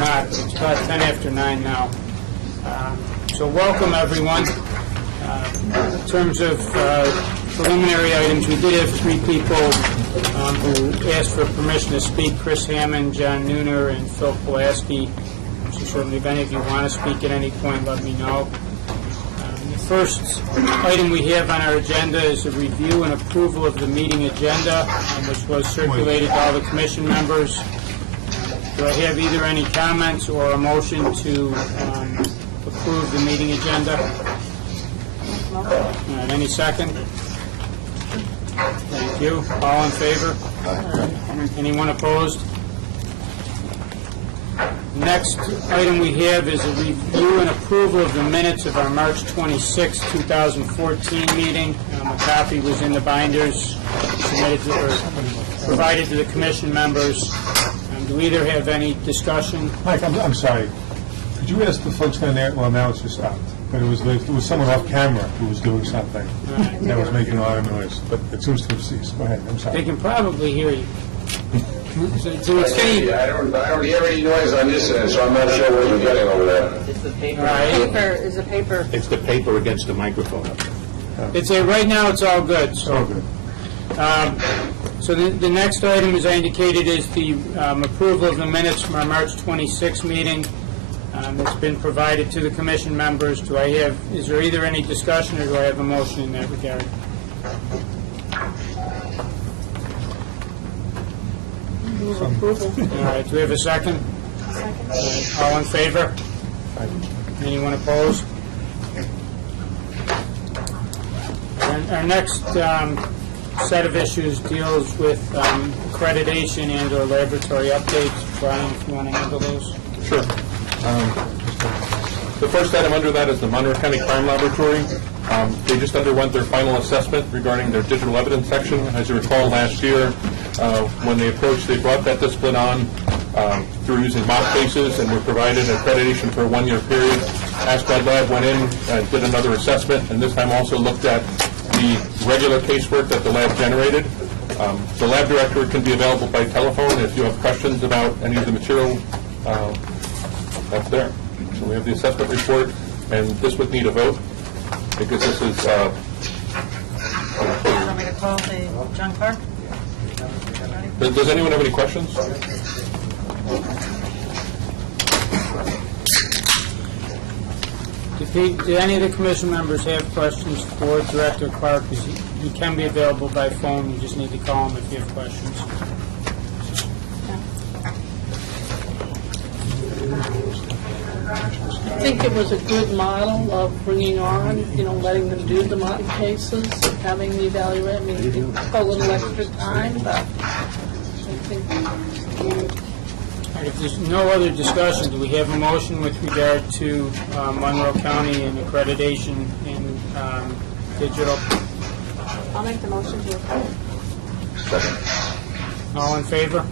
not. It's about 10 after 9 now. So welcome, everyone. In terms of preliminary items, we did have 3 people who asked for permission to speak: Chris Hammond, John Nooner, and Phil Pulaski. So certainly, if any of you want to speak at any point, let me know. The first item we have on our agenda is a review and approval of the meeting agenda, which was circulated to all the commission members. Do I have either any comments or a motion to approve the meeting agenda? Any second? Thank you. All in favor? Anyone opposed? Next item we have is a review and approval of the minutes of our March 26, 2014 meeting. A copy was in the binders submitted to, or provided to the commission members. Do we either have any discussion? Mike, I'm sorry. Could you ask the folks down there? Well, now it's just stopped. But it was someone off camera who was doing something that was making a lot of noise. But it seems to have ceased. Go ahead. I'm sorry. They can probably hear you. I don't hear any noise on this end, so I'm not sure what you're getting over there. It's the paper. Right. Is a paper. It's the paper against the microphone. Right now it's all good. So, Oh, good. So the next item, as I indicated, is the approval of the minutes from our March 26 meeting. It's been provided to the commission members. Is there either any discussion or do I have a motion in that regard? Approval. All right, do we have a second? Second. All in favor? Anyone opposed? Our next set of issues deals with accreditation and or laboratory updates. Brian, if you want to handle those. Sure. The first item under that is the Monroe County Crime Laboratory. They just underwent their final assessment regarding their digital evidence section. As you recall, last year, when they approached, they brought that discipline on through using mock cases and were provided accreditation for a 1-year period. ASPAD Lab went in and did another assessment, and this time also looked at the regular casework that the lab generated. The lab director can be available by telephone if you have questions about any of the material. That's there. So we have the assessment report, and this would need a vote because this is. You want me to call the John Clark? Does anyone have any questions? Do any of the commission members have questions for Director Clark? Because he can be available by phone. You just need to call him if you have questions. I think it was a good model of bringing on, letting them do the mock cases, having the evaluate. I mean, it took a little extra time, but I think. If there's no other discussion, do we have a motion with regard to Monroe County and accreditation in digital? I'll make the motion to approve. Second. All in favor?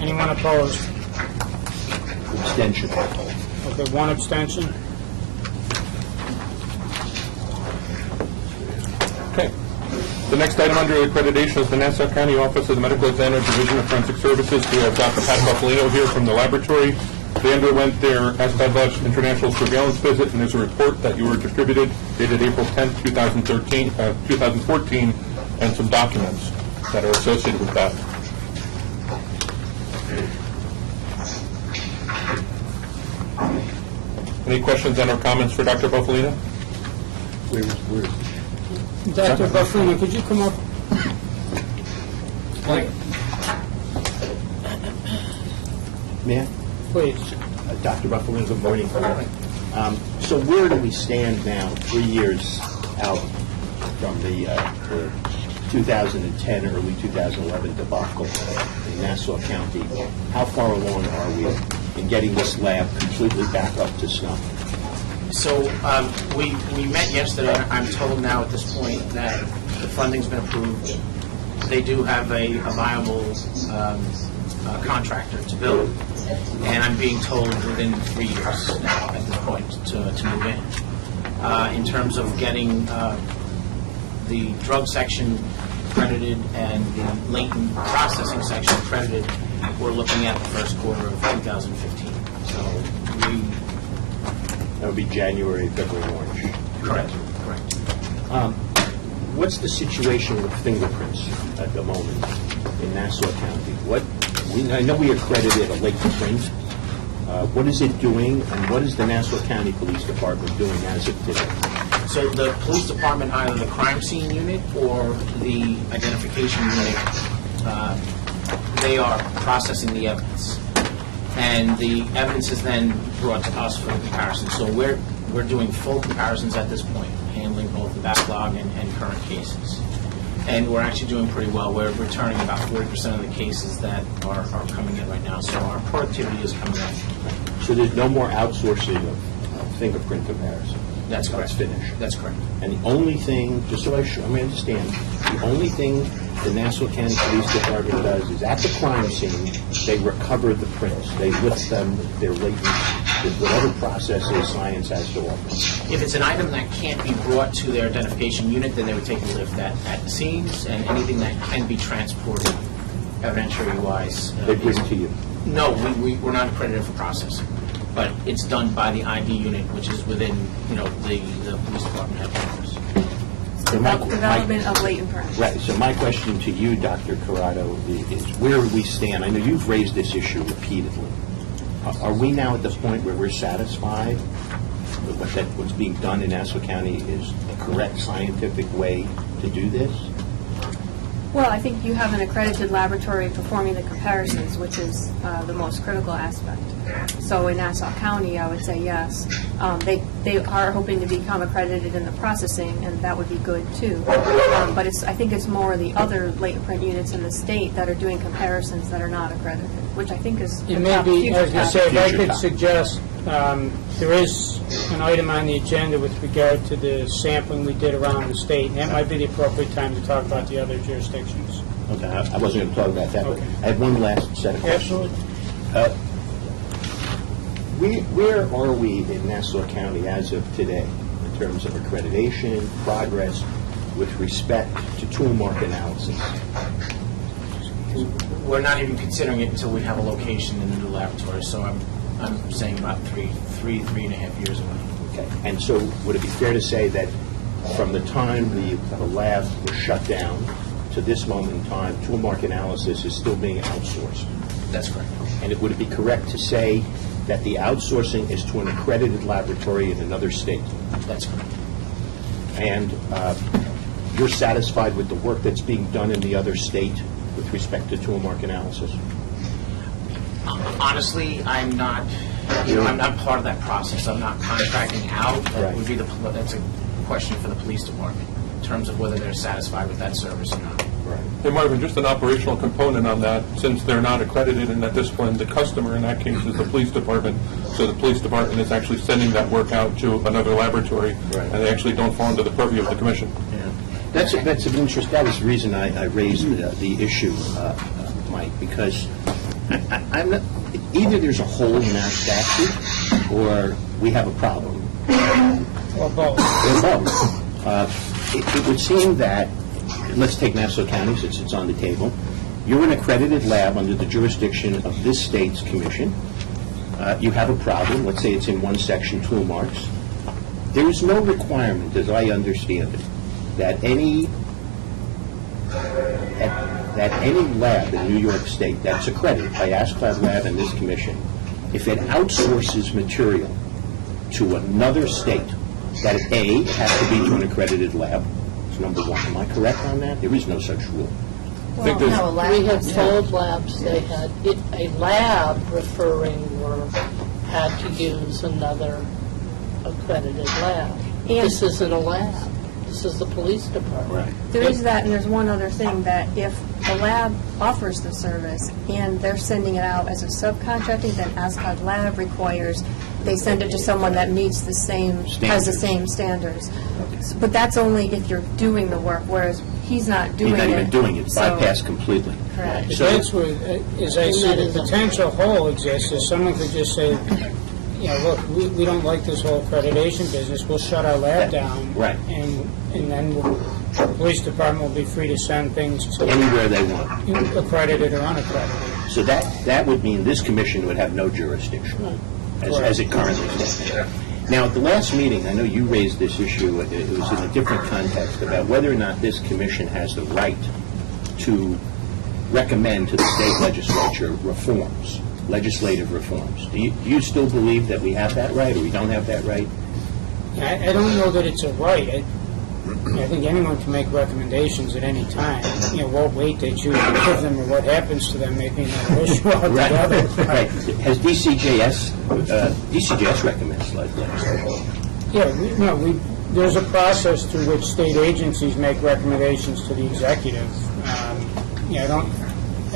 Anyone opposed? Abstention. Okay, 1 abstention. Okay. The next item under accreditation is the Nassau County Office of the Medical Examiner Division of Forensic Services. We have Dr. Pat Buffalino here from the laboratory. They underwent their ASPAD Labs International Surveillance Visit, and there's a report that you were distributed dated April 10, 2014, and some documents that are associated with that. Any questions and or comments for Dr. Buffalino? Dr. Buffalino, could you come up? May I? Please. Dr. Buffalino, good morning. So where do we stand now, 3 years out from the 2010, early 2011 debacle in Nassau County? How far along are we in getting this lab completely back up to snuff? So we met yesterday. I'm told now at this point that the funding's been approved. They do have a viable contractor to build, and I'm being told within 3 years now at this point to move in. In terms of getting the drug section accredited and the latent processing section accredited, we're looking at the first quarter of 2015. So we... That would be January, February, March. Correct. Correct. What's the situation with fingerprints at the moment in Nassau County? I know we accredited a late print. What is it doing, and what is the Nassau County Police Department doing as of today? So the police department, either the crime scene unit or the identification unit, they are processing the evidence. And the evidence is then brought to us for comparison. So we're doing full comparisons at this point, handling both the backlog and current cases. And we're actually doing pretty well. We're returning about 40% of the cases that are coming in right now. So our productivity is coming up. So there's no more outsourcing of fingerprint comparison? That's correct. It's finished? That's correct. And the only thing, just so I understand, the only thing the Nassau County Police Department does is at the crime scene, they recover the prints. They lift them, they're latent, with whatever processes science has to offer. If it's an item that can't be brought to their identification unit, then they would take a lift at the scenes, and anything that can be transported evidentiary-wise. They bring it to you. No, we're not accredited for processing, but it's done by the ID unit, which is within, the police department headquarters. Development of latent prints. Right, so my question to you, Dr. Corrado, is where we stand. I know you've raised this issue repeatedly. Are we now at the point where we're satisfied that what's being done in Nassau County is the correct scientific way to do this? Well, I think you have an accredited laboratory performing the comparisons, which is the most critical aspect. So in Nassau County, I would say yes. They are hoping to become accredited in the processing, and that would be good too. But I think it's more the other latent print units in the state that are doing comparisons that are not accredited, which I think is And maybe, as you say, if I could Future suggest, there is an item on the agenda with regard to the sampling we did around the state, and that might be the appropriate time to talk about the other jurisdictions. Okay, I wasn't going to talk about that, but Okay. I have one last set of questions. Absolutely. Where are we in Nassau County as of today in terms of accreditation, progress, with respect to tool mark analysis? We're not even considering it until we have a location in the new laboratory, so I'm saying about three and a half years away. Okay, and so would it be fair to say that from the time the lab was shut down to this moment in time, tool mark analysis is still being outsourced? That's correct. And would it be correct to say that the outsourcing is to an accredited laboratory in another state? That's correct. And you're satisfied with the work that's being done in the other state with respect to tool mark analysis? Honestly, I'm not. I'm not part of that process. I'm not contracting out. That Right. would be that's a question for the police department in terms of whether they're satisfied with that service or not. Right. Hey, Marvin, just an operational component on that, since they're not accredited in that discipline, the customer in that case is the police department, so the police department is actually sending that work out to another laboratory, Right. and they actually don't fall under the purview of the commission. That's of interest. That was the reason I raised the issue, Mike, because I'm not, either there's a hole in our statute or we have a problem. Or both. Or both. It would seem that, let's take Nassau County since it's on the table. You're an accredited lab under the jurisdiction of this state's commission. You have a problem. Let's say it's in one section, tool marks. There is no requirement, as I understand it, that any lab in New York State that's accredited by ASCLD Lab and this commission, if it outsources material to another state, that it, A, has to be to an accredited lab. That's number one. Am I correct on that? There is no such rule. I think there's- We had told labs they had, a lab referring had to use another accredited lab. And- This isn't a lab. This is the police department. There is that, and there's one other thing, that if a lab offers the service and they're sending it out as a subcontracting, then ASCLD Lab requires they send it to someone that meets the same, has the same standards. But that's only if you're doing the work, whereas he's not doing He's it. not even doing it. It's So- bypassed completely. Correct. So- That's where, as I see, the potential hole exists, is someone could just say, look, we don't like this whole accreditation business, we'll shut our lab down. Right. And then the police department will be free to send things to Anywhere they want. accredited or unaccredited. So that would mean this commission would have no jurisdiction, as it currently stands. Now, at the last meeting, I know you raised this issue, it was in a different context, about whether or not this commission has the right to recommend to the state legislature reforms, legislative reforms. Do you still believe that we have that right, or we don't have that right? I don't know that it's a right. I think anyone can make recommendations at any time. What weight they choose to give them or what happens to them may be another issue altogether. Right. Has DCJS recommends legislation? Yeah, there's a process through which state agencies make recommendations to the executive. I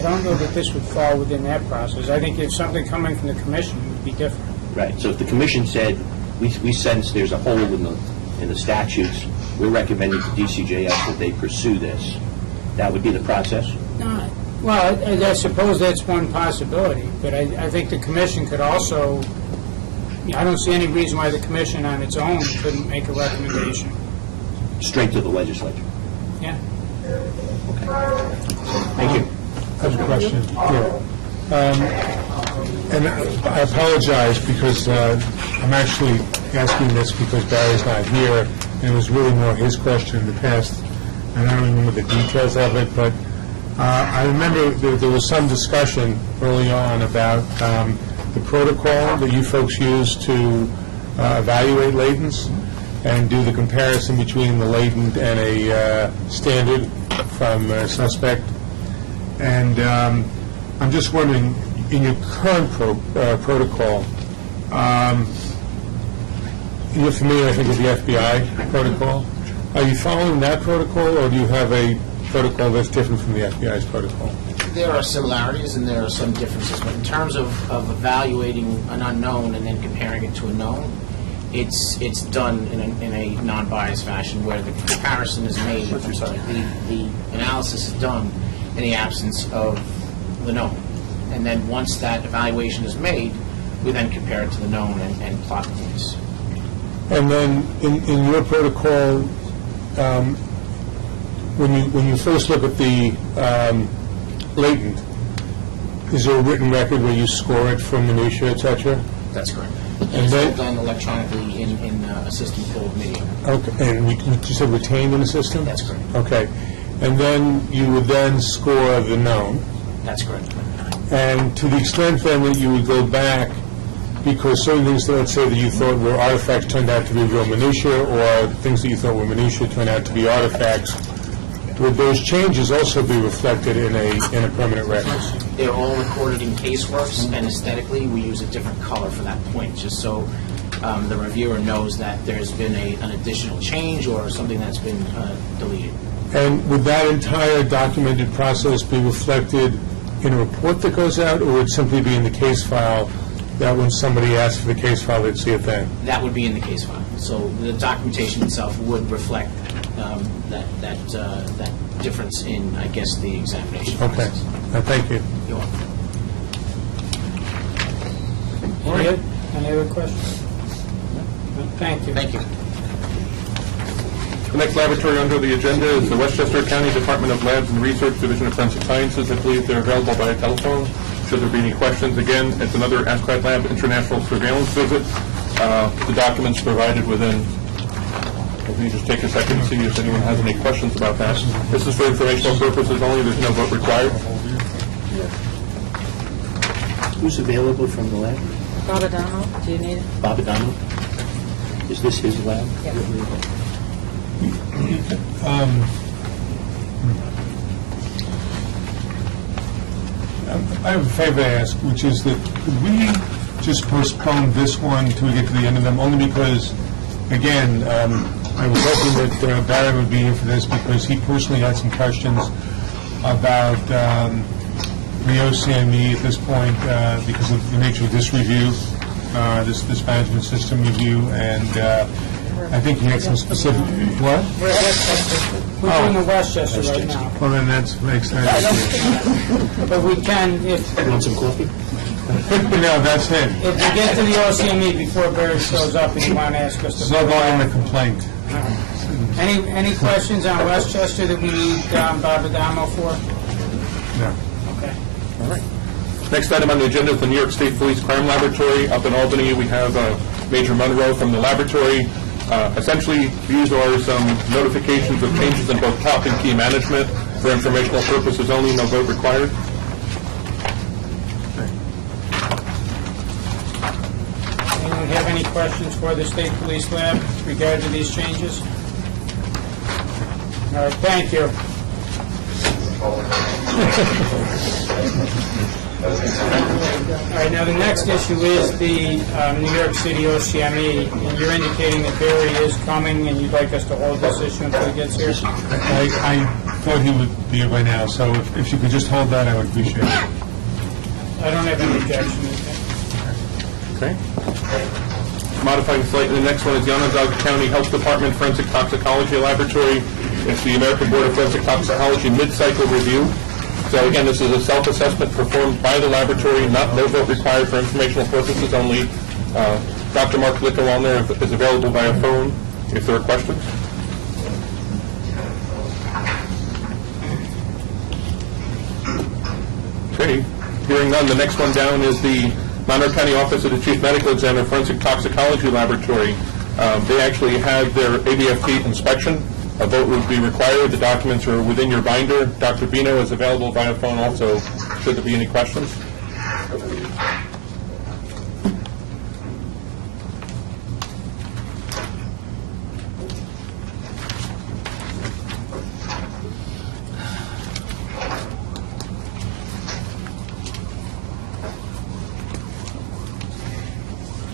don't know that this would fall within that process. I think if something coming from the commission would be different. Right. So if the commission said, we sense there's a hole in the statutes, we're recommending to DCJS that they pursue this, that would be the process? Well, I suppose that's one possibility, but I think the commission could also, I don't see any reason why the commission on its own couldn't make a recommendation. Straight to the legislature? Yeah. Okay. Thank you. I have a question. And I apologize because I'm actually asking this because Barry's not here, and it was really more his question in the past, and I don't remember the details of it, but I remember there was some discussion early on about the protocol that you folks use to evaluate latents and do the comparison between the latent and a standard from a suspect. And I'm just wondering, in your current protocol, you're familiar, I think, with the FBI protocol. Are you following that protocol, or do you have a protocol that's different from the FBI's protocol? There are similarities and there are some differences, but in terms of evaluating an unknown and then comparing it to a known, it's done in a non-biased fashion where the comparison is made, the analysis is done in the absence of the known. And then once that evaluation is made, we then compare it to the known and plot the case. And then in your protocol, when you first look at the latent, is there a written record where you score it for minutia, et cetera? That's correct. And it's all then, done electronically in a system called Media. okay, and you said retained in the system? That's correct. Okay. And then you would then score the known. That's correct. And to the extent then that you would go back, because certain things, let's say, that you thought were artifacts turned out to be real minutia, or things that you thought were minutia turned out to be artifacts, would those changes also be reflected in a permanent record? They're all recorded in caseworks, and aesthetically, we use a different color for that point, just so the reviewer knows that there's been an additional change or something that's been deleted. And would that entire documented process be reflected in a report that goes out, or would it simply be in the case file, that when somebody asks for the case file, they'd see it then? That would be in the case file. So the documentation itself would reflect that difference in, I guess, the examination Okay. process. Thank you. You're welcome. Any other questions? Thank you. Thank you. The next laboratory under the agenda is the Westchester County Department of Labs and Research, Division of Forensic Sciences. I believe they're available by telephone. Should there be any questions, again, it's another ASCOT Lab international surveillance visit. The documents provided within, if you just take a second to see if anyone has any questions about that. This is for informational purposes only, there's no vote required. Who's available from the lab? Babadano, do you need it? Babadano? Is this his lab? Yeah. I have a favor to ask, which is that could we just postpone this one until we get to the end of them, only because, again, I was hoping that Barry would be here for this because he personally had some questions about the OCME at this point because of the nature of this review, this management system review, and I think he had some specific, what? We're at Westchester. We're doing the Westchester right now. Well, then that makes sense. But we can, if You want some coffee? No, that's it. we get to the OCME before Barry shows up and you want to ask us to... There's no going in the complaint. Any questions on Westchester that we need Bob Adamo for? No. Okay. All right. Next item on the agenda is the New York State Police Crime Laboratory. Up in Albany, we have Major Monroe from the laboratory. Essentially, these are some notifications of changes in both top and key management for informational purposes only, no vote required. Anyone have any questions for the State Police Lab with regard to these changes? All right, thank you. All right, now the next issue is the New York City OCME, and you're indicating that Barry is coming, and you'd like us to hold this issue until he gets here? I thought he would be here by now, so if you could just hold that, I would appreciate it. I don't have any objection. Okay. Modifying slightly, the next one is the Onondaga County Health Department Forensic Toxicology Laboratory. It's the American Board of Forensic Toxicology mid-cycle review. So again, this is a self-assessment performed by the laboratory, no vote required for informational purposes only. Dr. Mark Lickewellner is available via phone if there are questions. Okay, hearing none, the next one down is the Monroe County Office of the Chief Medical Examiner Forensic Toxicology Laboratory. They actually had their ABFT inspection. A vote would be required. The documents are within your binder. Dr. Bino is available via phone also, should there be any questions.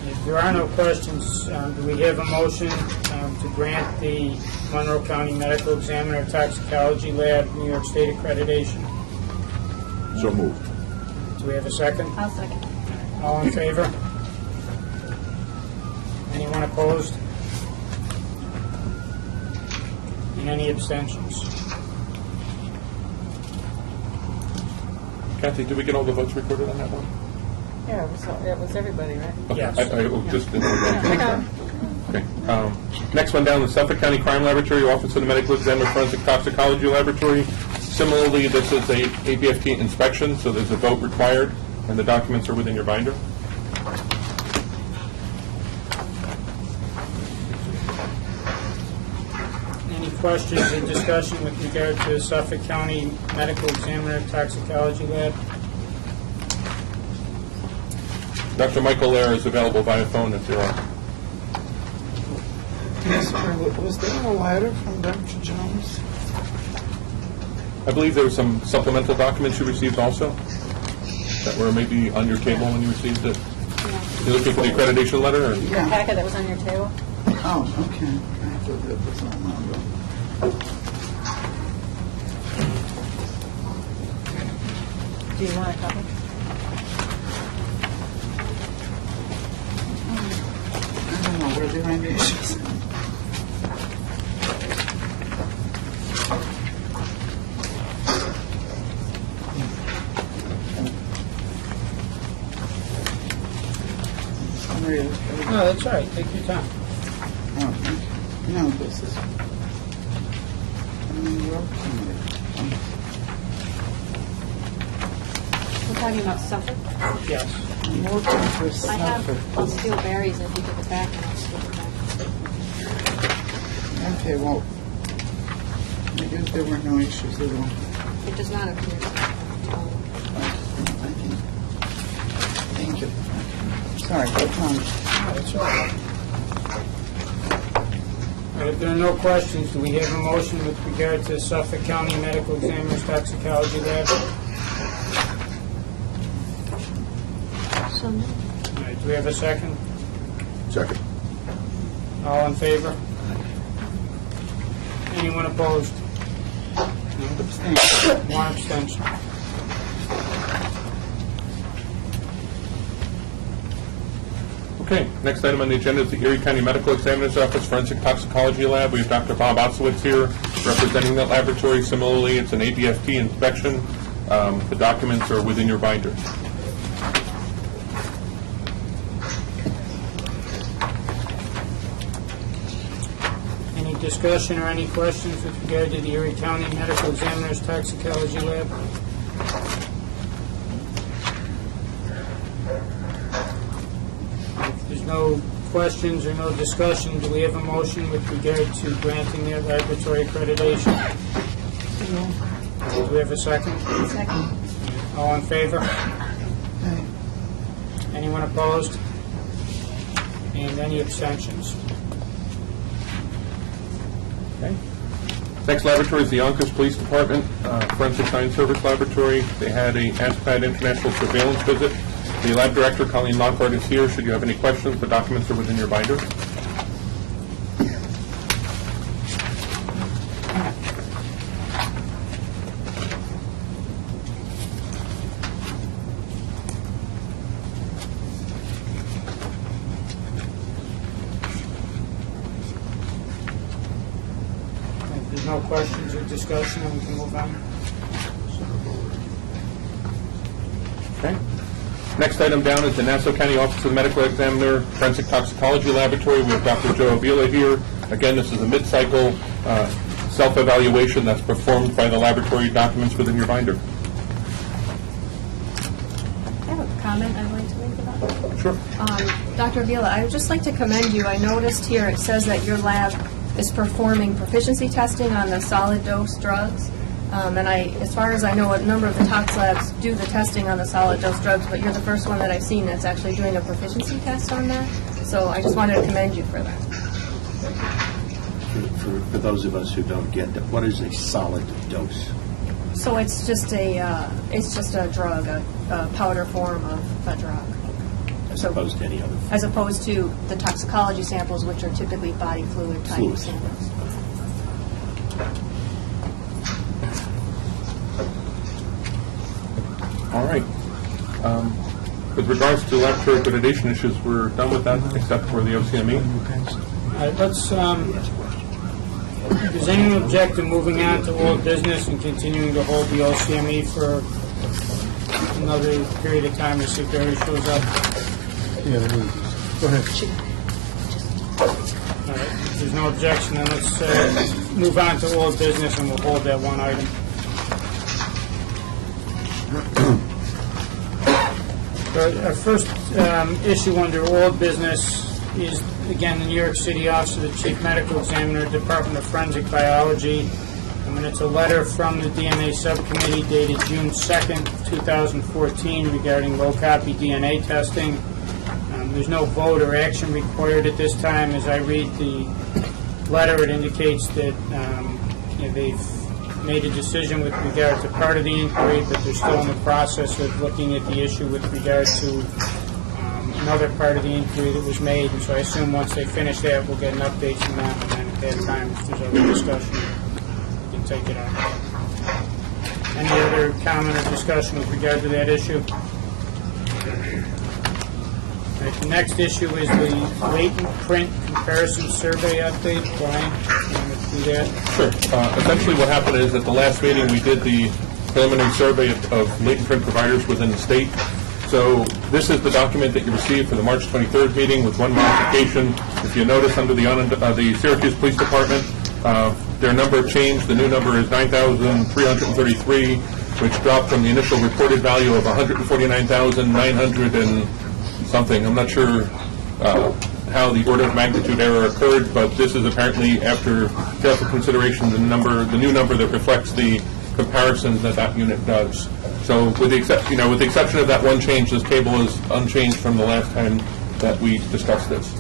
If there are no questions, do we have a motion to grant the Monroe County Medical Examiner Toxicology Lab New York State accreditation? So moved. Do we have a second? I'll second. All in favor? Anyone opposed? And any abstentions? Kathy, did we get all the votes recorded on that one? Yeah, it was everybody, right? Okay, Yes. I just didn't know. Yeah. Okay. Next one down, the Suffolk County Crime Laboratory, Office of the Medical Examiner Forensic Toxicology Laboratory. Similarly, this is a ABFT inspection, so there's a vote required, and the documents are within your binder. Any questions or discussion with regard to the Suffolk County Medical Examiner Toxicology Lab? Dr. Michael Lair is available via phone if there are. Yes, sir. Was there a letter from Dr. Jones? I believe there were some supplemental documents you received also that were maybe on your table when you received it. You're looking for the accreditation letter? Or? Yeah. Packet that was on your table? Oh, okay. I thought that was on my room. Do you want a copy? I don't know. Were there any issues? No, that's all right. Take your time. Oh, okay. No, this is. We're talking about Suffolk. Yes. I'm looking for I Suffolk. have, I'll steal Barry's if you give it back, and I'll steal it back. Okay, well, I guess there were no issues at all. It does not appear. Thank you. Sorry, go on. No, that's all right. All right, if there are no questions, do we have a motion with regard to Suffolk County Medical Examiner's Toxicology Lab? So, All right, do we have a second? Second. All in favor? Anyone opposed? One abstention. Okay, next item on the agenda is the Erie County Medical Examiner's Office Forensic Toxicology Lab. We have Dr. Bob Otzowitz here representing that laboratory. Similarly, it's an ABFT inspection. The documents are within your binder. Any discussion or any questions with regard to the Erie County Medical Examiner's Toxicology Lab? no questions or no discussion, do we have a motion with regard to granting their laboratory accreditation? Do we have a second? Second. All in favor? Anyone opposed? And any abstentions? Okay. Next laboratory is the Yonkers Police Department, Forensic Science Service Laboratory. They had a ASPAD International Surveillance visit. The lab director, Colleen Lockhart, is here. Should you have any questions, the documents are within your binder. If there's no questions or discussion, then we can move on. Okay. Next item down is the Nassau County Office of the Medical Examiner, Forensic Toxicology Laboratory. We have Dr. Joe Avila here. Again, this is a mid-cycle self-evaluation that's performed by the laboratory documents within your binder. I have a comment I'd like to make about that. Sure. Dr. Avila, I would just like to commend you. I noticed here it says that your lab is performing proficiency testing on the solid dose drugs. And as far as I know, a number of the tox labs do the testing on the solid dose drugs, but you're the first one that I've seen that's actually doing a proficiency test on that. So I just wanted to commend you for that. For those of us who don't get that, what is a solid dose? So it's just a drug, a powder form of a drug. As opposed to any other? As opposed to the toxicology samples, which are typically body fluid type Fluids. samples. All right. With regards to laboratory accreditation issues, we're done with that except for the OCME. All right, let's, does anyone object to moving on to old business and continuing to hold the OCME for another period of time to see if Barry shows up? Yeah, go ahead. All right, if there's no objection, then let's move on to old business and we'll hold that one item. Our first issue under old business is, again, the New York City Office of the Chief Medical Examiner, Department of Forensic Biology. And it's a letter from the DNA Subcommittee dated June 2nd, 2014 regarding low-copy DNA testing. There's no vote or action required at this time. As I read the letter, it indicates that they've made a decision with regard to part of the inquiry, but they're still in the process of looking at the issue with regard to another part of the inquiry that was made. And so I assume once they finish that, we'll get an update from them, and then at that time, if there's other discussion, we can take it up. Any other comment or discussion with regard to that issue? All right, the next issue is the latent print comparison survey update. Brian, you want to do that? Sure. Essentially what happened is at the last meeting, we did the preliminary survey of latent print providers within the state. So this is the document that you received for the March 23rd meeting with one modification. If you notice under the Syracuse Police Department, their number changed. The new number is 9,333, which dropped from the initial reported value of 149,900 and something. I'm not sure how the order of magnitude error occurred, but this is apparently, after careful consideration, the new number that reflects the comparisons that unit does. So, with the exception of that one change, this table is unchanged from the last time that we discussed this.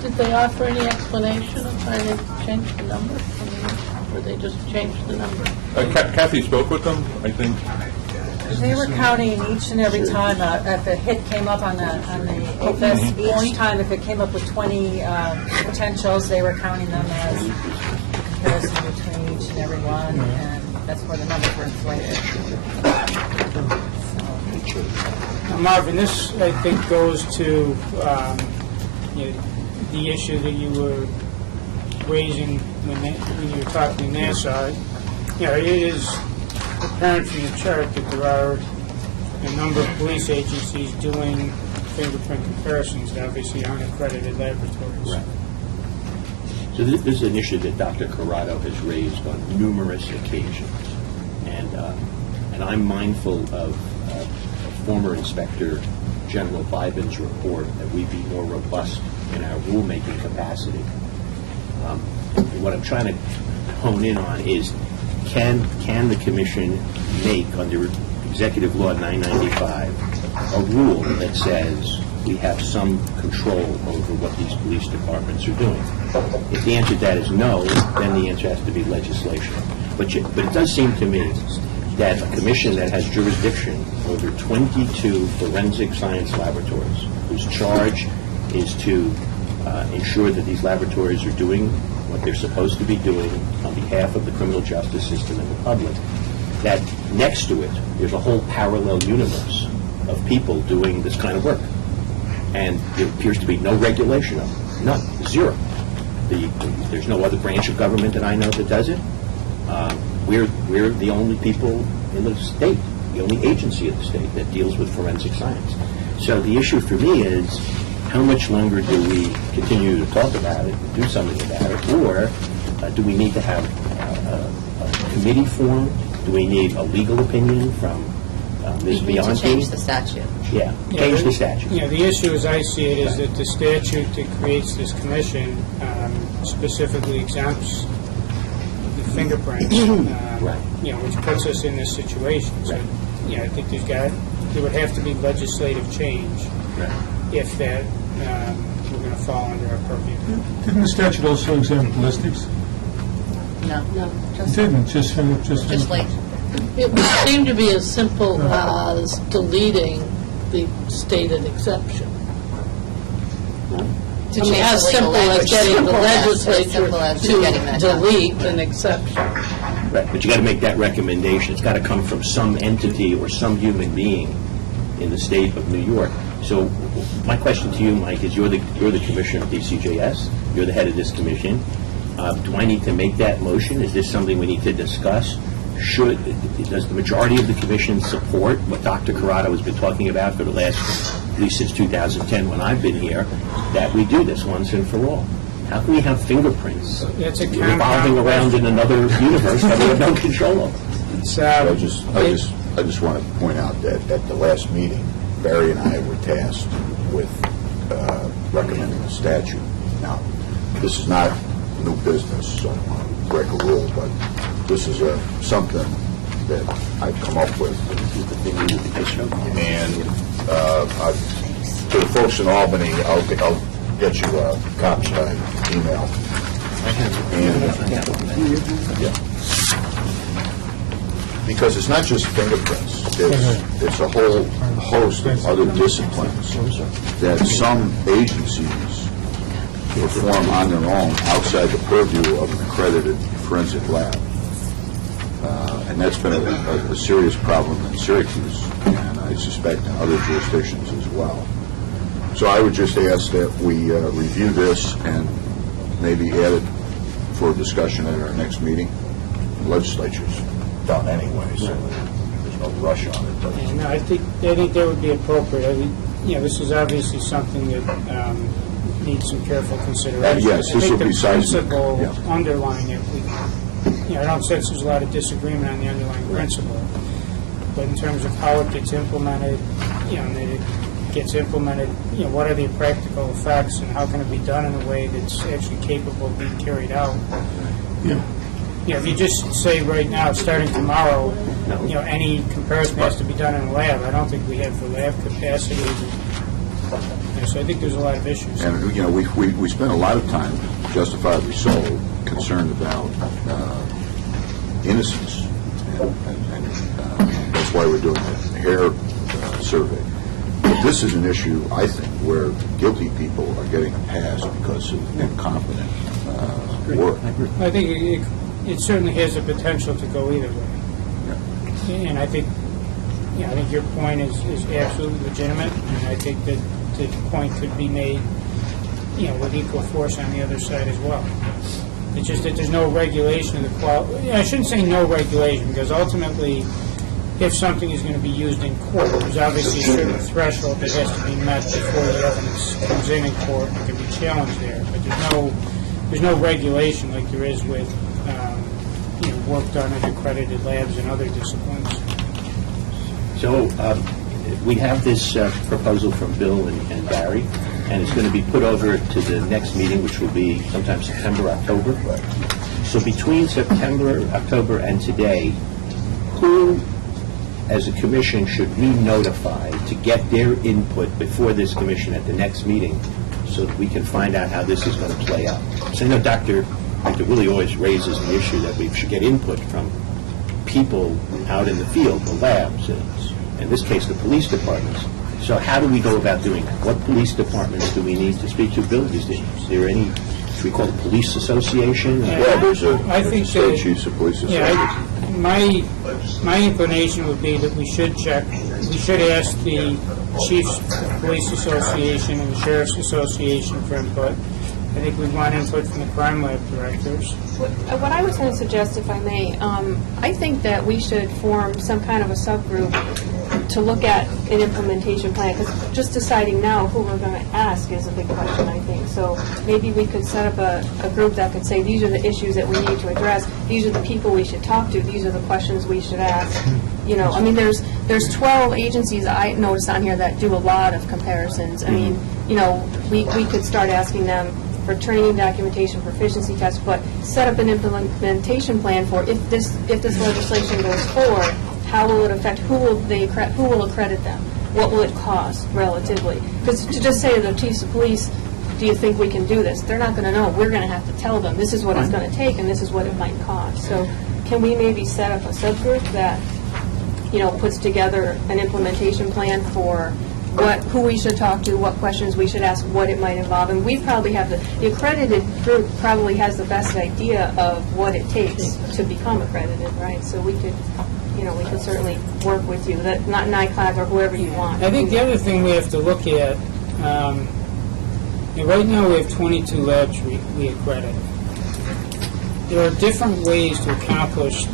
Did they offer any explanation of why they changed the number? Or they just changed the number? Kathy spoke with them, I think. They were counting each and every time if a hit came up on the AFS, each time if it came up with 20 potentials, they were counting them as the comparison between each and every one, and that's where the numbers were inflated. Now, Marvin, this, I think, goes to the issue that you were raising when you were talking to Nassau. It is apparent from the chart that there are a number of police agencies doing fingerprint comparisons that obviously aren't accredited laboratories. Right. So this is an issue that Dr. Corrado has raised on numerous occasions, and I'm mindful of former Inspector General Vyvin's report, that we be more robust in our rulemaking capacity. What I'm trying to hone in on is, can the commission make, under Executive Law 995, a rule that says we have some control over what these police departments are doing? If the answer to that is no, then the answer has to be legislation. But it does seem to me that a commission that has jurisdiction over 22 forensic science laboratories, whose charge is to ensure that these laboratories are doing what they're supposed to be doing on behalf of the criminal justice system and the public, that next to it, there's a whole parallel universe of people doing this kind of work. And there appears to be no regulation of it. None. Zero. There's no other branch of government that I know that does it. We're the only people in the state, the only agency of the state that deals with forensic science. So the issue for me is, how much longer do we continue to talk about it, do something about it, or do we need to have a committee formed? Do we need a legal opinion from Ms. We need to Bianchi? change the statute. Yeah, change the statute. Yeah, the issue as I see it is that the statute that creates this commission specifically exempts the fingerprints, Right. which puts us in this situation. So, Right. I think there would have to be legislative change Right. if that we're going to fall under our purview. Didn't the statute also exempt ballistics? No. It didn't, just Just like, It would seem to be as simple as deleting the stated exception. to I mean, change as the legal simple as language. getting the Simple as legislature getting that to done. delete an exception. Right, but you got to make that recommendation. It's got to come from some entity or some human being in the state of New York. So my question to you, Mike, is you're the commissioner of DCJS. You're the head of this commission. Do I need to make that motion? Is this something we need to discuss? Does the majority of the commission support what Dr. Corrado has been talking about for the last, at least since 2010 when I've been here, that we do this once and for all? How can we have fingerprints That's a revolving around in another universe that we have no control over? I just want to point out that at the last meeting, Barry and I were tasked with recommending a statute. Now, this is not new business, so I don't want to break a rule, but this is something that I've come up with. And to the folks in Albany, I'll get you a copy by email. Because it's not just fingerprints, it's a whole host of other disciplines that some agencies perform on their own outside the purview of an accredited forensic lab. And that's been a serious problem in Syracuse, and I suspect in other jurisdictions as well. So I would just ask that we review this and maybe add it for discussion at our next meeting. The legislature's done anyway, so there's no rush on it. But No, I think that would be appropriate. I think, this is obviously something that needs some careful consideration. Yes, this will be seismic. I think the Yeah. principle underlying it, I don't sense there's a lot of disagreement on the underlying principle, but in terms of how it gets implemented, and that it gets implemented, what are the practical effects and how can it be done in a way that's actually capable of being carried out? If you just say right now, starting tomorrow, any comparison has to be done in a lab, I don't think we have the lab capacity. So I think there's a lot of issues. And, we spent a lot of time, justifiably so, concerned about innocence. And that's why we're doing the hair survey. But this is an issue, I think, where guilty people are getting a pass because of incompetent work. I think it certainly has the potential to go either way. And I think, I think your point is absolutely legitimate, and I think that the point could be made, with equal force on the other side as well. It's just that there's no regulation of the quality. I shouldn't say no regulation, because ultimately, if something is going to be used in court, there's obviously a certain threshold that has to be met before the evidence comes in court and can be challenged there. But there's no regulation like there is with work done at accredited labs and other disciplines. So we have this proposal from Bill and Barry, and it's going to be put over to the next meeting, which will be sometime September, October. So between September, October, and today, who, as a commission, should we notify to get their input before this commission at the next meeting so that we can find out how this is going to play out? So I know Dr. Willie always raises the issue that we should get input from people out in the field, the labs, and in this case, the police departments. So how do we go about doing that? What police departments do we need to speak to? Bill, is there any, should we call it police association? Well, there's a I think state that- chiefs of police Yeah, association. my inclination would be that we should ask the Chiefs of Police Association and the Sheriff's Association for input. I think we want input from the crime lab directors. What I was going to suggest, if I may, I think that we should form some kind of a subgroup to look at an implementation plan, because just deciding now who we're going to ask is a big question, I think. So maybe we could set up a group that could say, these are the issues that we need to address, these are the people we should talk to, these are the questions we should ask. You know, I mean, there's 12 agencies I noticed on here that do a lot of comparisons. I mean, you know, we could start asking them for training, documentation, proficiency tests, but set up an implementation plan for if this legislation goes forward, how will it affect, who will accredit them? What will it cost relatively? Because to just say to the chiefs of police, do you think we can do this? They're not going to know. We're going to have to tell them, this is what it's going to take and this is what it might cost. So can we maybe set up a subgroup that, you know, puts together an implementation plan for who we should talk to, what questions we should ask, what it might involve, and we probably have the accredited group probably has the best idea of what it takes to become accredited, right? So we could, you know, we could certainly work with you, that not NICLAG or whoever you want. I think the other thing we have to look at, right now we have 22 labs we accredit. There are different ways to accomplish,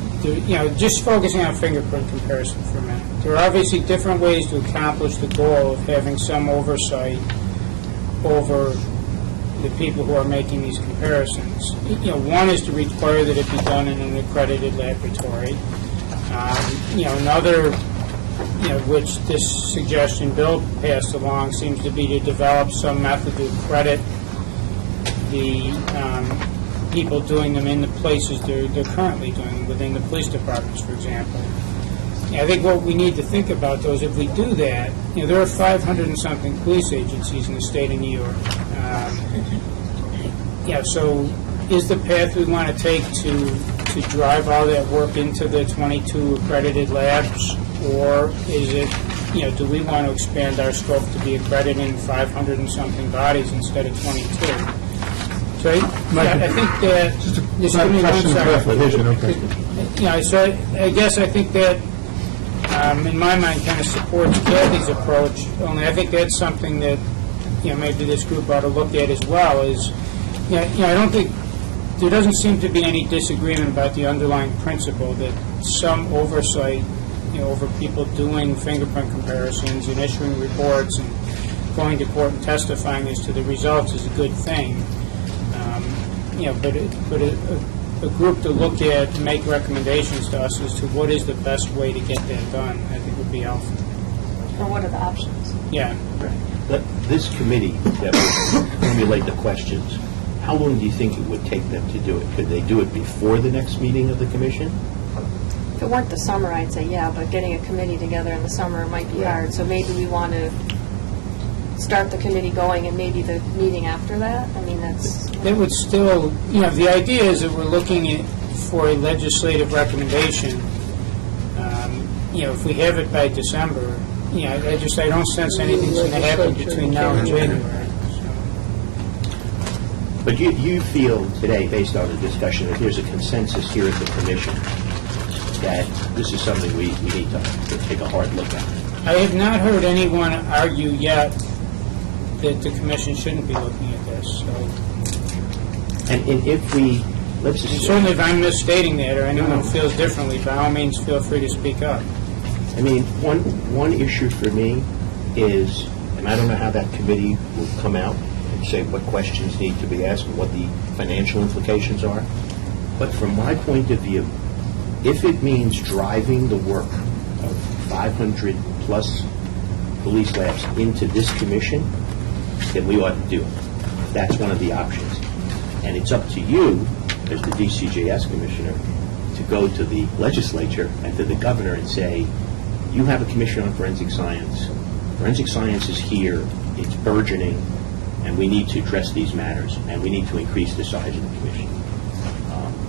just focusing on fingerprint comparison for a minute. There are obviously different ways to accomplish the goal of having some oversight over the people who are making these comparisons. One is to require that it be done in an accredited laboratory. Another, which this suggestion Bill passed along, seems to be to develop some method to accredit the people doing them in the places they're currently doing them, within the police departments, for example. I think what we need to think about, though, is if we do that, there are 500 and something police agencies in the state of New York. So is the path we want to take to drive all that work into the 22 accredited labs, or is it, do we want to expand our scope to be accredited in 500 and something bodies instead of 22? So I think that this could be one side. So I guess I think that, in my mind, kind of supports Kathy's approach. Only I think that's something that maybe this group ought to look at as well. Is I don't think there doesn't seem to be any disagreement about the underlying principle that some oversight, over people doing fingerprint comparisons and issuing reports and going to court and testifying as to the results is a good thing. But a group to look at and make recommendations to us as to what is the best way to get that done, I think would be helpful. Or what are the options? Yeah. This committee that will formulate the questions, how long do you think it would take them to do it? Could they do it before the next meeting of the commission? If it weren't the summer, I'd say yeah, but getting a committee together in the summer might be hard. So maybe we want to start the committee going and maybe the meeting after that? I mean, that's... It would still, the idea is that we're looking for a legislative recommendation. If we have it by December, I don't sense anything's going to happen between now and January. But you feel today, based on the discussion, that there's a consensus here at the commission that this is something we need to take a hard look at. I have not heard anyone argue yet that the commission shouldn't be looking at this. So. And if we, let's just certainly if I'm misstating that or anyone feels differently, by all means feel free to speak up. I mean, one issue for me is, and I don't know how that committee will come out and say what questions need to be asked and what the financial implications are, but from my point of view, if it means driving the work of 500 plus police labs into this commission, then we ought to do it. That's one of the options. And it's up to you, as the DCJS commissioner, to go to the legislature and to the governor and say, you have a commission on forensic science. Forensic science is here, it's burgeoning, and we need to address these matters, and we need to increase the size of the commission.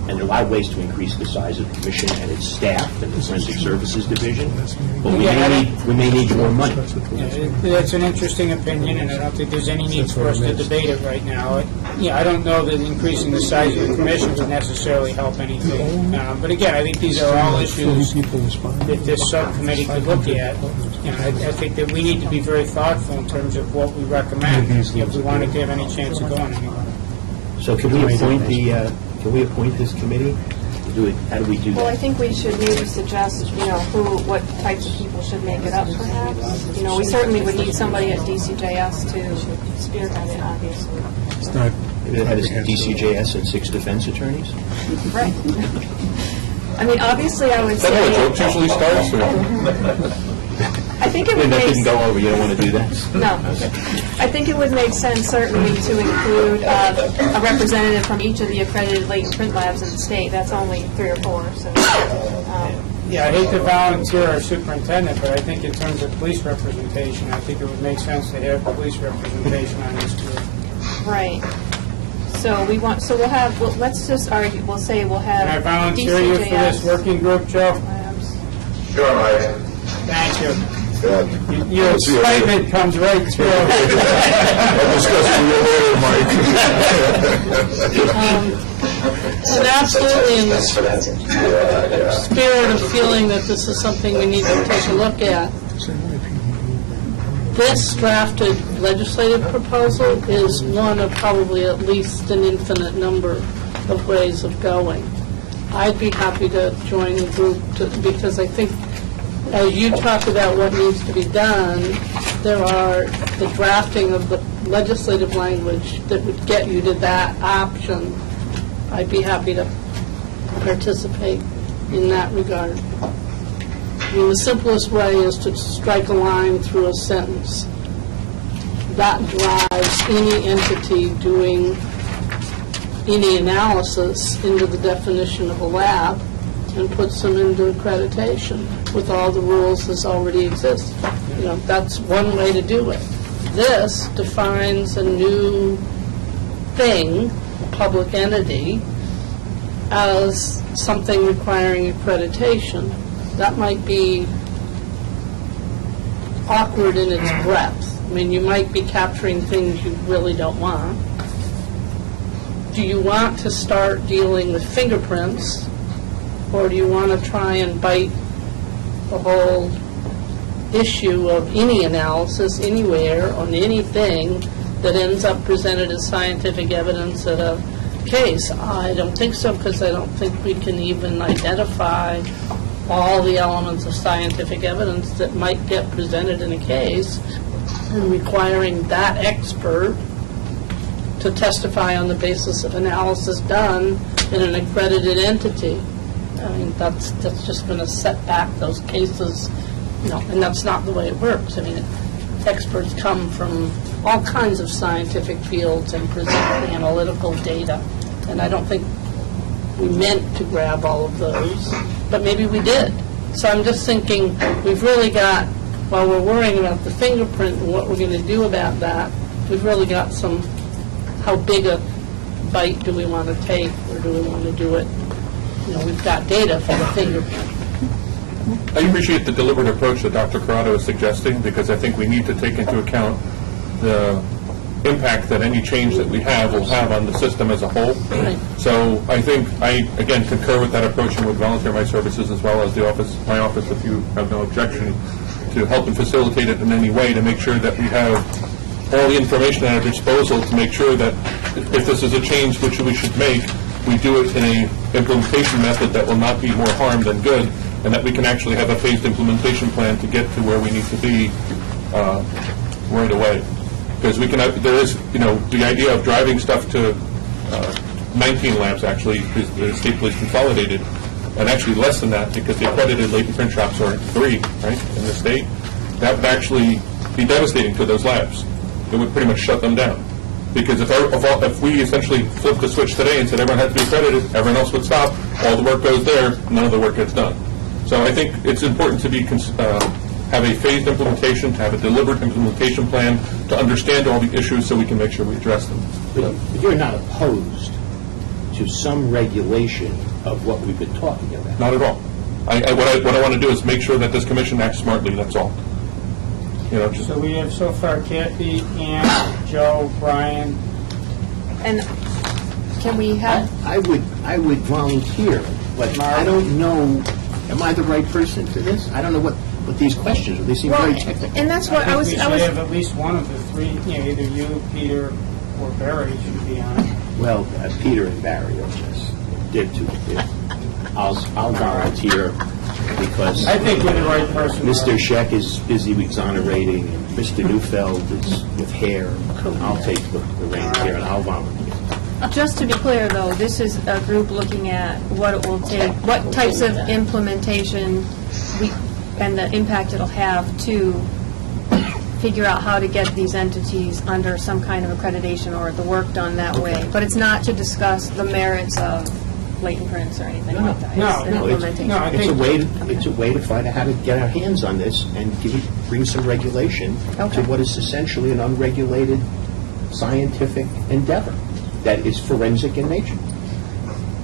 And there are a lot of ways to increase the size of the commission and its staff and the Forensic Services Division, but we may need more money. That's an interesting opinion, and I don't think there's any need for us to debate it right now. I don't know that increasing the size of the commission would necessarily help anything. But again, I think these are all issues that this subcommittee could look at. I think that we need to be very thoughtful in terms of what we recommend if we want to give any chance of going anywhere. So can we appoint this committee? How do we do that? Well, I think we should maybe suggest, what types of people should make it up, perhaps. We certainly would need somebody at DCJS to spearhead it, obviously. It's not. It has DCJS and 6 defense attorneys? Right. I mean, obviously, I would Is that how say... a joke usually starts? Or? I think it would That make... didn't go over, you don't want to do that? No. I think it would make sense, certainly, to include a representative from each of the accredited latent print labs in the state. That's only 3 or 4, so... Yeah, I hate to volunteer our superintendent, but I think in terms of police representation, I think it would make sense to have police representation on this group. Right. So let's just argue, we'll say we'll have Can I volunteer you for this working group, Joe? labs. Sure, Mike. Thank you. Yeah. Your excitement comes right through. I'll discuss with you later, Mike. And absolutely in the spirit of feeling that this is something we need to take a look at, this drafted legislative proposal is one of probably at least an infinite number of ways of going. I'd be happy to join the group because I think as you talk about what needs to be done, there are the drafting of the legislative language that would get you to that option. I'd be happy to participate in that regard. I mean, the simplest way is to strike a line through a sentence. That drives any entity doing any analysis into the definition of a lab and puts them into accreditation with all the rules that already exist. That's one way to do it. This defines a new thing, a public entity, as something requiring accreditation. That might be awkward in its breadth. I mean, you might be capturing things you really don't want. Do you want to start dealing with fingerprints, or do you want to try and bite the whole issue of any analysis anywhere on anything that ends up presented as scientific evidence at a case? I don't think so, because I don't think we can even identify all the elements of scientific evidence that might get presented in a case, and requiring that expert to testify on the basis of analysis done in an accredited entity. I mean, that's just going to set back those cases, and that's not the way it works. I mean, experts come from all kinds of scientific fields and present analytical data, and I don't think we meant to grab all of those, but maybe we did. So I'm just thinking, we've really got, while we're worrying about the fingerprint and what we're going to do about that, we've really got some, how big a bite do we want to take, or do we want to do it? We've got data for the fingerprint. I appreciate the deliberate approach that Dr. Corrado is suggesting, because I think we need to take into account the impact that any change that we have will have on the system as a whole. Right. So I think I, again, concur with that approach and would volunteer my services as well as my office, if you have no objection, to help and facilitate it in any way to make sure that we have all the information at our disposal to make sure that if this is a change which we should make, we do it in an implementation method that will not be more harm than good, and that we can actually have a phased implementation plan to get to where we need to be right away. Because there is, the idea of driving stuff to 19 labs actually, because the state police consolidated, and actually less than that because the accredited latent print shops are 3, right, in the state. That would actually be devastating to those labs. It would pretty much shut them down. Because if we essentially flipped the switch today and said everyone had to be accredited, everyone else would stop, all the work goes there, none of the work gets done. So I think it's important to have a phased implementation, to have a deliberate implementation plan, to understand all the issues so we can make sure we address them. But you're not opposed to some regulation of what we've been talking about? Not at all. What I want to do is make sure that this commission acts smartly, that's all. You know, just So we have so far Kathy, Ann, Joe, Brian. And can we have, I would volunteer, but I don't know, am I the right person for this? I don't know what these questions are. They seem well, very technical. and that's what I was, We should have at least one of the three, either you, Peter, or Barry should be on it. Well, Peter and Barry are just, they're too, I'll volunteer because I think you're the right person. Mr. Scheck is busy exonerating, and Mr. Neufeld is with hair. I'll take the reins here, and I'll volunteer. just to be clear, though, this is a group looking at what it will take, what types of implementation and the impact it'll have to figure out how to get these entities under some kind of accreditation or the work done that way. But it's not to discuss the merits of latent prints or anything like that. No, It's an no, implementation. no, I It's a way to find out how to get our hands on this and bring some regulation Okay. to what is essentially an unregulated scientific endeavor that is forensic in nature.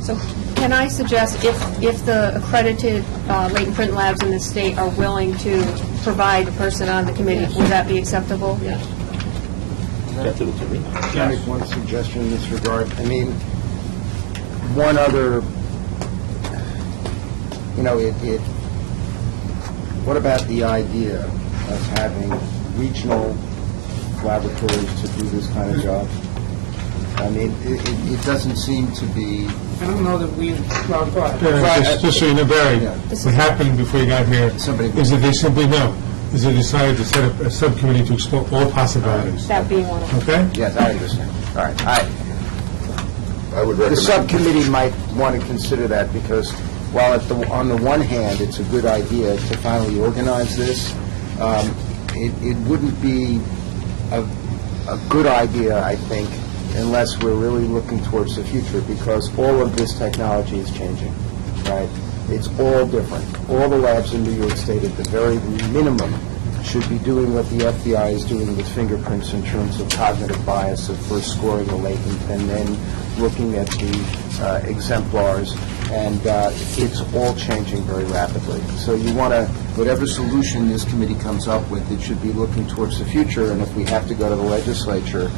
So can I suggest if the accredited latent print labs in the state are willing to provide a person on the committee, would that be acceptable? Yeah. Acceptable to me. Can I make one suggestion in this regard? I mean, one other, what about the idea of having regional laboratories to do this kind of job? I mean, it doesn't seem to be... I don't know that well, go ahead. Just so you know, Barry, Yeah. what happened before you got here is that they simply they decided to set up a subcommittee to explore all possibilities. That being one of them. Okay? Yes, I understand. All right. I would The recommend. subcommittee might want to consider that because while on the one hand, it's a good idea to finally organize this, it wouldn't be a good idea, I think, unless we're really looking towards the future, because all of this technology is changing, right? It's all different. All the labs in New York State, at the very minimum, should be doing what the FBI is doing with fingerprints in terms of cognitive bias of first scoring a latent and then looking at the exemplars, and it's all changing very rapidly. So you want to, whatever solution this committee comes up with, it should be looking towards the future, and if we have to go to the legislature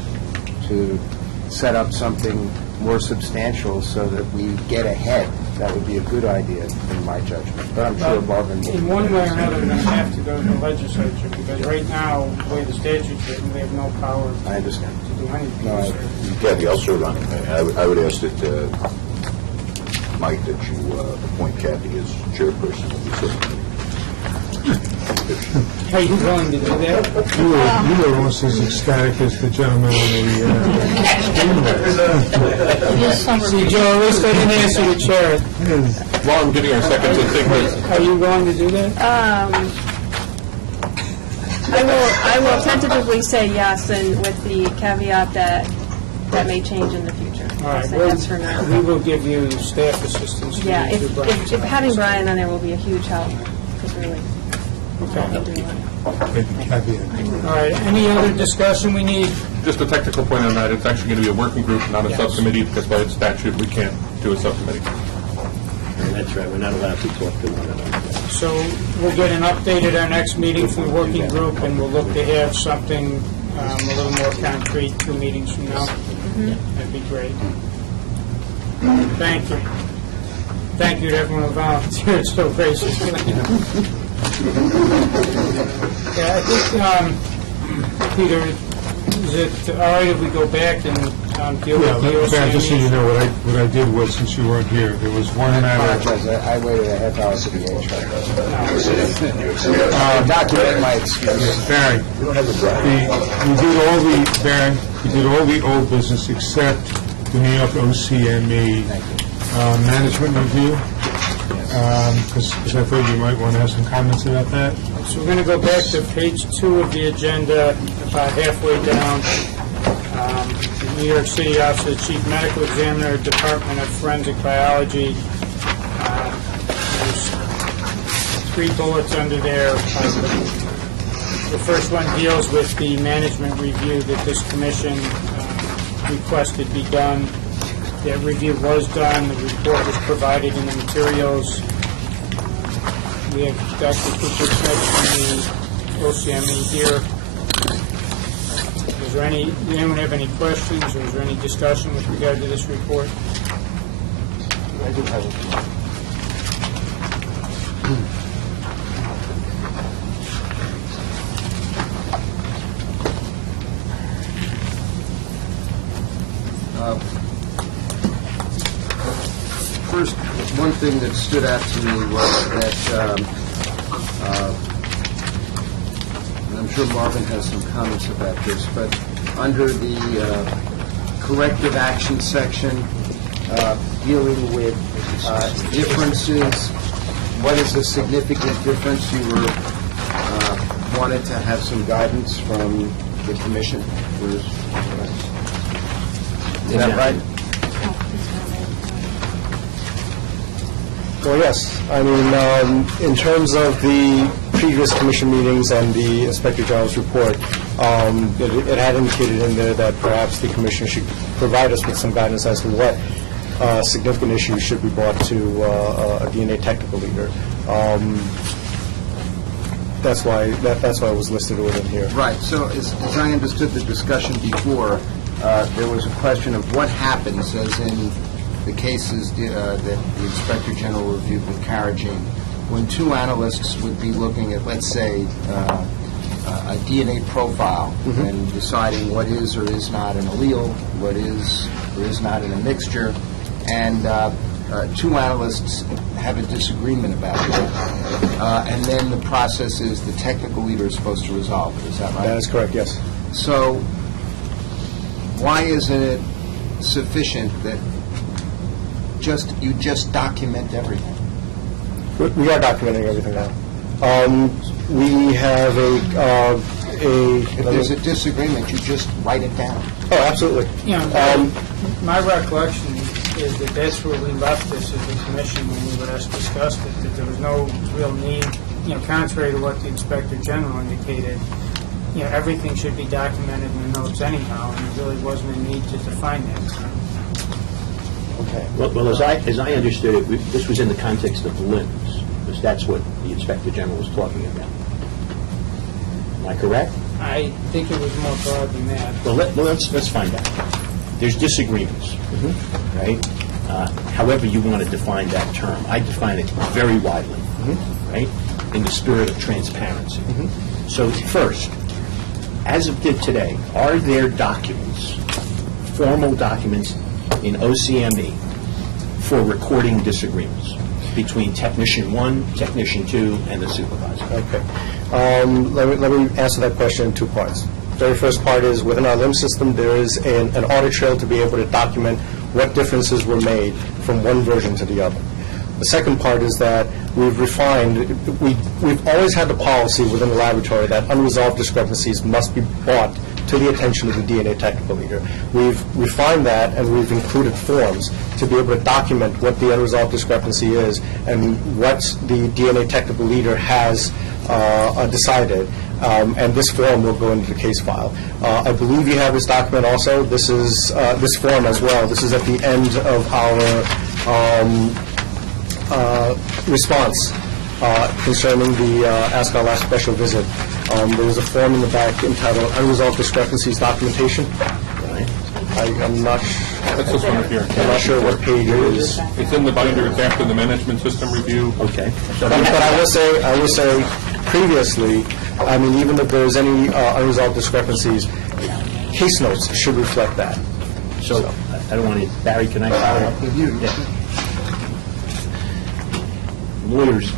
to set up something more substantial so that we get ahead, that would be a good idea in my judgment. But I'm sure Marvin will... In one way or another, we're going to have to go to the legislature, because right now, the way the statute's written, we have no power I understand. to do anything. No, Kathy, I'll serve on it. I would ask that, Mike, that you appoint Kathy as chairperson of the subcommittee. Are you willing to do that? You were almost as ecstatic as the gentleman on the screen. See, Joe, at least I didn't ask you to chair it. While I'm getting our seconds and thinkers, Are you going to do that? I will tentatively say yes, and with the caveat that may change in the future. All I'll right, say yes for now. we will give you staff assistance. Yeah, to Brian. if having Brian on there will be a huge help, because really, Okay. Caveat. All right, any other discussion we need? just a technical point on that, it's actually going to be a working group, not a subcommittee, because by statute, we can't do a subcommittee. And that's right, we're not allowed to talk to one another. So we'll get an update at our next meeting from the working group, and we'll look to have something a little more concrete 2 meetings from now. That'd be great. Thank you. Thank you to everyone who volunteered so graciously. Yeah, I think, Peter, is it all right if we go back and deal with the Yeah, just so you OCME? know, what I did was, since you weren't here, there was one I matter. apologize. I waited a half hour for the HR. Document my excuse. Barry, we did all the old business except the New York OCME management review. because I thought you might want to have some comments about that. So we're going to go back to page 2 of the agenda, about halfway down. The New York City Office of the Chief Medical Examiner, Department of Forensic Biology. There's 3 bullets under there. The first one deals with the management review that this commission requested be done. That review was done. The report was provided in the materials. We have Dr. Cooper Smith from the OCME here. Is there anyone have any questions, or is there any discussion with regard to this report? I do have a First, one thing that stood out to me was that, and I'm sure Marvin has some comments about this, but under the corrective action section, dealing with differences, what is a significant difference? You were wanted to have some guidance from the commission. Is that right? Well, yes. I mean, in terms of the previous commission meetings and the Inspector General's report, it had indicated in there that perhaps the commission should provide us with some guidance as to what significant issues should be brought to a DNA technical leader. That's why it was listed within here. Right. So as I understood the discussion before, there was a question of what happens, as in the cases that the Inspector General reviewed with Carrageen, when 2 analysts would be looking at, let's say, a DNA profile and deciding what is or is not an allele, what is or is not in a mixture, and 2 analysts have a disagreement about it. And then the process is the technical leader is supposed to resolve it. Is that right? That is correct, yes. So why isn't it sufficient that you just document everything? We are documenting everything now. We have If there's a disagreement, you just write it down. Oh, absolutely. You know, my recollection is that that's where we left this as a commission when we last discussed it, that there was no real need, contrary to what the Inspector General indicated, everything should be documented in the notes anyhow, and there really wasn't a need to define that. Okay. Well, as I understood it, this was in the context of limbs, because that's what the Inspector General was talking about. Am I correct? I think it was more broad than that. Well, let's find out. There's disagreements, right? However you want to define that term. I define it very widely, right, in the spirit of transparency. So first, as of today, are there documents, formal documents in OCME for recording disagreements between Technician 1, Technician 2, and the supervisor? Okay. Let me answer that question in 2 parts. The very first part is, within our limb system, there is an audit trail to be able to document what differences were made from one version to the other. The second part is that we've refined, we've always had the policy within the laboratory that unresolved discrepancies must be brought to the attention of the DNA technical leader. We've refined that, and we've included forms to be able to document what the unresolved discrepancy is and what the DNA technical leader has decided. And this form will go into the case file. I believe you have this document also. This is this form as well. This is at the end of our response concerning the Ask Our Last Special Visit. There was a form in the back entitled Unresolved Discrepancies Documentation. Right. I'm not That's this one here. I'm not sure what page it is. It's in the binder. It's after the management system review. Okay. But I will say, previously, I mean, even if there's any unresolved discrepancies, case notes should reflect that. So, I don't want to, Barry, can I follow up? With you. Yeah.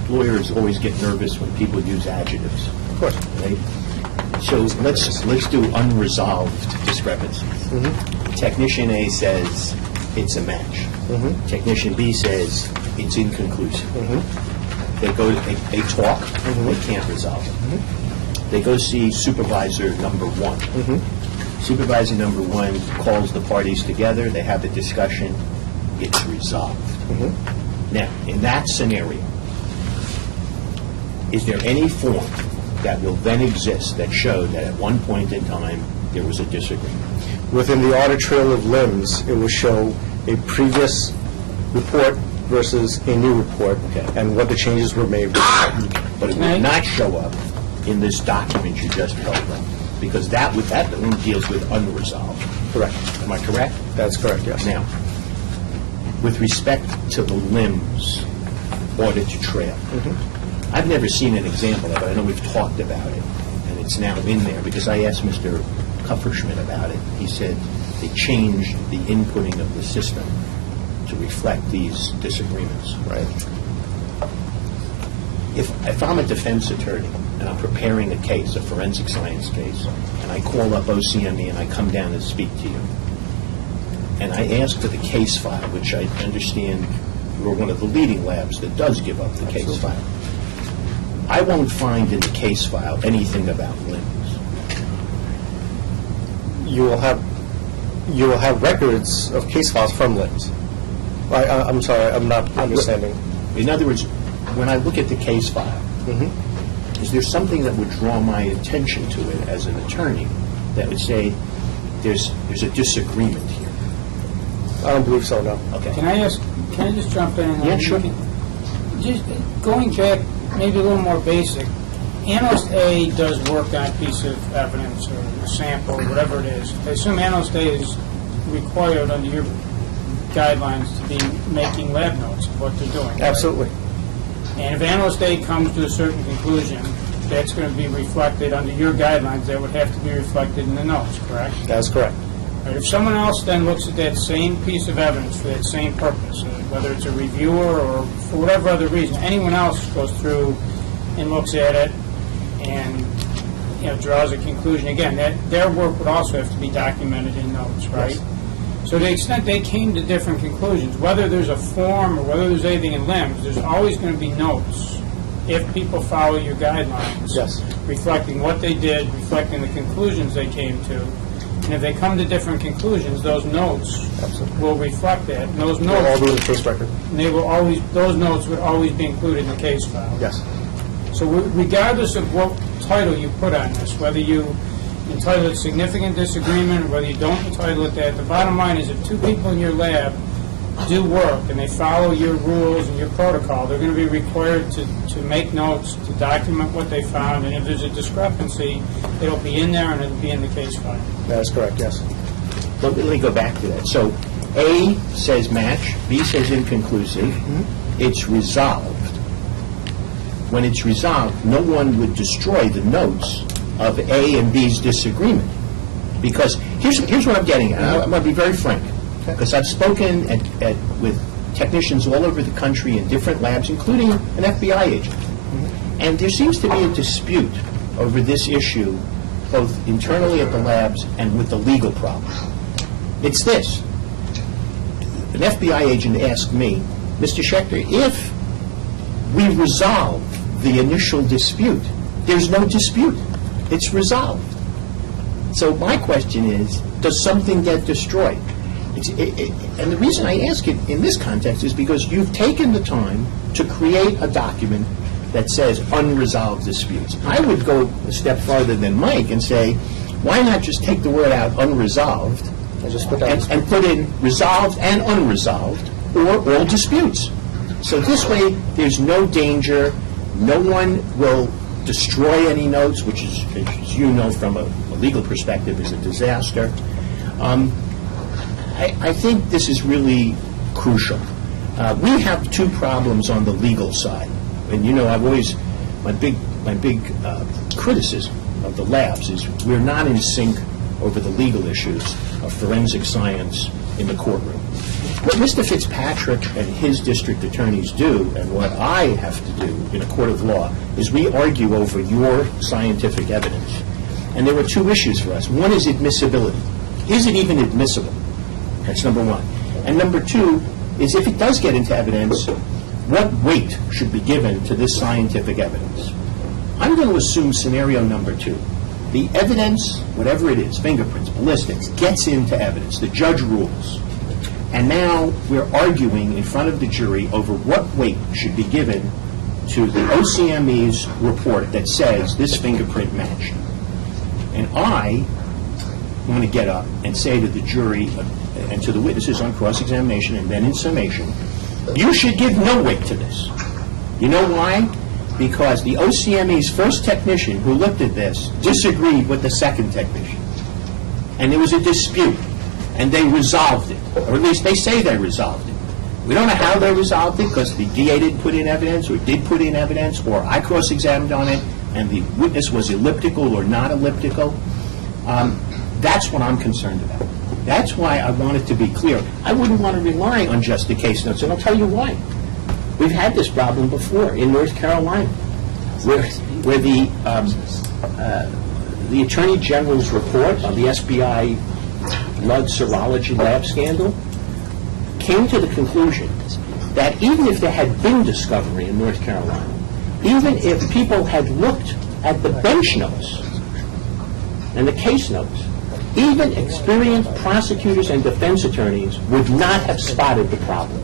Lawyers always get nervous when people use adjectives. Of course. Right? So let's do unresolved discrepancies. Technician A says it's a match. Technician B says it's inconclusive. They go, they talk, they can't resolve it. They go see supervisor number one. Supervisor number one calls the parties together, they have a discussion, it's resolved. Now, in that scenario, is there any form that will then exist that showed that at one point in time there was a disagreement? Within the audit trail of limbs, it will show a previous report versus a new report, and what the changes were made. But it would not show up in this document you just held up, because that one deals with unresolved. Correct. Am I correct? That's correct, yes. Now, with respect to the limbs audit trail, I've never seen an example of it. I know we've talked about it, and it's now in there, because I asked Mr. Kupferschmidt about it. He said they changed the inputting of the system to reflect these disagreements. Right. If I'm a defense attorney and I'm preparing a case, a forensic science case, and I call up OCME and I come down and speak to you, and I ask for the case file, which I understand you're one of the leading labs that does give up the case file, I won't find in the case file anything about limbs. You will have records of case files from limbs. I'm sorry, I'm not understanding. In other words, when I look at the case file, is there something that would draw my attention to it as an attorney that would say there's a disagreement here? I don't believe so, no. Okay. Can I just jump in? Yeah, sure. Just going back, maybe a little more basic, Analyst A does work on a piece of evidence or a sample, whatever it is. I assume Analyst A is required under your guidelines to be making lab notes of what they're doing. Absolutely. Right? And if Analyst A comes to a certain conclusion, that's going to be reflected under your guidelines. That would have to be reflected in the notes, correct? That's correct. Right, if someone else then looks at that same piece of evidence for that same purpose, whether it's a reviewer or for whatever other reason, anyone else goes through and looks at it and draws a conclusion, again, that their work would also have to be documented in notes, right? Yes. So to the extent they came to different conclusions, whether there's a form or whether there's anything in limbs, there's always going to be notes if people follow your guidelines, Yes. reflecting what they did, reflecting the conclusions they came to. And if they come to different conclusions, those notes will reflect that. And those They'll all notes, be in the case record. and those notes would always be included in the case file. Yes. So regardless of what title you put on this, whether you entitle it significant disagreement or whether you don't entitle it that, the bottom line is if two people in your lab do work and they follow your rules and your protocol, they're going to be required to make notes, to document what they found, and if there's a discrepancy, it'll be in there and it'll be in the case file. That's correct, yes. Let me go back to that. So A says match, B says inconclusive. It's resolved. When it's resolved, no one would destroy the notes of A and B's disagreement. Because here's what I'm getting at. I'm going to be very frank. Because I've spoken with technicians all over the country in different labs, including an FBI agent. And there seems to be a dispute over this issue, both internally at the labs and with the legal problem. It's this. An FBI agent asked me, Mr. Schechter, if we resolve the initial dispute, there's no dispute. It's resolved. So my question is, does something get destroyed? And the reason I ask it in this context is because you've taken the time to create a document that says unresolved disputes. I would go a step farther than Mike and say, why not just take the word out unresolved and put in resolved and unresolved, or all disputes. So this way, there's no danger, no one will destroy any notes, which is, as you know from a legal perspective, is a disaster. I think this is really crucial. We have two problems on the legal side. And I've always, my big criticism of the labs is we're not in sync over the legal issues of forensic science in the courtroom. What Mr. Fitzpatrick and his district attorneys do, and what I have to do in a court of law, is we argue over your scientific evidence. And there are two issues for us. One is admissibility. Is it even admissible? That's number one. And number two is if it does get into evidence, what weight should be given to this scientific evidence. I'm going to assume scenario number 2. The evidence, whatever it is, fingerprints, ballistics, gets into evidence. The judge rules. And now we're arguing in front of the jury over what weight should be given to the OCME's report that says this fingerprint matched. And I want to get up and say to the jury and to the witnesses on cross-examination and then in summation, you should give no weight to this. You know why? Because the OCME's first technician who looked at this disagreed with the second technician. And there was a dispute, and they resolved it, or at least they say they resolved it. We don't know how they resolved it, because the DA didn't put in evidence, or did put in evidence, or I cross-examined on it, and the witness was elliptical or not elliptical. That's what I'm concerned about. That's why I want it to be clear. I wouldn't want to rely on just the case notes, and I'll tell you why. We've had this problem before in North Carolina, where the Attorney General's report on the SBI blood serology lab scandal came to the conclusion that even if there had been discovery in North Carolina, even if people had looked at the bench notes and the case notes, even experienced prosecutors and defense attorneys would not have spotted the problem.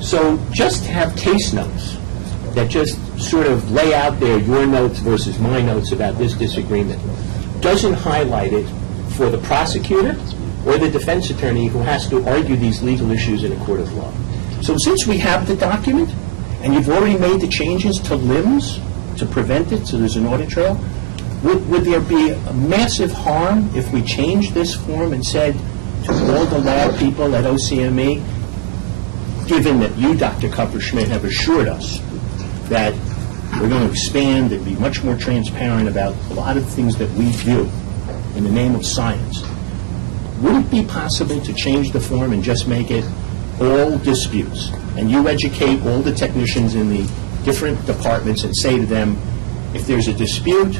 So just to have case notes that just sort of lay out there your notes versus my notes about this disagreement doesn't highlight it for the prosecutor or the defense attorney who has to argue these legal issues in a court of law. So since we have the document, and you've already made the changes to limbs to prevent it, so there's an audit trail, would there be a massive harm if we changed this form and said to all the lab people at OCME, given that you, Dr. Kupferschmidt, have assured us that we're going to expand and be much more transparent about a lot of things that we do in the name of science, would it be possible to change the form and just make it all disputes? And you educate all the technicians in the different departments and say to them, if there's a dispute,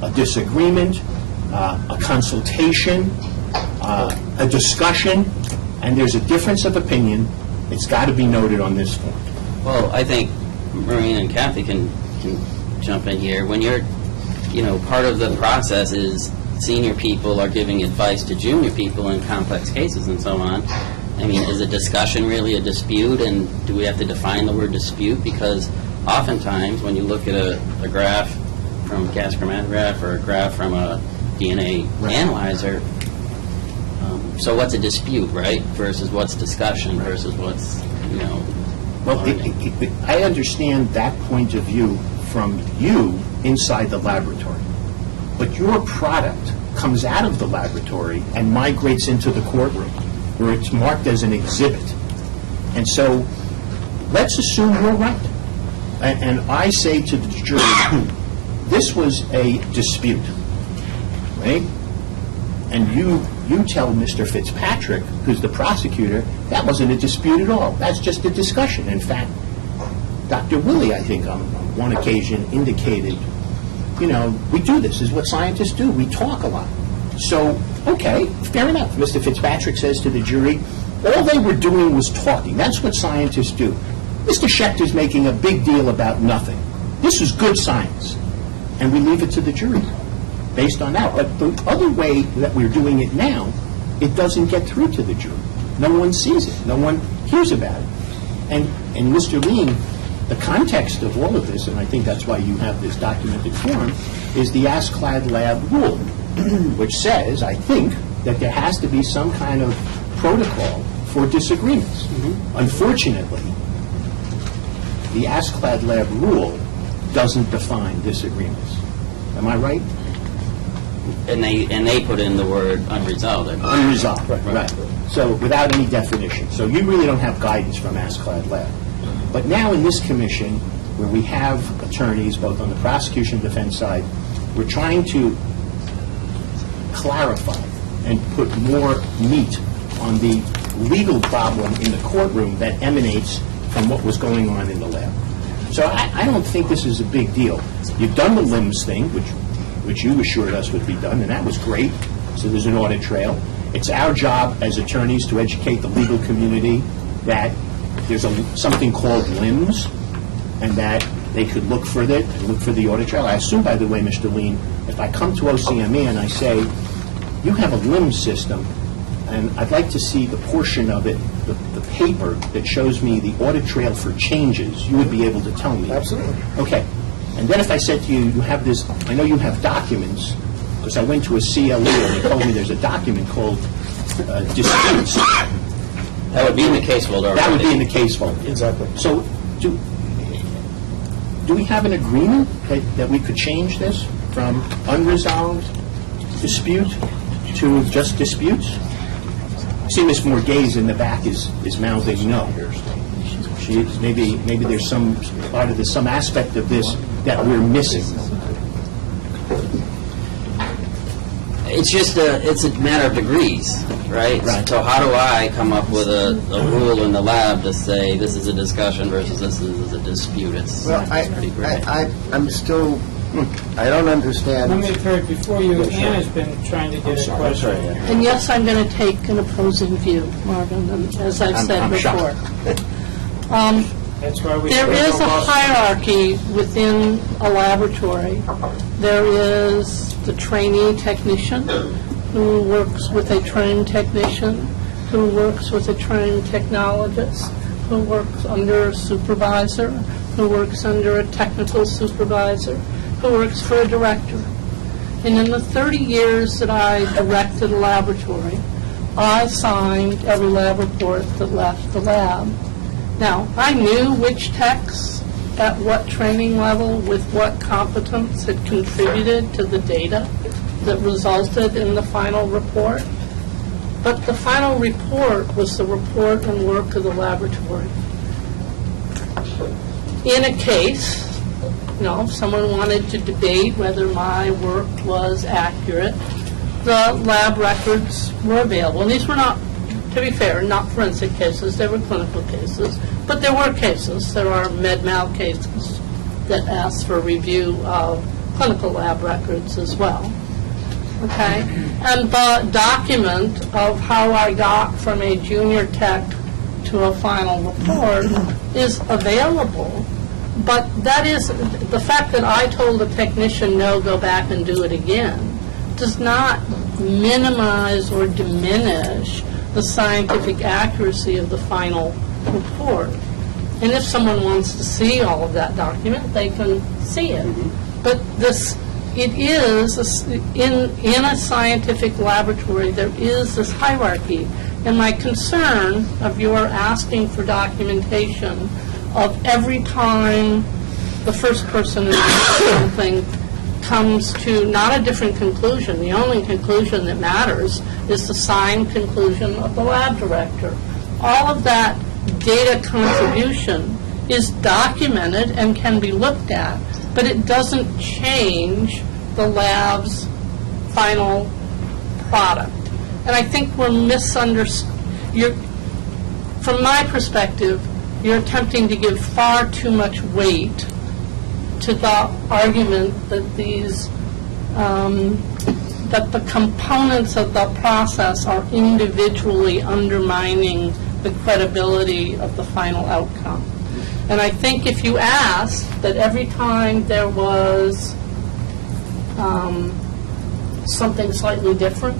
a disagreement, a consultation, a discussion, and there's a difference of opinion, it's got to be noted on this form. Well, I think Maureen and Kathy can jump in here. When you're, part of the process is senior people are giving advice to junior people in complex cases and so on. I mean, is a discussion really a dispute, and do we have to define the word dispute? Because oftentimes when you look at a graph from a gas chromatograph or a graph from a DNA analyzer, so what's a dispute, right, versus what's discussion versus what's, Well, I understand that point of view from you inside the laboratory. But your product comes out of the laboratory and migrates into the courtroom, where it's marked as an exhibit. And so let's assume we're right. And I say to the jury, this was a dispute, right? And you tell Mr. Fitzpatrick, who's the prosecutor, that wasn't a dispute at all. That's just a discussion. In fact, Dr. Willie, I think, on one occasion indicated, we do this. Is what scientists do. We talk a lot. So, okay, fair enough. Mr. Fitzpatrick says to the jury, all they were doing was talking. That's what scientists do. Mr. Schechter's making a big deal about nothing. This is good science. And we leave it to the jury based on that. But the other way that we're doing it now, it doesn't get through to the jury. No one sees it. No one hears about it. And Mr. Lean, the context of all of this, and I think that's why you have this documented form, is the ASCLD lab rule, which says, I think, that there has to be some kind of protocol for disagreements. Unfortunately, the ASCLD lab rule doesn't define disagreements. Am I right? And they put in the word unresolved. Unresolved, right. So without any definition. So you really don't have guidance from ASCLD lab. But now in this commission, where we have attorneys both on the prosecution and defense side, we're trying to clarify and put more meat on the legal problem in the courtroom that emanates from what was going on in the lab. So I don't think this is a big deal. You've done the limbs thing, which you assured us would be done, and that was great. So there's an audit trail. It's our job as attorneys to educate the legal community that there's something called limbs, and that they could look for it, and look for the audit trail. I assume, by the way, Mr. Lean, if I come to OCME and I say, you have a limb system, and I'd like to see the portion of it, the paper that shows me the audit trail for changes, you would be able to tell me. Absolutely. Okay. And then if I said to you, you have this, I know you have documents, because I went to a CLE and they told me there's a document called disputes. That would be in the case folder already. That would be in the case folder. Exactly. So do we have an agreement that we could change this from unresolved dispute to just disputes? I see Ms. Morgaze in the back is mouthing no. Maybe there's some part of this, some aspect of this that we're missing. It's just it's a matter of degrees, right? Right. So how do I come up with a rule in the lab to say this is a discussion versus this is a dispute? It's pretty great. I'm still, I don't understand. Let me third, before you, Anna's been trying to get a question. And yes, I'm going to take an opposing view, Marvin, and as I've said I'm before. That's why we. There is a hierarchy within a laboratory. There is the trainee technician who works with a trained technician, who works with a trained technologist, who works under a supervisor, who works under a technical supervisor, who works for a director. And in the 30 years that I directed a laboratory, I signed every lab report that left the lab. Now, I knew which techs at what training level with what competence had contributed to the data that resulted in the final report. But the final report was the report and work of the laboratory. In a case, if someone wanted to debate whether my work was accurate, the lab records were available. And these were not, to be fair, not forensic cases, they were clinical cases, but there were cases. There are med-mal cases that ask for review of clinical lab records as well. Okay? And the document of how I got from a junior tech to a final report is available, but that is, the fact that I told a technician, no, go back and do it again, does not minimize or diminish the scientific accuracy of the final report. And if someone wants to see all of that document, they can see it. But it is, in a scientific laboratory, there is this hierarchy. And my concern of your asking for documentation of every time the first person who does something comes to not a different conclusion. The only conclusion that matters is the signed conclusion of the lab director. All of that data contribution is documented and can be looked at, but it doesn't change the lab's final product. And I think we're misunderstanding. From my perspective, you're attempting to give far too much weight to the argument that that the components of the process are individually undermining the credibility of the final outcome. And I think if you asked that every time there was something slightly different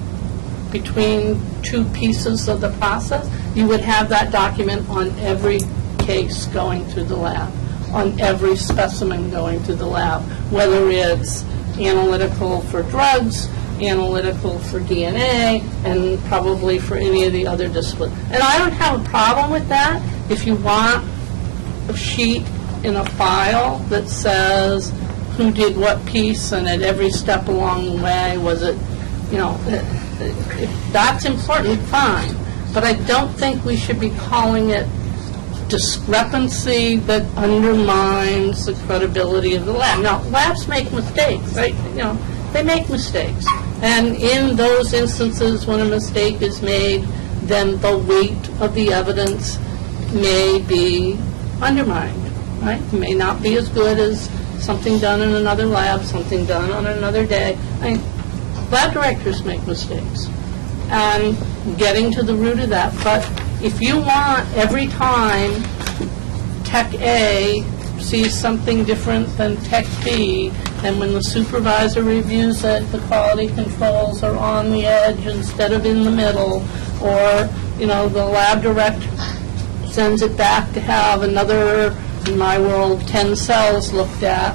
between two pieces of the process, you would have that document on every case going through the lab, on every specimen going through the lab, whether it's analytical for drugs, analytical for DNA, and probably for any of the other disciplines. And I don't have a problem with that. If you want a sheet in a file that says who did what piece and at every step along the way, was it, if that's important, fine. But I don't think we should be calling it discrepancy that undermines the credibility of the lab. Now, labs make mistakes, right? They make mistakes. And in those instances when a mistake is made, then the weight of the evidence may be undermined, right? It may not be as good as something done in another lab, something done on another day. Lab directors make mistakes. And getting to the root of that, but if you want every time Tech A sees something different than Tech B, and when the supervisor reviews it, the quality controls are on the edge instead of in the middle, or, the lab director sends it back to have another, in my world, 10 cells looked at,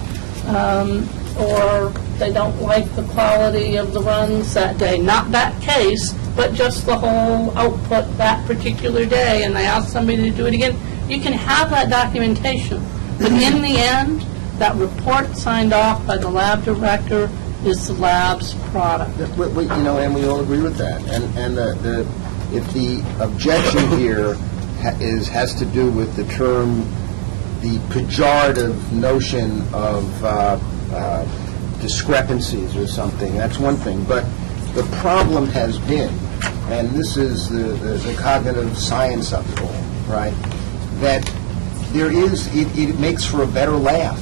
or they don't like the quality of the runs that day. Not that case, but just the whole output that particular day, and they ask somebody to do it again. You can have that documentation, but in the end, that report signed off by the lab director is the lab's product. And we all agree with that. And if the objection here has to do with the term, the pejorative notion of discrepancies or something, that's one thing. But the problem has been, and this is the cognitive science of it all, right, that it makes for a better lab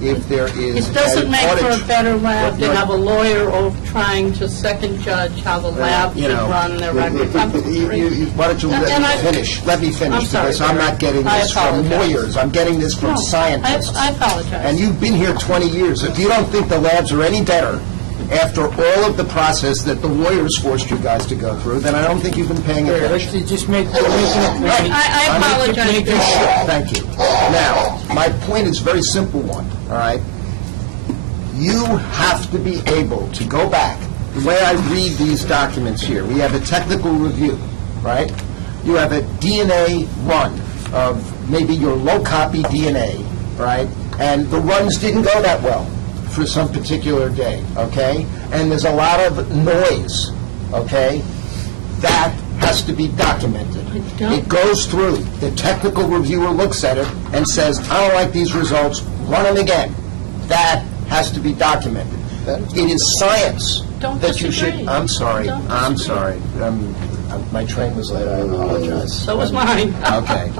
if there is It doesn't make for a better lab to Well, have a lawyer trying to second judge how the lab should run their records. Why don't you let me finish? Let me finish, I'm sorry, because I'm not getting I this from apologize. lawyers. I'm getting this from scientists. I apologize. And you've been here 20 years. If you don't think the labs are any better after all of the process that the lawyers forced you guys to go through, then I don't think you've been paying attention. Let's just make it I apologize. Thank you. Now, my point is a very simple one, all right? You have to be able to go back. The way I read these documents here, we have a technical review, right? You have a DNA run of maybe your low-copy DNA, right? And the runs didn't go that well for some particular day, okay? And there's a lot of noise, okay? That has to be documented. It goes through. The technical reviewer looks at it and says, I don't like these results, run them again. That has to be documented. It is science that you should... I'm sorry. My train was late. I apologize. So was mine. Okay.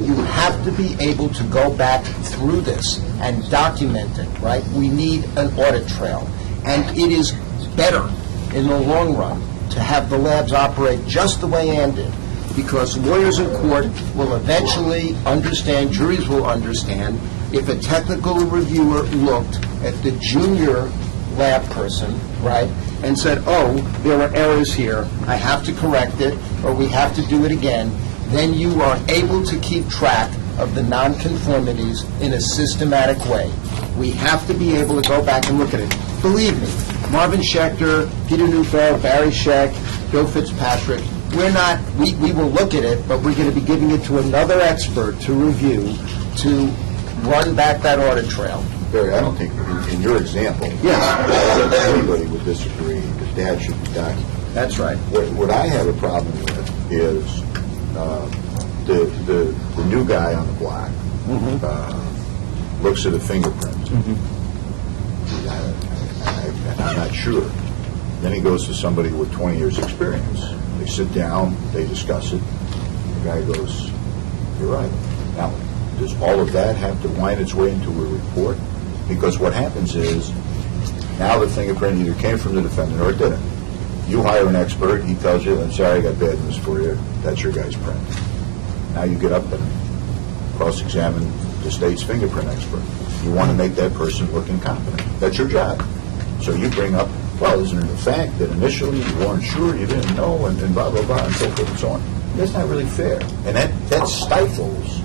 You have to be able to go back through this and document it, right? We need an audit trail. And it is better in the long run to have the labs operate just the way Ann did, because lawyers in court will eventually understand, juries will understand, if a technical reviewer looked at the junior lab person, right, and said, oh, there are errors here, I have to correct it, or we have to do it again, then you are able to keep track of the nonconformities in a systematic way. We have to be able to go back and look at it. Believe me, Marvin Schechter, Peter Neufeld, Barry Scheck, Joe Fitzpatrick, we will look at it, but we're going to be giving it to another expert to review, to run back that audit trail. Barry, I don't think, in your example, anybody would disagree that should be documented. That's right. What I have a problem with is the new guy on the block looks at a fingerprint. I'm not sure. Then he goes to somebody with 20 years' experience. They sit down, they discuss it. The guy goes, you're right. Now, does all of that have to wind its way into a report? Because what happens is, now the fingerprint either came from the defendant or it didn't. You hire an expert, he tells you, I'm sorry, I got bad news for you, that's your guy's print. Now you get up and cross-examine the state's fingerprint expert. You want to make that person look incompetent. That's your job. So you bring up, well, isn't it a fact that initially you weren't sure, you didn't know, and blah, blah, blah, and so forth and so on. That's not really fair. And that stifles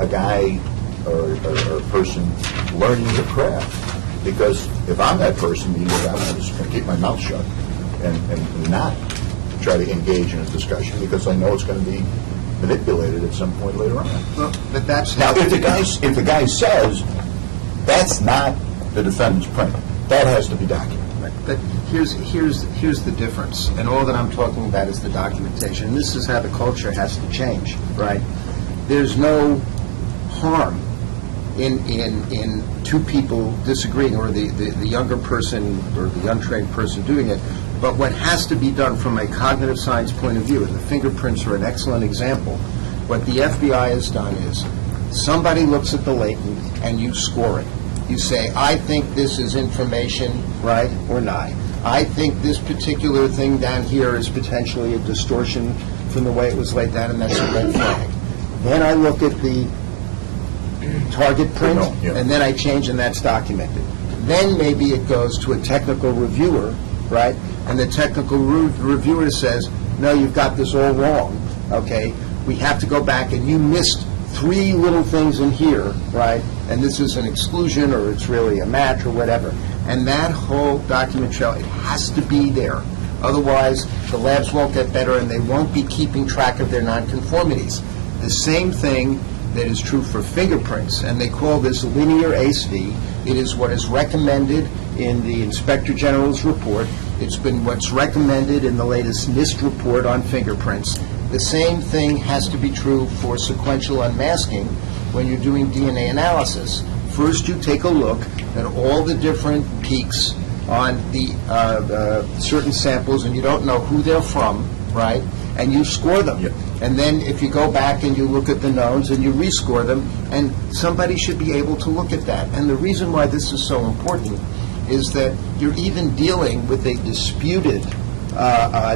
a guy or a person learning the craft. Because if I'm that person, I'm just going to keep my mouth shut and not try to engage in a discussion because I know it's going to be manipulated at some point later on. Well, but that's now, if the guy says that's not the defendant's print, that has to be documented. But here's the difference, and all that I'm talking about is the documentation. This is how the culture has to change, right? There's no harm in two people disagreeing, or the younger person or the untrained person doing it. But what has to be done from a cognitive science point of view, and the fingerprints are an excellent example, what the FBI has done is somebody looks at the latent and you score it. You say, I think this is information, right, or not. I think this particular thing down here is potentially a distortion from the way it was laid down, and that's a red flag. Then I look at the target print, and then I change, and that's documented. Then maybe it goes to a technical reviewer, right? And the technical reviewer says, no, you've got this all wrong, okay? We have to go back, and you missed 3 little things in here, right? And this is an exclusion, or it's really a match, or whatever. And that whole document trail, it has to be there. Otherwise, the labs won't get better, and they won't be keeping track of their nonconformities. The same thing that is true for fingerprints, and they call this linear ASV. It is what is recommended in the Inspector General's report. It's been what's recommended in the latest NIST report on fingerprints. The same thing has to be true for sequential unmasking when you're doing DNA analysis. First, you take a look at all the different peaks on the certain samples, and you don't know who they're from, right? And you score them. Yep. And then if you go back and you look at the knowns and you rescore them, and somebody should be able to look at that. And the reason why this is so important is that you're even dealing with a disputed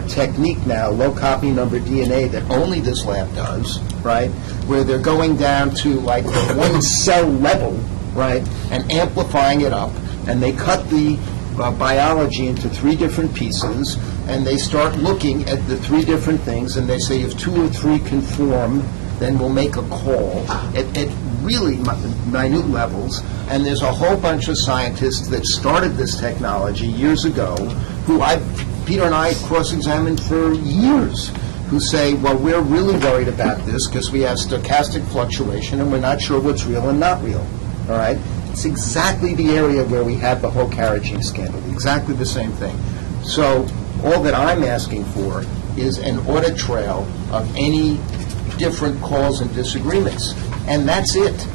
technique now, low copy number DNA, that only this lab does, right? Where they're going down to like the 1 cell level, right, and amplifying it up, and they cut the biology into 3 different pieces, and they start looking at the 3 different things, and they say if 2 or 3 conform, then we'll make a call at really minute levels. And there's a whole bunch of scientists that started this technology years ago who Peter and I cross-examined for years, who say, well, we're really worried about this because we have stochastic fluctuation and we're not sure what's real and not real, all right? It's exactly the area where we had the whole carriaging scandal, exactly the same thing. So all that I'm asking for is an audit trail of any different calls and disagreements, and that's it.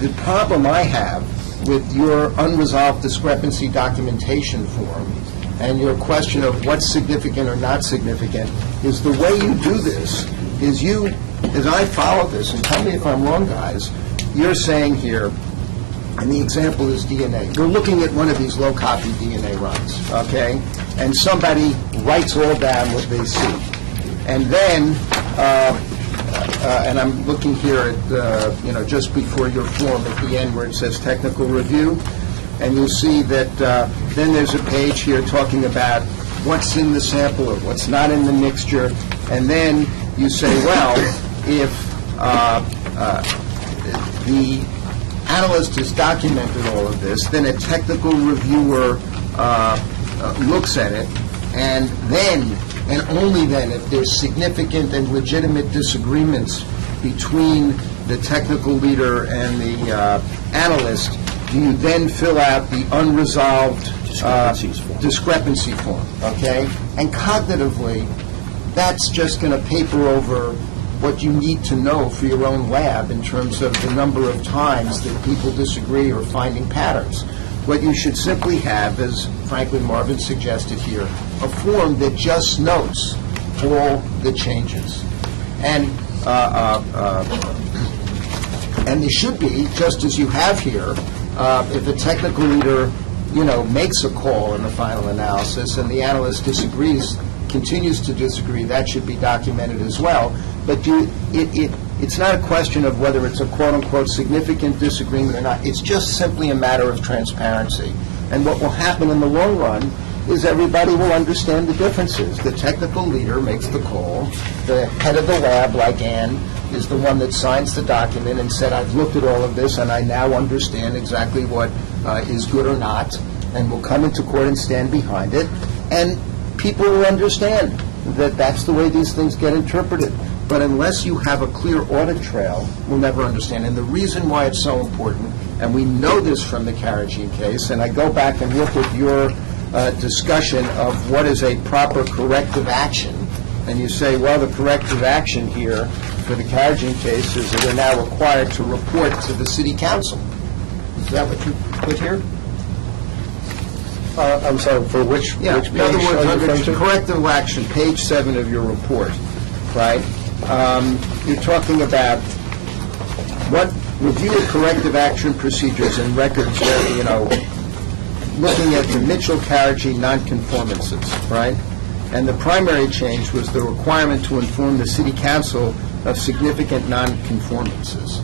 The problem I have with your unresolved discrepancy documentation form and your question of what's significant or not significant is the way you do this is you, as I follow this, and tell me if I'm wrong, guys, you're saying here, and the example is DNA. We're looking at one of these low-copy DNA runs, okay? And somebody writes all down what they see. And then, and I'm looking here at, just before your form at the end where it says technical review, and you'll see that then there's a page here talking about what's in the sample or what's not in the mixture, and then you say, well, if the analyst has documented all of this, then a technical reviewer looks at it, and then, and only then, if there's significant and legitimate disagreements between the technical leader and the analyst, do you then fill out the unresolved discrepancy form, okay? And cognitively, that's just going to paper over what you need to know for your own lab in terms of the number of times that people disagree or finding patterns. What you should simply have, as Franklin Marvin suggested here, a form that just notes all the changes. And there should be, just as you have here, if a technical leader, makes a call in the final analysis and the analyst disagrees, continues to disagree, that should be documented as well. But it's not a question of whether it's a quote-unquote significant disagreement or not. It's just simply a matter of transparency. And what will happen in the long run is everybody will understand the differences. The technical leader makes the call. The head of the lab, like Ann, is the one that signs the document and said, I've looked at all of this and I now understand exactly what is good or not, and will come into court and stand behind it. And people will understand that that's the way these things get interpreted. But unless you have a clear audit trail, we'll never understand. And the reason why it's so important, and we know this from the Carrageen case, and I go back and look at your discussion of what is a proper corrective action, and you say, well, the corrective action here for the Carrageen case is that we're now required to report to the city council. Is that what you put here? I'm sorry, for which page? In other words, under corrective action, page 7 of your report, right? You're talking about what review of corrective action procedures and records, looking at the Mitchell-Carrigy nonconformances, right? And the primary change was the requirement to inform the city council of significant nonconformances.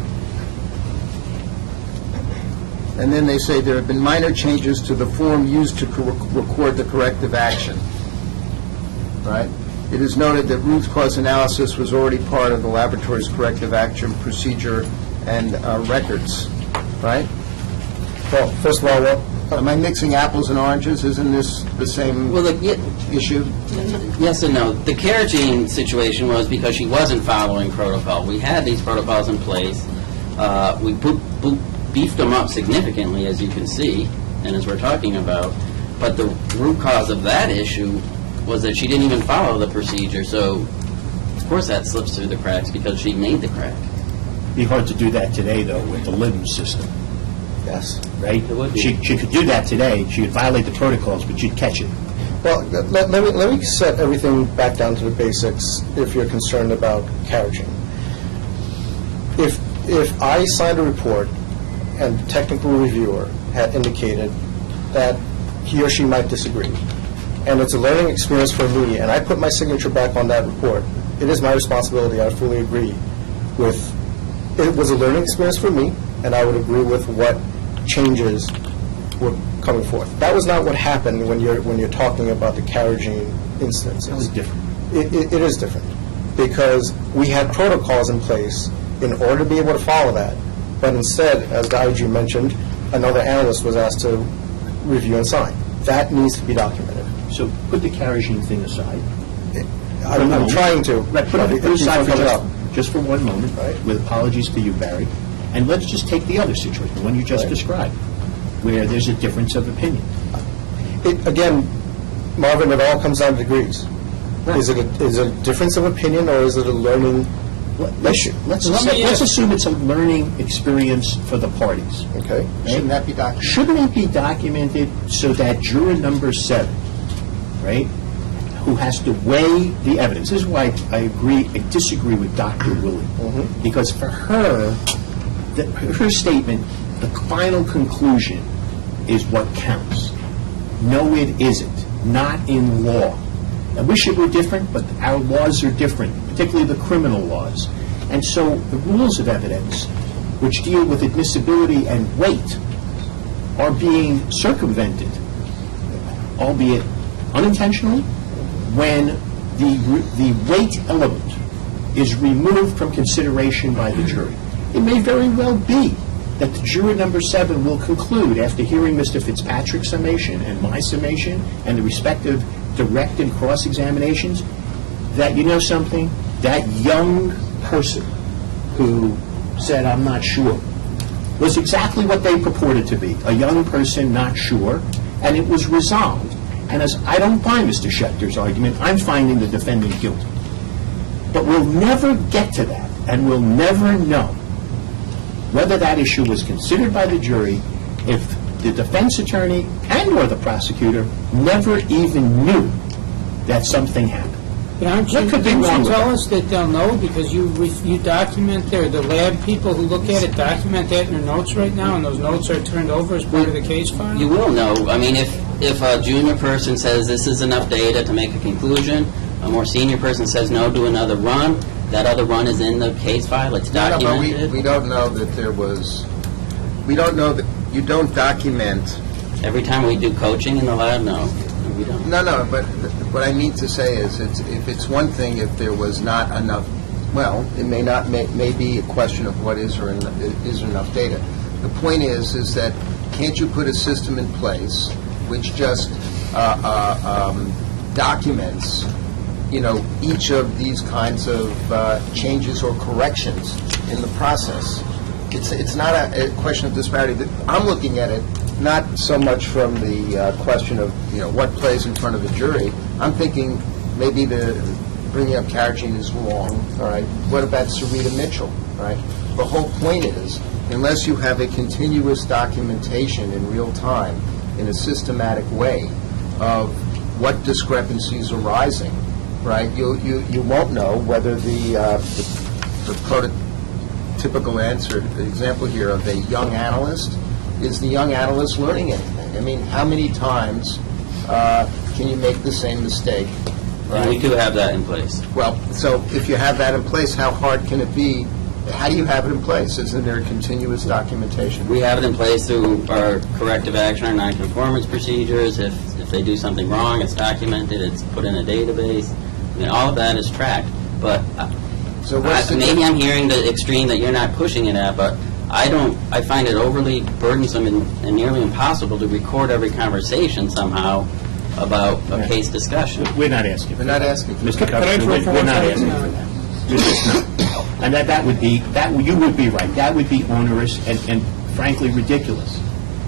And then they say there have been minor changes to the form used to record the corrective action, right? It is noted that root cause analysis was already part of the laboratory's corrective action procedure and records, right? Well, first of all, am I mixing apples and oranges? Isn't this the same issue? Yes and no. The Carrageen situation was because she wasn't following protocol. We had these protocols in place. We beefed them up significantly, as you can see, and as we're talking about. But the root cause of that issue was that she didn't even follow the procedure. So, of course, that slips through the cracks because she made the crack. Be hard to do that today, though, with the LIMS system. Yes. Right? It would be. She could do that today. She would violate the protocols, but you'd catch it. Well, let me set everything back down to the basics if you're concerned about Carrageen. If I signed a report and the technical reviewer had indicated that he or she might disagree, and it's a learning experience for me, and I put my signature back on that report, it is my responsibility, I fully agree with, it was a learning experience for me, and I would agree with what changes were coming forth. That was not what happened when you're talking about the Carrageen instance. That was different. It is different, because we had protocols in place in order to be able to follow that, but instead, as the IG mentioned, another analyst was asked to review and sign. That needs to be documented. So put the Carrageen thing aside. I'm trying to. Right, put it aside for just for one moment, Right. with apologies to you, Barry, and let's just take the other situation, the one you just described, where there's a difference of opinion. Again, Marvin, it all comes down to degrees. Right. Is it a difference of opinion, or is it a learning issue? Let's assume it's a learning experience for the parties. Okay. Shouldn't that be documented? Shouldn't it be documented so that juror number 7, right, who has to weigh the evidence? This is why I disagree with Dr. Willie, because for her, her statement, the final conclusion is what counts. No, it isn't. Not in law. I wish it were different, but our laws are different, particularly the criminal laws. And so the rules of evidence, which deal with admissibility and weight, are being circumvented, albeit unintentionally, when the weight element is removed from consideration by the jury. It may very well be that the juror number 7 will conclude, after hearing Mr. Fitzpatrick's summation and my summation and the respective direct and cross-examinations, that, you know something, that young person who said, "I'm not sure," was exactly what they purported to be, a young person not sure, and it was resolved. And as I don't buy Mr. Schechter's argument, I'm finding the defendant guilty. But we'll never get to that, and we'll never know whether that issue was considered by the jury if the defense attorney and or the prosecutor never even knew that something happened. But What could be didn't wrong you with tell that? us that they'll know because you document the lab people who look at it document that in their notes right now, and those notes are turned over as part of the case file? You will know. I mean, if a junior person says this is enough data to make a conclusion, a more senior person says no, do another run, that other run is in the case file, it's documented. No, but we don't know that there was, we don't know that, you don't document. Every time we do coaching in the lab, no, we don't. No, but what I mean to say is, if it's one thing if there was not enough, well, it may be a question of what is or isn't enough data. The point is that can't you put a system in place which just documents, each of these kinds of changes or corrections in the process? It's not a question of disparity. I'm looking at it not so much from the question of, what plays in front of the jury. I'm thinking maybe bringing up Carrageen is wrong, all right? What about Sarita Mitchell, all right? The whole point is, unless you have a continuous documentation in real time, in a systematic way, of what discrepancies are arising, right, you won't know whether the prototypical answer, the example here of a young analyst, is the young analyst learning anything? I mean, how many times can you make the same mistake? And we do have that in place. Well, so if you have that in place, how hard can it be? How do you have it in place? Isn't there continuous documentation? We have it in place through our corrective action, our nonconformance procedures. If they do something wrong, it's documented, it's put in a database. I mean, all of that is tracked. But So what's the maybe I'm hearing the extreme that you're not pushing it at, but I find it overly burdensome and nearly impossible to record every conversation somehow about a case discussion. We're not asking. We're not asking for Mr. that. Cutler, we're not asking for that. Just not. And that would be, you would be right. That would be onerous and frankly ridiculous.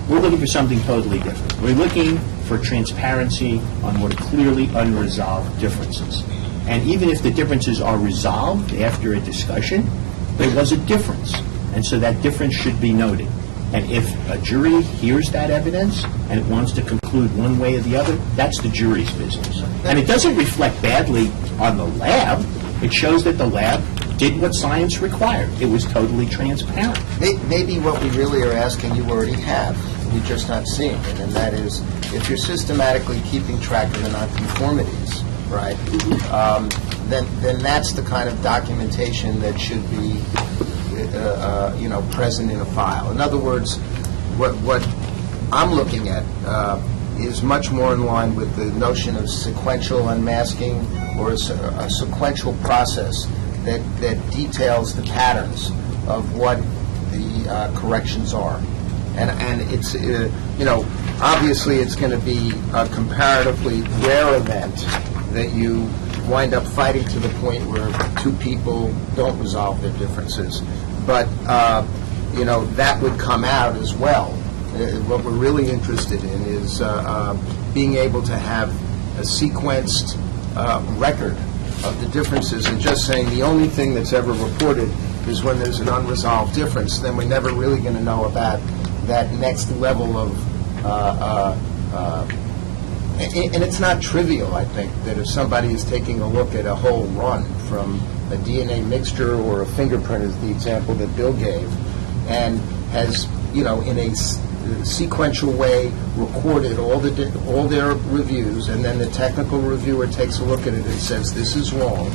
We're looking for something totally different. We're looking for transparency on what are clearly unresolved differences. And even if the differences are resolved after a discussion, there was a difference. And so that difference should be noted. And if a jury hears that evidence and it wants to conclude one way or the other, that's the jury's business. And it doesn't reflect badly on the lab. It shows that the lab did what science required. It was totally transparent. Maybe what we really are asking you already have. We're just not seeing it. And that is, if you're systematically keeping track of the nonconformities, right, then that's the kind of documentation that should be present in a file. In other words, what I'm looking at is much more in line with the notion of sequential unmasking, or a sequential process that details the patterns of what the corrections are. And it's, obviously it's going to be a comparatively rare event that you wind up fighting to the point where two people don't resolve their differences. But, that would come out as well. What we're really interested in is being able to have a sequenced record of the differences, and just saying the only thing that's ever reported is when there's an unresolved difference, then we're never really going to know about that next level of and it's not trivial, I think, that if somebody is taking a look at a whole run from a DNA mixture or a fingerprint, is the example that Bill gave, and has, in a sequential way recorded all their reviews, and then the technical reviewer takes a look at it and says, this is wrong,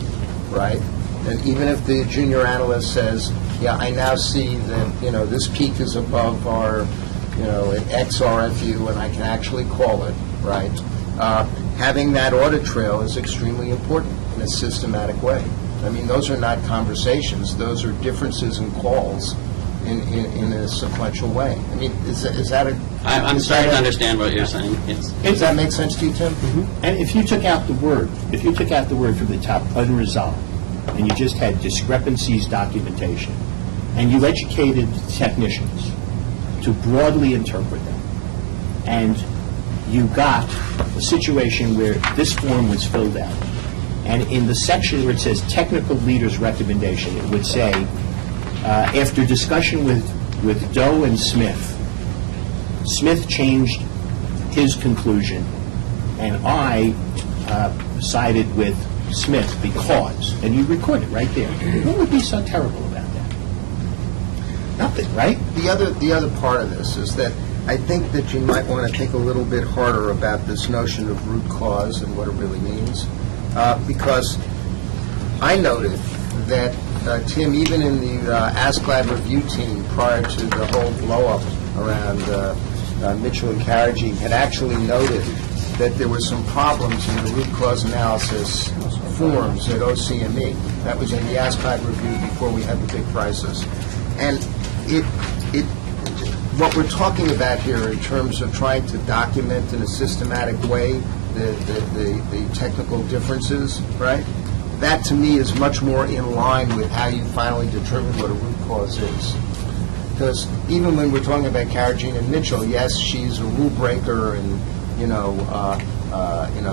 right? And even if the junior analyst says, yeah, I now see that, this peak is above our, an XRFU, and I can actually call it, right? Having that audit trail is extremely important in a systematic way. I mean, those are not conversations. Those are differences in calls in a sequential way. I mean, is that a... I'm starting to understand what you're saying. Yes. Does that make sense to you, Tim? Mm-hmm. And if you took out the word from the top, unresolved, and you just had discrepancies documentation, and you educated technicians to broadly interpret them, and you got a situation where this form was filled out, and in the section where it says technical leader's recommendation, it would say, after discussion with Doe and Smith changed his conclusion, and I sided with Smith because, and you record it right there. What would be so terrible about that? Nothing, right? The other part of this is that I think that you might want to think a little bit harder about this notion of root cause and what it really means, because I noted that Tim, even in the ASCLAD review team prior to the whole blow-up around Mitchell and Carrigy, had actually noted that there were some problems in the root cause analysis forms at OCME. That was in the ASCLAD review before we had the big crisis. And what we're talking about here in terms of trying to document in a systematic way the technical differences, right? That to me is much more in line with how you finally determine what a root cause is. Because even when we're talking about Carrigy and Mitchell, yes, she's a rule breaker, and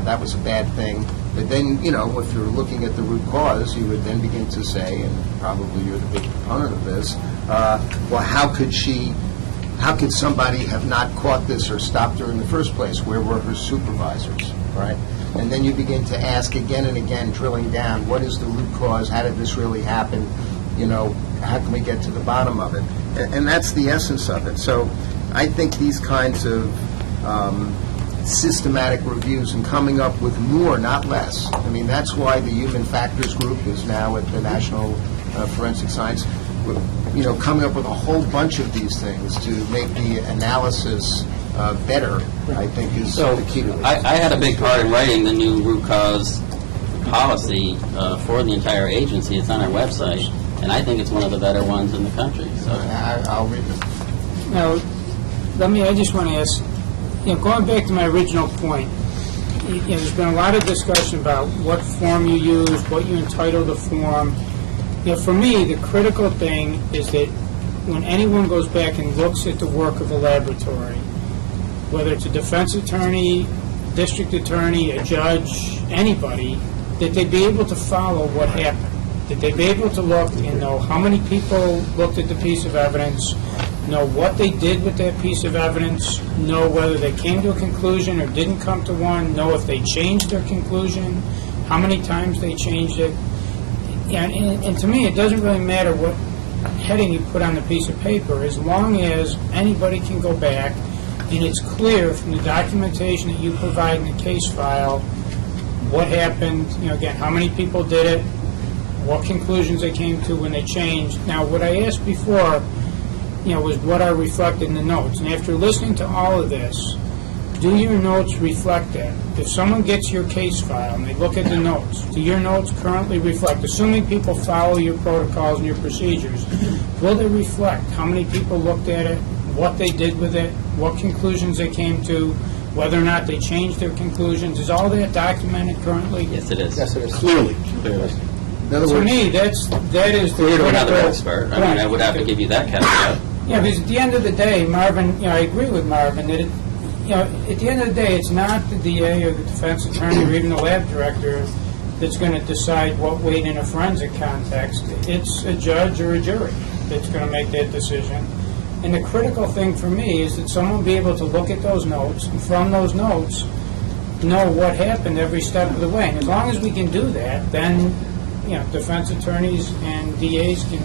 that was a bad thing. But then, if you're looking at the root cause, you would then begin to say, and probably you're the big proponent of this, well, how could somebody have not caught this or stopped her in the first place? Where were her supervisors, right? And then you begin to ask again and again, drilling down, what is the root cause? How did this really happen? How can we get to the bottom of it? And that's the essence of it. So I think these kinds of systematic reviews and coming up with more, not less. I mean, that's why the Human Factors Group is now at the National Forensic Science, coming up with a whole bunch of these things to make the analysis better, I think, is the key to it. I had a big part in writing the new root cause policy for the entire agency. It's on our website, and I think it's one of the better ones in the country. So I'll read it. Now, I just want to ask, going back to my original point, there's been a lot of discussion about what form you use, what you entitle the form. For me, the critical thing is that when anyone goes back and looks at the work of a laboratory, whether it's a defense attorney, district attorney, a judge, anybody, that they be able to follow what happened. That they be able to look and know how many people looked at the piece of evidence, know what they did with that piece of evidence, know whether they came to a conclusion or didn't come to one, know if they changed their conclusion, how many times they changed it. And to me, it doesn't really matter what heading you put on the piece of paper, as long as anybody can go back and it's clear from the documentation that you provide in the case file what happened, again, how many people did it, what conclusions they came to when they changed. Now, what I asked before, was what are reflected in the notes. And after listening to all of this, do your notes reflect that? If someone gets your case file and they look at the notes, do your notes currently reflect, assuming people follow your protocols and your procedures, will they reflect how many people looked at it, what they did with it, what conclusions they came to, whether or not they changed their conclusions? Is all that documented currently? yes, it is. Yes, it is. Clearly. In other To words, me, that is the Clear to another critical- expert. I mean, I would have to give you that caveat. Yeah, because at the end of the day, Marvin, I agree with Marvin that at the end of the day, it's not the DA or the defense attorney or even the lab director that's going to decide what weight in a forensic context. It's a judge or a jury that's going to make that decision. And the critical thing for me is that someone be able to look at those notes and from those notes know what happened every step of the way. And as long as we can do that, then defense attorneys and DAs can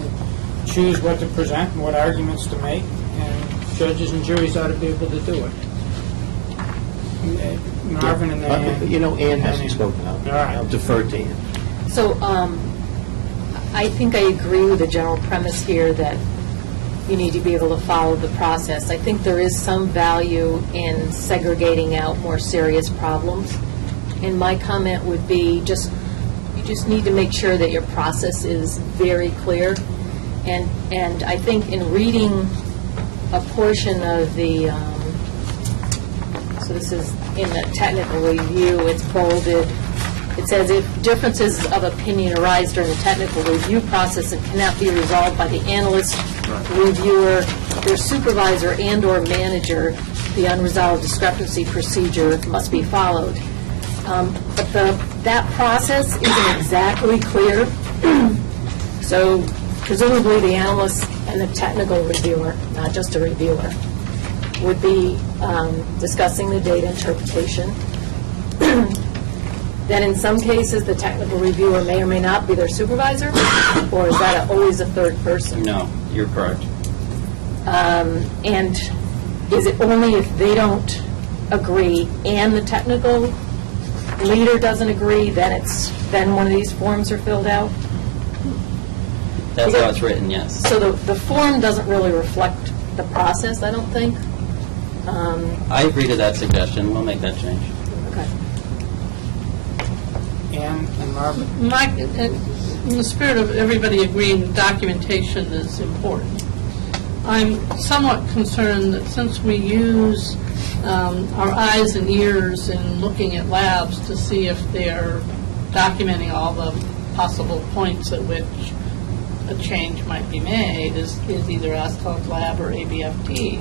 choose what to present and what arguments to make, and judges and juries ought to be able to do it. Marvin and then Ann. Ann hasn't spoken. I'll defer to Ann. So I think I agree with the general premise here that you need to be able to follow the process. I think there is some value in segregating out more serious problems. And my comment would be you just need to make sure that your process is very clear. And I think in reading a portion of the, so this is in the technical review, it's bolded. It says, if differences of opinion arise during the technical review process and cannot be resolved by the analyst, reviewer, their supervisor and/or manager, the unresolved discrepancy procedure must be followed. But that process isn't exactly clear. So presumably the analyst and the technical reviewer, not just a reviewer, would be discussing the data interpretation. Then in some cases, the technical reviewer may or may not be their supervisor, or is that always a third person? No, you're correct. And is it only if they don't agree and the technical leader doesn't agree, then one of these forms are filled out? That's how it's written, yes. So the form doesn't really reflect the process, I don't think. I agree to that suggestion. We'll make that change. Okay. Ann and Marvin. In the spirit of everybody agreeing documentation is important, I'm somewhat concerned that since we use our eyes and ears in looking at labs to see if they're documenting all the possible points at which a change might be made, is either ASCOG lab or ABFT.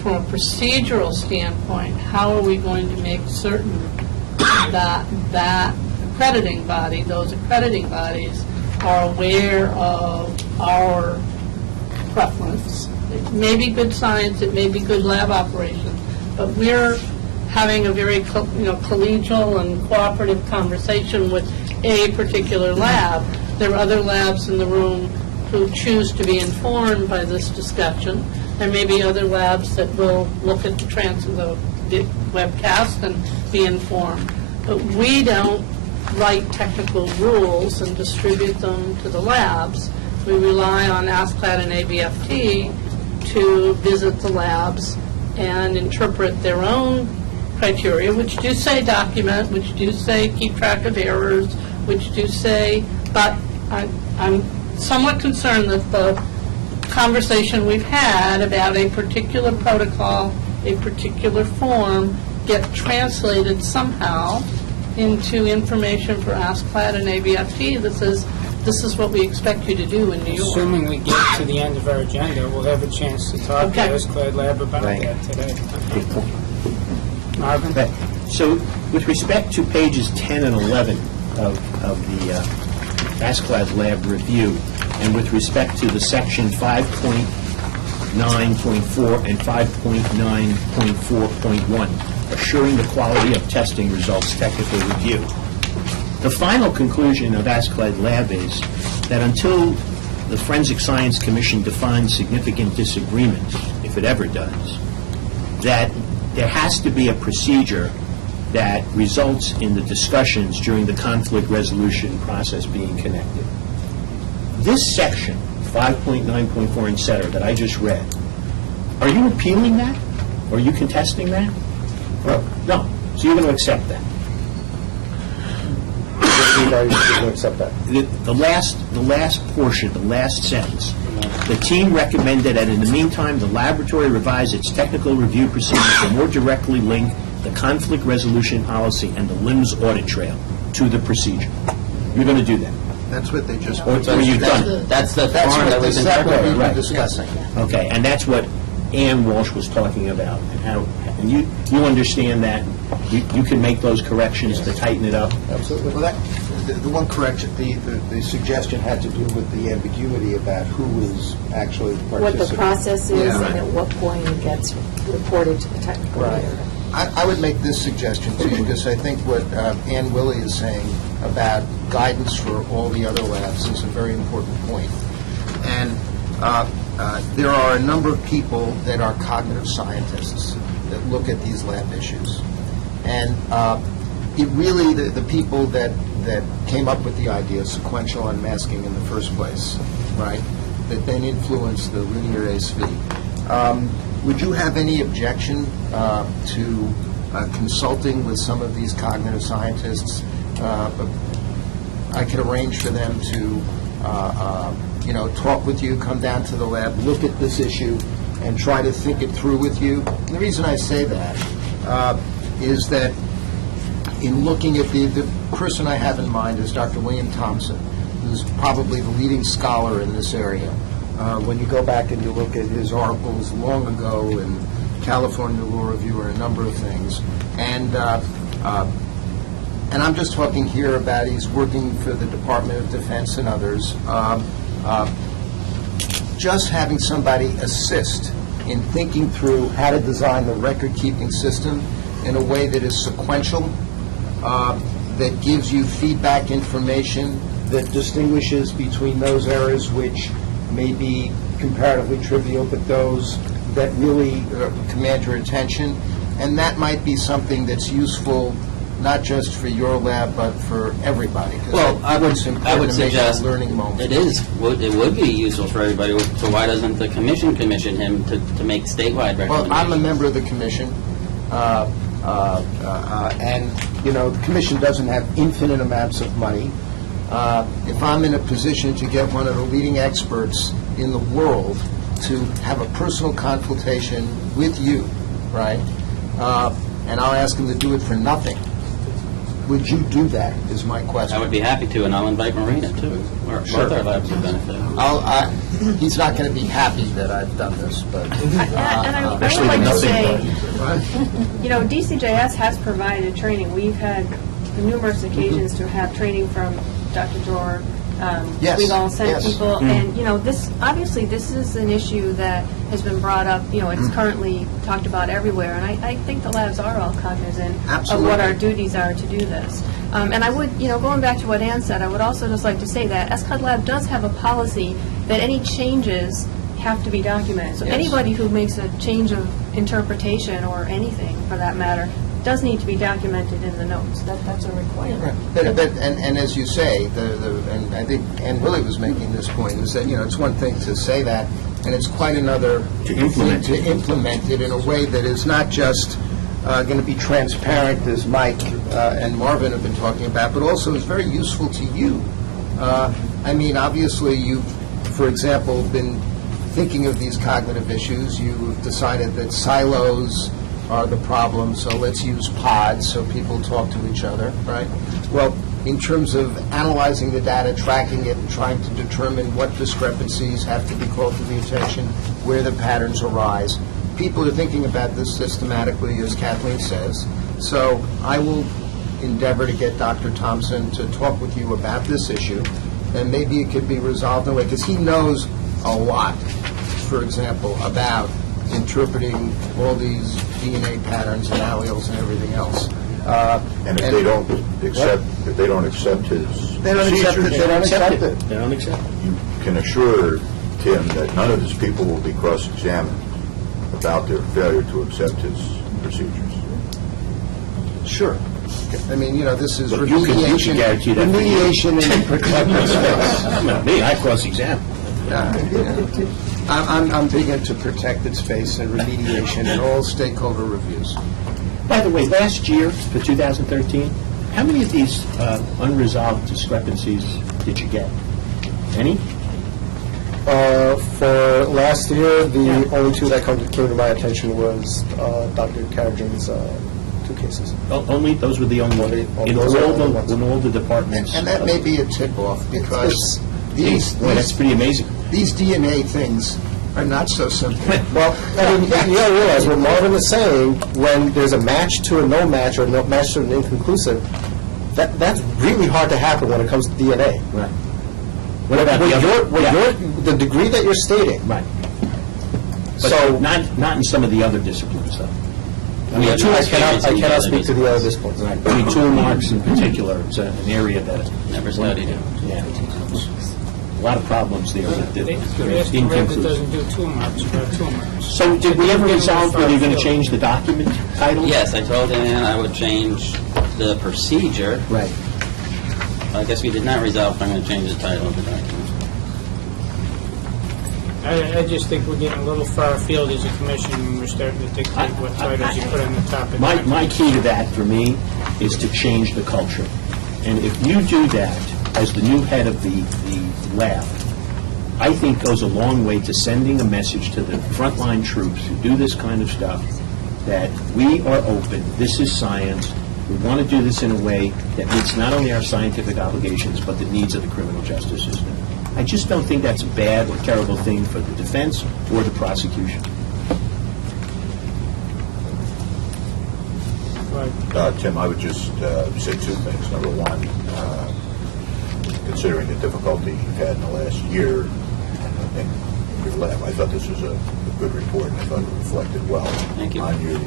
From a procedural standpoint, how are we going to make certain that accrediting body, those accrediting bodies, are aware of our preference? It may be good science, it may be good lab operations, but we're having a very collegial and cooperative conversation with a particular lab. There are other labs in the room who choose to be informed by this discussion. There may be other labs that will look at the the webcast and be informed. But we don't write technical rules and distribute them to the labs. We rely on ASCLD and ABFT to visit the labs and interpret their own criteria, which do say document, which do say keep track of errors, which do say, but I'm somewhat concerned that the conversation we've had about a particular protocol, a particular form, get translated somehow into information for ASCLD and ABFT that says, this is what we expect you to do in New York. Assuming we get to the end of our agenda, we'll have a chance to talk to ASCLD Lab about that today. Marvin? Okay. So with respect to pages 10 and 11 of the ASCLD Lab review, and with respect to the section 5.9.4 and 5.9.4.1, assuring the quality of testing results technical review, the final conclusion of ASCLD Lab is that until the Forensic Science Commission defines significant disagreements, if it ever does, that there has to be a procedure that results in the discussions during the conflict resolution process being connected. This section, 5.9.4, et cetera, that I just read, are you appealing that? Or are you contesting that? No. So you're going to accept that? The last portion, the last sentence, the team recommended that in the meantime, the laboratory revise its technical review procedures to more directly link the conflict resolution policy and the LIMS audit trail to the procedure. You're going to do that? That's what they just... Or you've done it? That's the form that was interpreted. Right. Discussing. Okay, and that's what Ann Walsh was talking about. And you understand that you can make those corrections to tighten it up? Absolutely. Well, the one correction, the suggestion had to do with the ambiguity about who is actually participating. What the process is Yeah. and at what point it gets reported to the technical leader. I would make this suggestion to you, because I think what Ann Willie is saying about guidance for all the other labs is a very important point. And there are a number of people that are cognitive scientists that look at these lab issues. And it really, the people that came up with the idea of sequential unmasking in the first place, right, that then influenced the linear ASV. Would you have any objection to consulting with some of these cognitive scientists? I could arrange for them to, talk with you, come down to the lab, look at this issue, and try to think it through with you. And the reason I say that is that in looking at the person I have in mind is Dr. William Thompson, who's probably the leading scholar in this area. When you go back and you look at his articles long ago in California Law Review and a number of things, and I'm just talking here about he's working for the Department of Defense and others. Just having somebody assist in thinking through how to design the record-keeping system in a way that is sequential, that gives you feedback information, that distinguishes between those errors which may be comparatively trivial, but those that really command your attention. And that might be something that's useful not just for your lab, but for everybody. Well, I would suggest learning moment. It would be useful for everybody. So why doesn't the commission him to make statewide recommendations? Well, I'm a member of the commission, and the commission doesn't have infinite amounts of money. If I'm in a position to get one of the leading experts in the world to have a personal consultation with you, right, and I'll ask him to do it for nothing, would you do that, is my question. I would be happy to, and I'll invite Marina, too. Or Sure. both our labs would benefit. He's not going to be happy that I've done this, but... And I would like to say, DCJS has provided training. We've had numerous occasions to have training from Dr. Dror. Yes, We've all sent yes. people, and this obviously this is an issue that has been brought up. It's currently talked about everywhere, and I think the labs are all cognizant of what our duties are to do this. And I would, going back to what Ann said, I would also just like to say that ASCLD Lab does have a policy that any changes have to be documented. So Yes. anybody who makes a change of interpretation or anything, for that matter, does need to be documented in the notes. That's a requirement. And as you say, and I think Ann Willie was making this point, is that, it's one thing to say that, and it's quite another To implement to implement it in a way that is not just going to be transparent, as Mike and Marvin have been talking about, but also is very useful to you. I mean, obviously, you've, for example, been thinking of these cognitive issues. You've decided that silos are the problem, so let's use pods so people talk to each other, right? Well, in terms of analyzing the data, tracking it, and trying to determine what discrepancies have to be called to the attention, where the patterns arise, people are thinking about this systematically, as Kathleen says. So I will endeavor to get Dr. Thompson to talk with you about this issue, and maybe it could be resolved in a way, because he knows a lot, for example, about interpreting all these DNA patterns and alleles and everything else. And if they don't accept his They don't accept it. procedures, They don't accept it. They don't accept it. you can assure Tim that none of his people will be cross-examined about their failure to accept his procedures. Sure. I mean, this is But you can guarantee that for you. remediation in a protected space. Not me, I cross-examine. I'm big into protected space and remediation and all stakeholder reviews. By the way, last year, for 2013, how many of these unresolved discrepancies did you get? Any? For last year, the only two that came to my attention was Dr. Karajan's two cases. Only, those were the only ones? In all the departments? And that may be a tip-off, because That's pretty amazing. these DNA things are not so simple. Well, I mean, you got to realize what Marvin is saying, when there's a match to a no match or no match to an inconclusive, that's really hard to happen when it comes to DNA. Right. What about the other? The degree that you're stating. Right. So, So, not in some of the other disciplines, though. I mean, I cannot speak to the other disciplines. Right. I mean, tool marks in particular is an area that... Never studied it. Yeah. A lot of problems there with the They asked the rep that inconclusive. doesn't do tool marks, about tool marks. So did we ever resolve whether you're going to change the document title? Yes, I told Ann I would change the procedure. Right. I guess we did not resolve if I'm going to change the title of the document. I just think we're getting a little far afield as a commission when we're starting to dictate what titles you put on the top of the My key to that, for me, is to change the culture. And if you do that as the new head of the lab, I think goes a long way to sending a message to the frontline troops who do this kind of stuff, that we are open, this is science, we want to do this in a way that meets not only our scientific obligations, but the needs of the criminal justice system. I just don't think that's a bad or terrible thing for the defense or the prosecution. Tim, I would just say two things. Number one, considering the difficulty you've had in the last year in your lab, I thought this was a good report, and I thought it reflected well Thank you. on you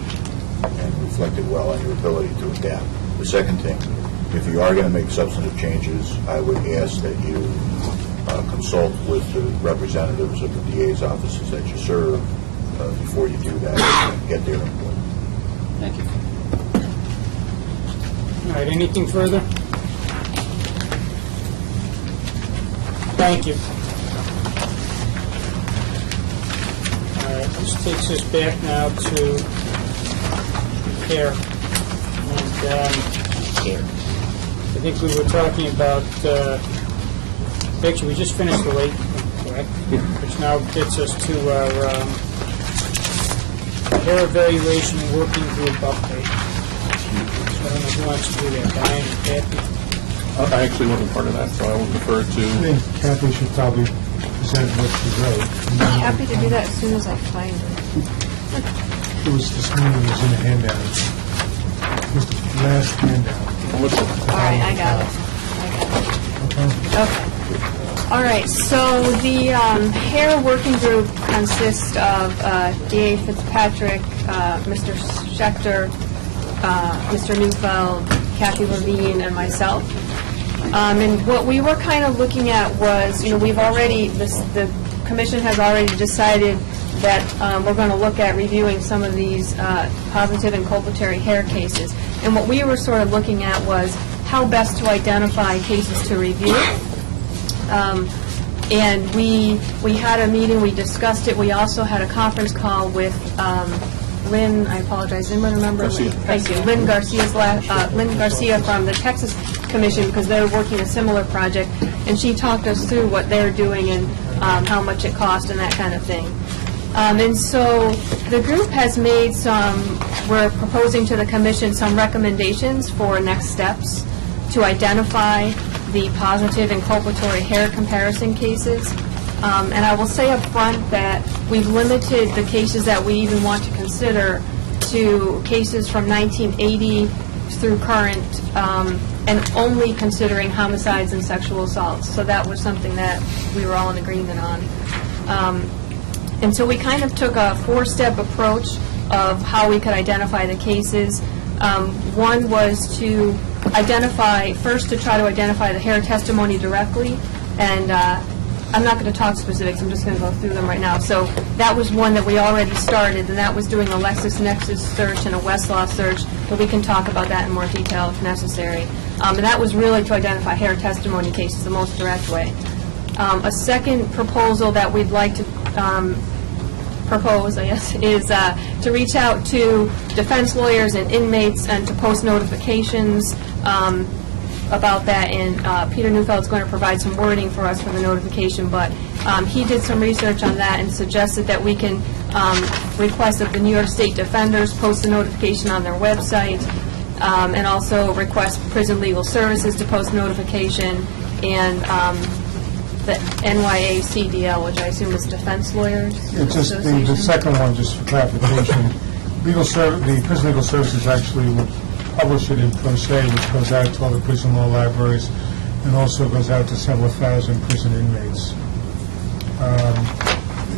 and reflected well on your ability to adapt. The second thing, if you are going to make substantive changes, I would ask that you consult with the representatives of the DA's offices that you serve before you do that and get their input. Thank you. All right, anything further? Thank you. All right, this takes us back now to care. And I think we were talking about, actually, we just finished the late, correct? Which now gets us to our hair evaluation working group update. So I don't know who wants to do that, Brian or Kathy? I actually wasn't part of that, so I will defer I to... think Kathy should probably present what she wrote. I'm happy to do that as soon as I find it. It was this morning, it was in the handout. It was the last handout. All right, I got it. Okay. All right, so the HARE working group consists of D.A. Fitzpatrick, Mr. Schechter, Mr. Neufeld, Kathy Levine, and myself. And what we were kind of looking at was, we've already, the commission has already decided that we're going to look at reviewing some of these positive inculpatory hair cases. And what we were sort of looking at was how best to identify cases to review. And we had a meeting, we discussed it. We also had a conference call with Lynn, I apologize, anyone remember? Thank you. Lynn Garcia from the Texas Commission, because they're working a similar project, and she talked us through what they're doing and how much it cost and that kind of thing. And so the group has made we're proposing to the Commission some recommendations for next steps to identify the positive inculpatory hair comparison cases. And I will say up front that we've limited the cases that we even want to consider to cases from 1980 through current, and only considering homicides and sexual assaults. So that was something that we were all in agreement on. And so we kind of took a four-step approach of how we could identify the cases. One was to first to try to identify the hair testimony directly, and I'm not going to talk specifics, I'm just going to go through them right now. So that was one that we already started, and that was doing a Lexisnexis search and a Westlaw search, but we can talk about that in more detail if necessary. And that was really to identify hair testimony cases the most direct way. A second proposal that we'd like to propose, I guess, is to reach out to defense lawyers and inmates and to post notifications about that, and Peter Neufeld's going to provide some wording for us for the notification, but he did some research on that and suggested that we can request that the New York State defenders post a notification on their website, and also request Prison Legal Services to post notification, and the NYACDL, which I assume is Defense Lawyers It's just Association. the second one, just for clarification. The Prison Legal Services actually will publish it in pro se, which goes out to all the prison law libraries, and also goes out to several thousand prison inmates.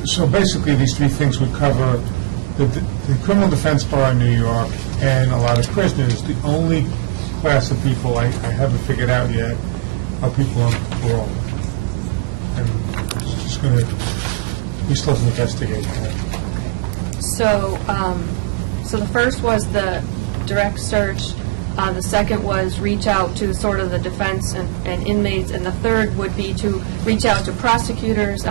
So basically, these three things would cover the criminal defense bar in New York and a lot of prisoners. The only class of people I haven't figured out yet are people on parole. And it's just going to, we still have to investigate that. So, so the first was the direct search. The second was reach out to sort of the defense and inmates, and the third would be to reach out to prosecutors.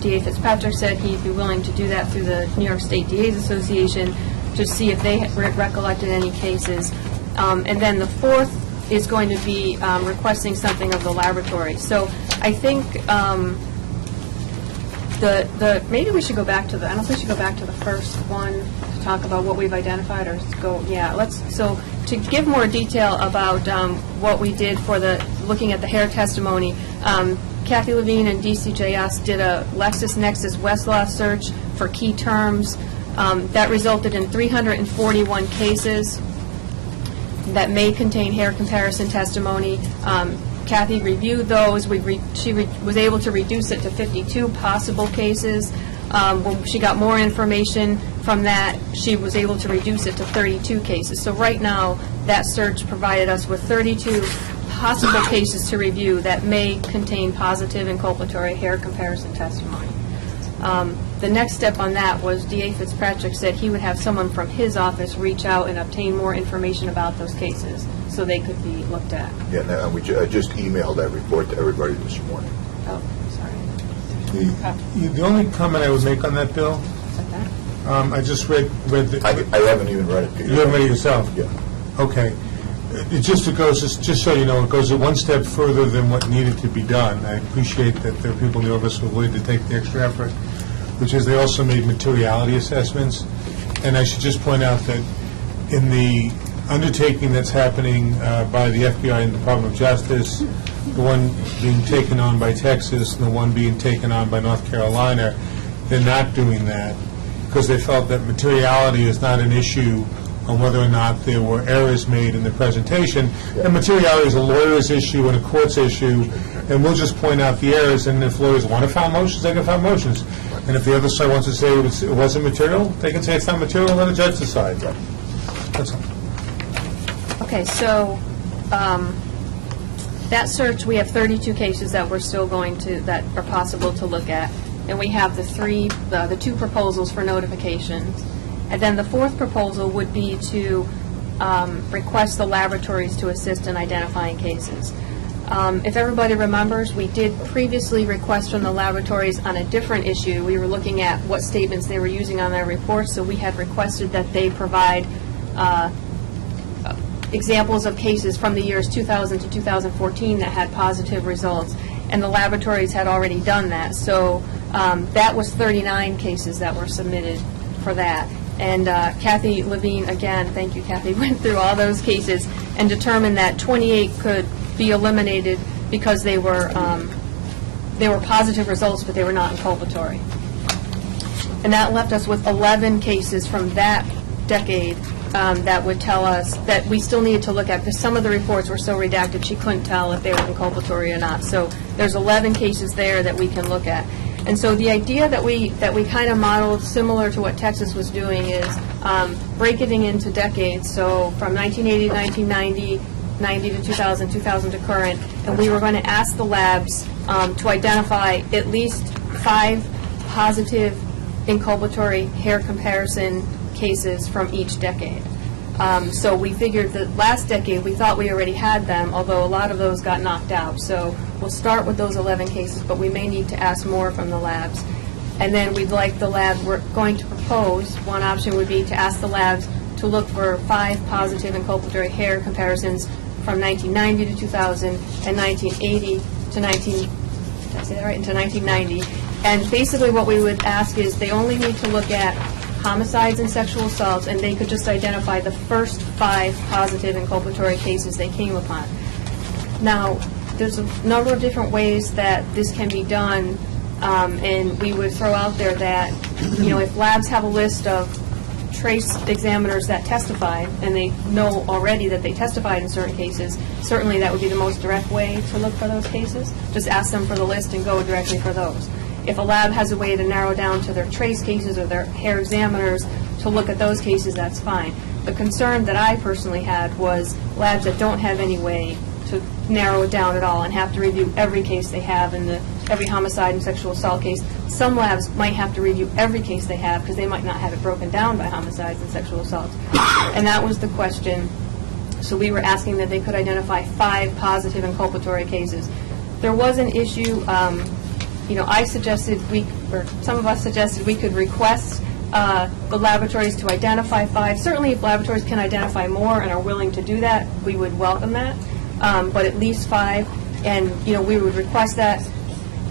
DA Fitzpatrick said he'd be willing to do that through the New York State DA's Association to see if they recollected any cases. And then the fourth is going to be requesting something of the laboratory. So I think maybe we should go back to I don't know if we should go back to the first one to talk about what we've identified, or go, so to give more detail about what we did for looking at the hair testimony, Kathy Levine and DCJS did a LexisNexis Westlaw search for key terms. That resulted in 341 cases that may contain hair comparison testimony. Kathy reviewed those. She was able to reduce it to 52 possible cases. When she got more information from that, she was able to reduce it to 32 cases. So right now, that search provided us with 32 possible cases to review that may contain positive inculpatory hair comparison testimony. The next step on that was DA Fitzpatrick said he would have someone from his office reach out and obtain more information about those cases so they could be looked at. Yeah, no, I just emailed that report to everybody this morning. Oh, sorry. The only comment I would make on that, Bill, I just read the... I haven't even read it, Peter. You haven't read it yourself? Yeah. Okay. It just so you know, it goes one step further than what needed to be done. I appreciate that there are people in the office who are willing to take the extra effort, which is they also made materiality assessments. And I should just point out that in the undertaking that's happening by the FBI and the Department of Justice, the one being taken on by Texas and the one being taken on by North Carolina, they're not doing that because they felt that materiality is not an issue on whether or not there were errors made in the presentation. And materiality is a lawyer's issue and a court's issue, and we'll just point out the errors, and if lawyers want to file motions, they can file motions. And if the other side wants to say it wasn't material, they can say it's not material, and let the judge decide. That's all. Okay, so that search, we have 32 cases that we're still that are possible to look at. Then we have the two proposals for notifications. And then the fourth proposal would be to request the laboratories to assist in identifying cases. If everybody remembers, we did previously request from the laboratories on a different issue. We were looking at what statements they were using on their reports, so we had requested that they provide examples of cases from the years 2000 to 2014 that had positive results, and the laboratories had already done that. So that was 39 cases that were submitted for that. And Kathy Levine, again, thank you, Kathy, went through all those cases and determined that 28 could be eliminated because they were positive results, but they were not inculpatory. And that left us with 11 cases from that decade that would tell us that we still needed to look at, because some of the reports were so redacted she couldn't tell if they were inculpatory or not. So there's 11 cases there that we can look at. And so the idea that we kind of modeled, similar to what Texas was doing, is breaking it into decades. So from 1980 to 1990, 90 to 2000, 2000 to current, and we were going to ask the labs to identify at least 5 positive inculpatory hair comparison cases from each decade. So we figured that last decade we thought we already had them, although a lot of those got knocked out. So we'll start with those 11 cases, but we may need to ask more from the labs. And then we'd like the labs, we're going to propose, one option would be to ask the labs to look for 5 positive inculpatory hair comparisons from 1990 to 2000 and 1980 to 1990. And basically what we would ask is they only need to look at homicides and sexual assaults, and they could just identify the first 5 positive inculpatory cases they came upon. Now, there's a number of different ways that this can be done, and we would throw out there that, if labs have a list of trace examiners that testified, and they know already that they testified in certain cases, certainly that would be the most direct way to look for those cases. Just ask them for the list and go directly for those. If a lab has a way to narrow down to their trace cases or their hair examiners to look at those cases, that's fine. The concern that I personally had was labs that don't have any way to narrow it down at all and have to review every case they have in every homicide and sexual assault case. Some labs might have to review every case they have because they might not have it broken down by homicides and sexual assaults. And that was the question. So we were asking that they could identify 5 positive inculpatory cases. There was an issue, I suggested some of us suggested we could request the laboratories to identify 5. Certainly if laboratories can identify more and are willing to do that, we would welcome that. But at least 5, and we would request that.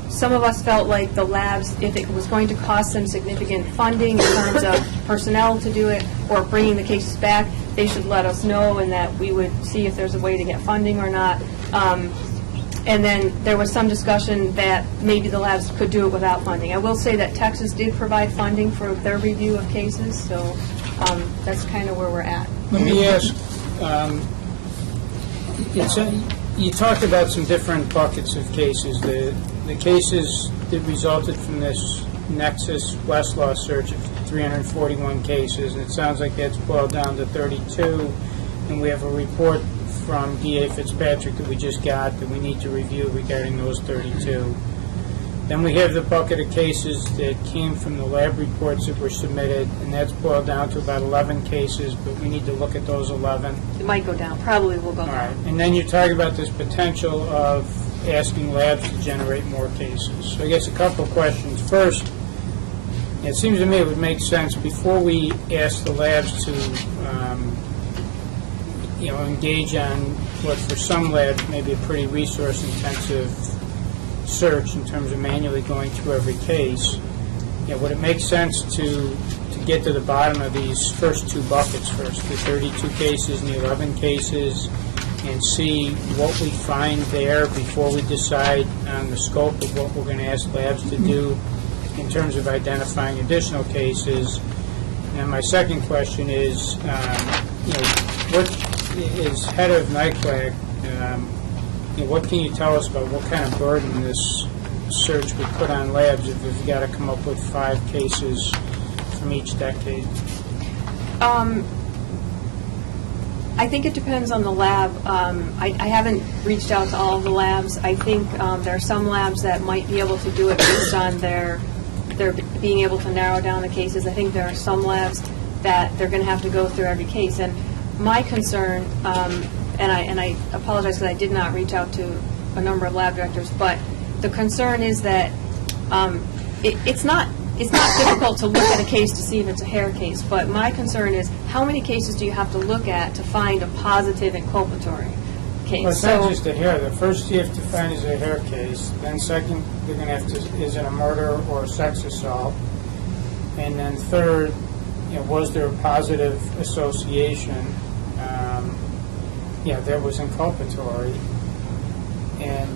Some of us felt like the labs, if it was going to cost them significant funding in terms of personnel to do it or bringing the cases back, they should let us know, and that we would see if there's a way to get funding or not. And then there was some discussion that maybe the labs could do it without funding. I will say that Texas did provide funding for their review of cases, so that's kind of where we're at. Let me ask, you talked about some different buckets of cases. The cases that resulted from this Nexus Westlaw search of 341 cases, and it sounds like that's boiled down to 32, and we have a report from DA Fitzpatrick that we just got that we need to review regarding those 32. Then we have the bucket of cases that came from the lab reports that were submitted, and that's boiled down to about 11 cases, but we need to look at those 11. It might go down, probably will go down. All right. And then you're talking about this potential of asking labs to generate more cases. So I guess a couple of questions. First, it seems to me it would make sense before we ask the labs to engage on what for some labs may be a pretty resource-intensive search in terms of manually going through every case. Would it make sense to get to the bottom of these first 2 buckets first, the 32 cases and the 11 cases, and see what we find there before we decide on the scope of what we're going to ask labs to do in terms of identifying additional cases? And my second question is, what is head of NICLAC, what can you tell us about what kind of burden this search would put on labs if we've got to come up with 5 cases from each decade? I think it depends on the lab. I haven't reached out to all of the labs. I think there are some labs that might be able to do it based on their they're being able to narrow down the cases. I think there are some labs that they're going to have to go through every case. And my concern, and I apologize because I did not reach out to a number of lab directors, but the concern is that it's not difficult to look at a case to see if it's a hair case, but my concern is how many cases do you have to look at to find a positive inculpatory case? Well, it's not just a hair. The first you have to find is a hair case. Then second, they're going to have to, is it a murder or a sex assault? And then third, was there a positive association? That was inculpatory. And,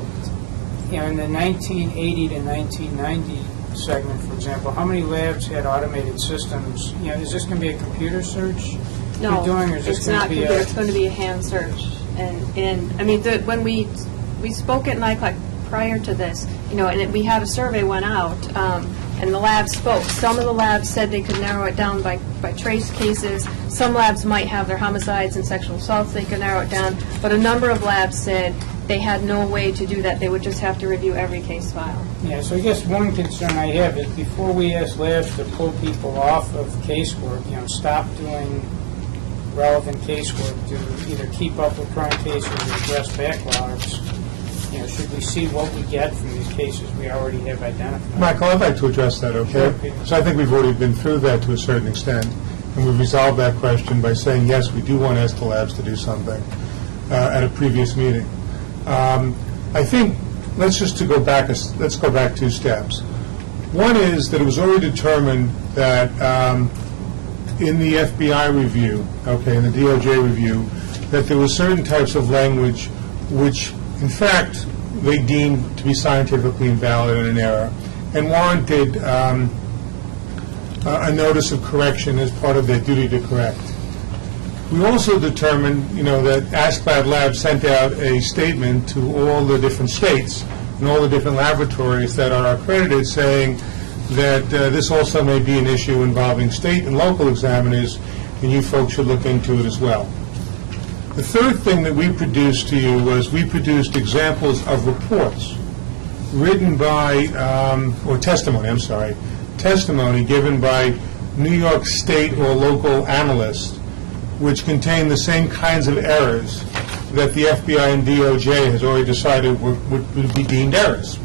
in the 1980 to 1990 segment, for example, how many labs had automated systems? Is this going to be a computer search No, you're doing, or is this it's going not to be computer. a... It's going to be a hand search. And I mean, when we spoke at NICLAC prior to this, and we had a survey went out, and the labs spoke. Some of the labs said they could narrow it down by trace cases. Some labs might have their homicides and sexual assaults, they could narrow it down. But a number of labs said they had no way to do that. They would just have to review every case file. Yeah, so I guess one concern I have is before we ask labs to pull people off of casework, stop doing relevant casework to either keep up with current cases or address backlogs, should we see what we get from these cases we already have identified? Michael, I'd like to address that, okay? So I think we've already been through that to a certain extent, and we've resolved that question by saying, yes, we do want ESTA Labs to do something at a previous meeting. I think, let's go back 2 steps. One is that it was already determined that in the FBI review, in the DOJ review, that there were certain types of language which, in fact, they deemed to be scientifically invalid and in error, and warranted a notice of correction as part of their duty to correct. We also determined, that ASCLAD Labs sent out a statement to all the different states and all the different laboratories that are accredited saying that this also may be an issue involving state and local examiners, and you folks should look into it as well. The third thing that we produced to you was we produced examples of reports written by, testimony given by New York State or local analysts, which contain the same kinds of errors that the FBI and DOJ has already decided would be deemed errors.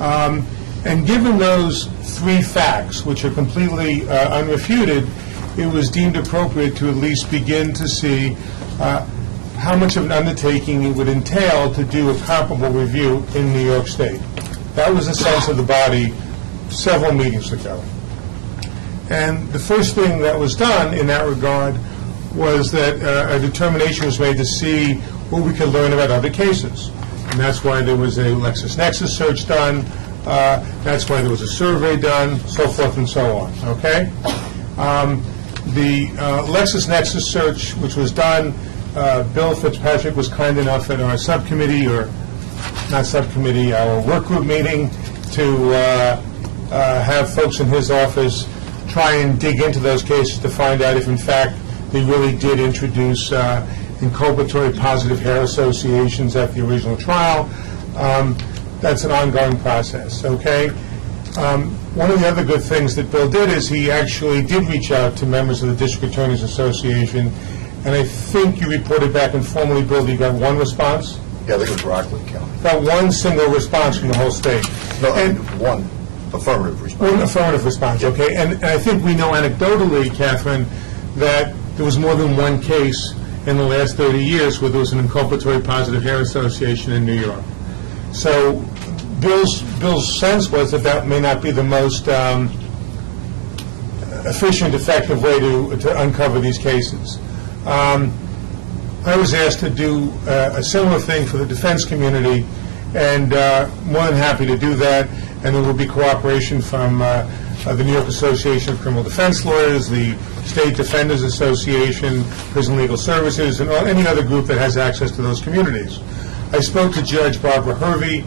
And given those 3 facts, which are completely unrefuted, it was deemed appropriate to at least begin to see how much of an undertaking it would entail to do a comparable review in New York State. That was the sense of the body several meetings ago. And the first thing that was done in that regard was that a determination was made to see what we could learn about other cases. And that's why there was a Lexisnexis Search done, that's why there was a survey done, so forth and so on, okay? The Lexisnexis Search, which was done, Bill Fitzpatrick was kind enough at our subcommittee, or not subcommittee, our work group meeting, to have folks in his office try and dig into those cases to find out if, in fact, they really did introduce inculpatory positive hair associations at the original trial. That's an ongoing process, okay? One of the other good things that Bill did is he actually did reach out to members of the District Attorneys Association, and I think you reported back informally, Bill, that you got 1 response? Yeah, I think it was Rockland County. Got 1 single response from the whole state. No, and 1 affirmative response. 1 affirmative response, okay. And I think we know anecdotally, Catherine, that there was more than 1 case in the last 30 years where there was an inculpatory positive hair association in New York. So Bill's sense was that may not be the most efficient, effective way to uncover these cases. I was asked to do a similar thing for the defense community, and more than happy to do that, and there will be cooperation from the New York Association of Criminal Defense Lawyers, the State Defenders Association, Prison Legal Services, and any other group that has access to those communities. I spoke to Judge Barbara Hervey,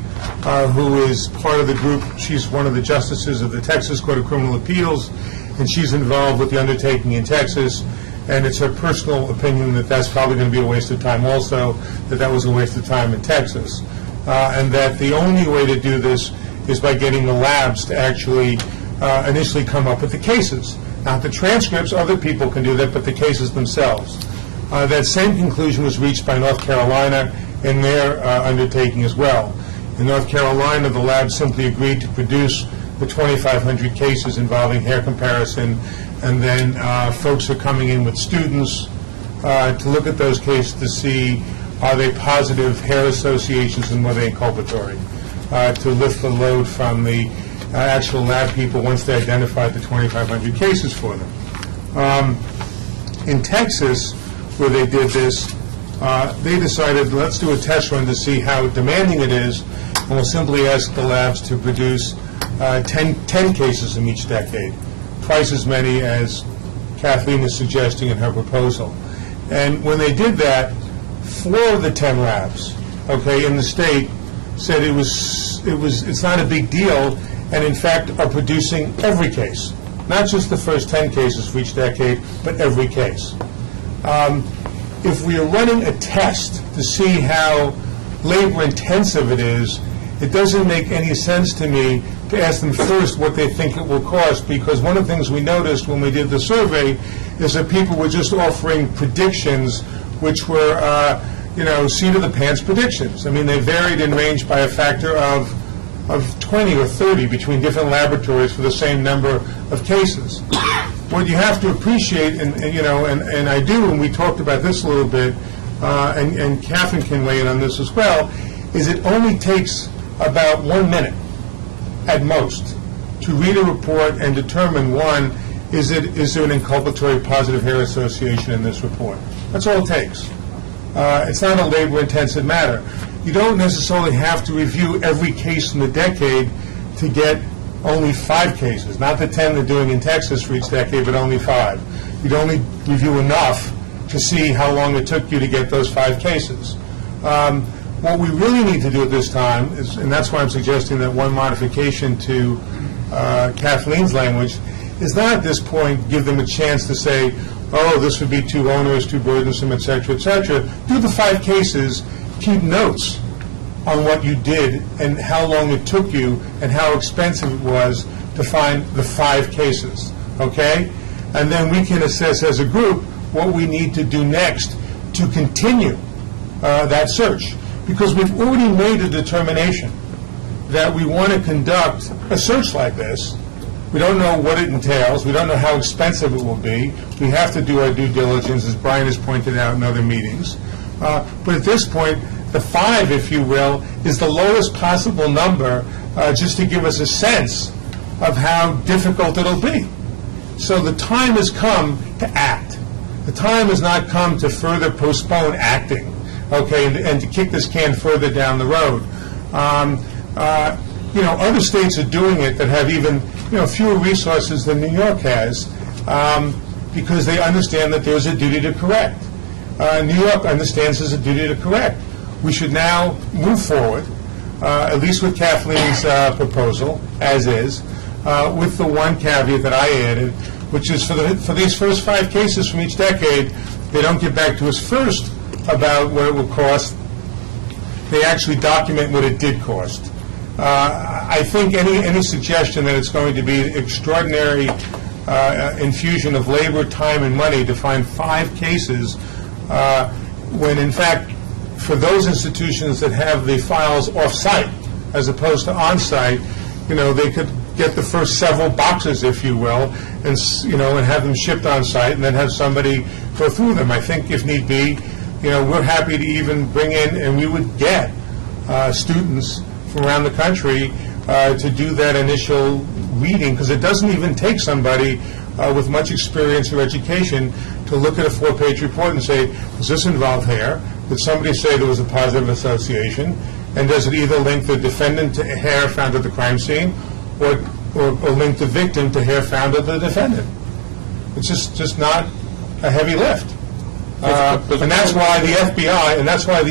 who is part of the group. She's one of the justices of the Texas Court of Criminal Appeals, and she's involved with the undertaking in Texas, and it's her personal opinion that that's probably going to be a waste of time also, that was a waste of time in Texas, and that the only way to do this is by getting the labs to actually initially come up with the cases. Not the transcripts, other people can do that, but the cases themselves. That same conclusion was reached by North Carolina in their undertaking as well. In North Carolina, the lab simply agreed to produce the 2,500 cases involving hair comparison, and then folks are coming in with students to look at those cases to see are they positive hair associations and were they inculpatory, to lift the load from the actual lab people once they identified the 2,500 cases for them. In Texas, where they did this, they decided, let's do a test run to see how demanding it is, and we'll simply ask the labs to produce 10 cases in each decade, twice as many as Kathleen is suggesting in her proposal. And when they did that, 4 of the 10 labs, in the state said it's not a big deal, and in fact are producing every case, not just the first 10 cases for each decade, but every case. If we are running a test to see how labor-intensive it is, it doesn't make any sense to me to ask them first what they think it will cost, because one of the things we noticed when we did the survey is that people were just offering predictions which were, seat-of-the-pants predictions. I mean, they varied in range by a factor of 20 or 30 between different laboratories for the same number of cases. What you have to appreciate, and I do, and we talked about this a little bit, and Catherine can weigh in on this as well, is it only takes about 1 minute at most to read a report and determine, one, is there an inculpatory positive hair association in this report? That's all it takes. It's not a labor-intensive matter. You don't necessarily have to review every case in the decade to get only 5 cases, not the 10 they're doing in Texas for each decade, but only 5. You'd only review enough to see how long it took you to get those 5 cases. What we really need to do at this time is, and that's why I'm suggesting that one modification to Kathleen's language, is not at this point give them a chance to say, oh, this would be too onerous, too burdensome, et cetera, et cetera. Do the 5 cases, keep notes on what you did and how long it took you and how expensive it was to find the 5 cases, okay? And then we can assess as a group what we need to do next to continue that search. Because we've already made a determination that we want to conduct a search like this. We don't know what it entails. We don't know how expensive it will be. We have to do our due diligence, as Brian has pointed out in other meetings. But at this point, the 5, if you will, is the lowest possible number, just to give us a sense of how difficult it'll be. So the time has come to act. The time has not come to further postpone acting, and to kick this can further down the road. Other states are doing it that have even, fewer resources than New York has, because they understand that there's a duty to correct. New York understands there's a duty to correct. We should now move forward, at least with Kathleen's proposal, as is, with the one caveat that I added, which is for these first 5 cases from each decade, they don't get back to us first about what it will cost. They actually document what it did cost. I think any suggestion that it's going to be an extraordinary infusion of labor, time, and money to find 5 cases, when in fact, for those institutions that have the files off-site as opposed to on-site, they could get the first several boxes, if you will, and have them shipped on-site, and then have somebody go through them. I think if need be, we're happy to even bring in, and we would get students from around the country to do that initial reading, because it doesn't even take somebody with much experience or education to look at a 4-page report and say, does this involve hair? Did somebody say there was a positive association? And does it either link the defendant to hair found at the crime scene, or link the victim to hair found at the defendant? It's just not a heavy lift. And that's why the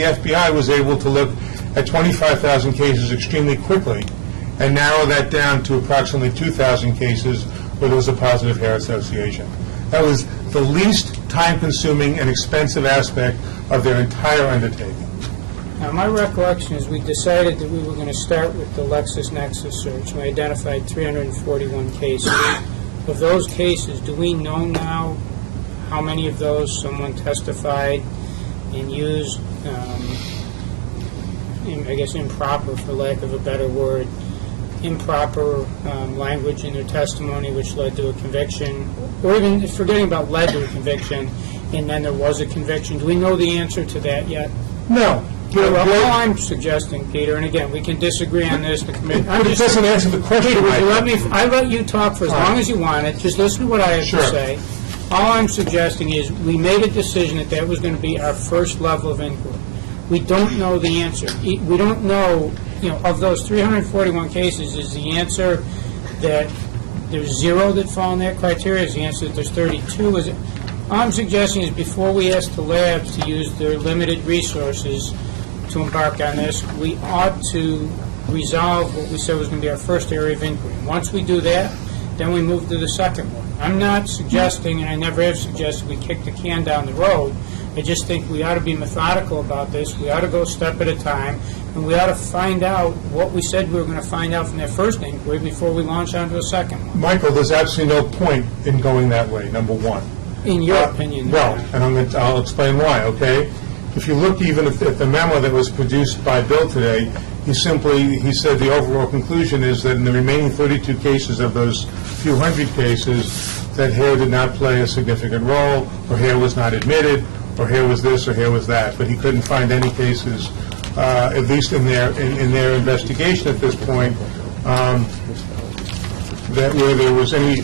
FBI was able to look at 25,000 cases extremely quickly and narrow that down to approximately 2,000 cases where there was a positive hair association. That was the least time-consuming and expensive aspect of their entire undertaking. Now, my recollection is we decided that we were going to start with the Lexisnexis Search. We identified 341 cases. Of those cases, do we know now how many of those someone testified and used, I guess improper, for lack of a better word, improper language in their testimony which led to a conviction, or even forgetting about led to a conviction, and then there was a conviction? Do we know the answer to that yet? No. Well, all I'm suggesting, Peter, and again, we can disagree on this, the committee. But it doesn't answer the question, Peter, would you Michael. let me, I let you talk for as long as you wanted, just listen to what I have Sure. to say. All I'm suggesting is, we made a decision that that was going to be our first level of inquiry. We don't know the answer. We don't know, of those 341 cases, is the answer that there's 0 that fall in that criteria? Is the answer that there's 32? Is it? All I'm suggesting is, before we ask the labs to use their limited resources to embark on this, we ought to resolve what we said was going to be our first area of inquiry. Once we do that, then we move to the second one. I'm not suggesting, and I never have suggested, we kick the can down the road. I just think we ought to be methodical about this. We ought to go a step at a time, and we ought to find out what we said we were going to find out from that first inquiry before we launch onto a second one. Michael, there's absolutely no point in going that way, number one. In your opinion. Well, and I'll explain why, okay? If you look even at the memo that was produced by Bill today, he said the overall conclusion is that in the remaining 32 cases of those few hundred cases, that hair did not play a significant role, or hair was not admitted, or hair was this, or hair was that. But he couldn't find any cases, at least in their investigation at this point, that where there was any,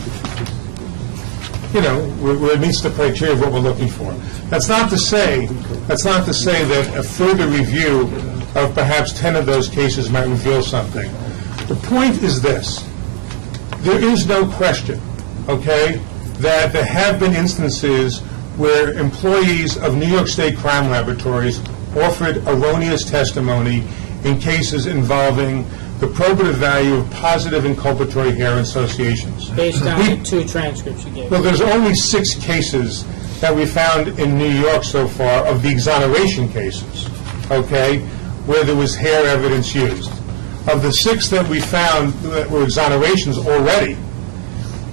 where it meets the criteria of what we're looking for. That's not to say that a further review of perhaps 10 of those cases might reveal something. The point is this: there is no question, okay, that there have been instances where employees of New York State crime laboratories offered erroneous testimony in cases involving the probative value of positive inculpatory hair associations. Based on the 2 transcripts you gave. Well, there's only 6 cases that we found in New York so far of the exoneration cases, okay, where there was hair evidence used. Of the 6 that we found that were exonerations already,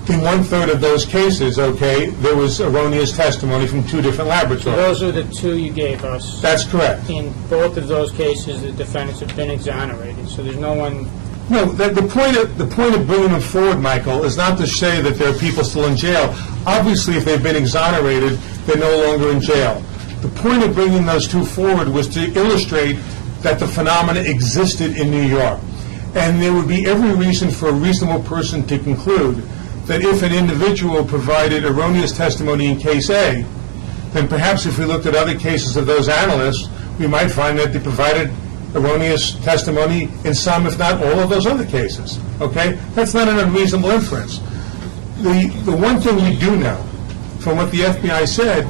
in 1/3 of those cases, okay, there was erroneous testimony from 2 different laboratories. So those are the 2 you gave us. That's correct. In both of those cases, the defendants have been exonerated, so there's no one... No, the point of bringing them forward, Michael, is not to say that there are people still in jail. Obviously, if they've been exonerated, they're no longer in jail. The point of bringing those 2 forward was to illustrate that the phenomena existed in New York. And there would be every reason for a reasonable person to conclude that if an individual provided erroneous testimony in case A, then perhaps if we looked at other cases of those analysts, we might find that they provided erroneous testimony in some, if not all, of those other cases. Okay? That's not an unreasonable inference. The one thing we do know from what the FBI said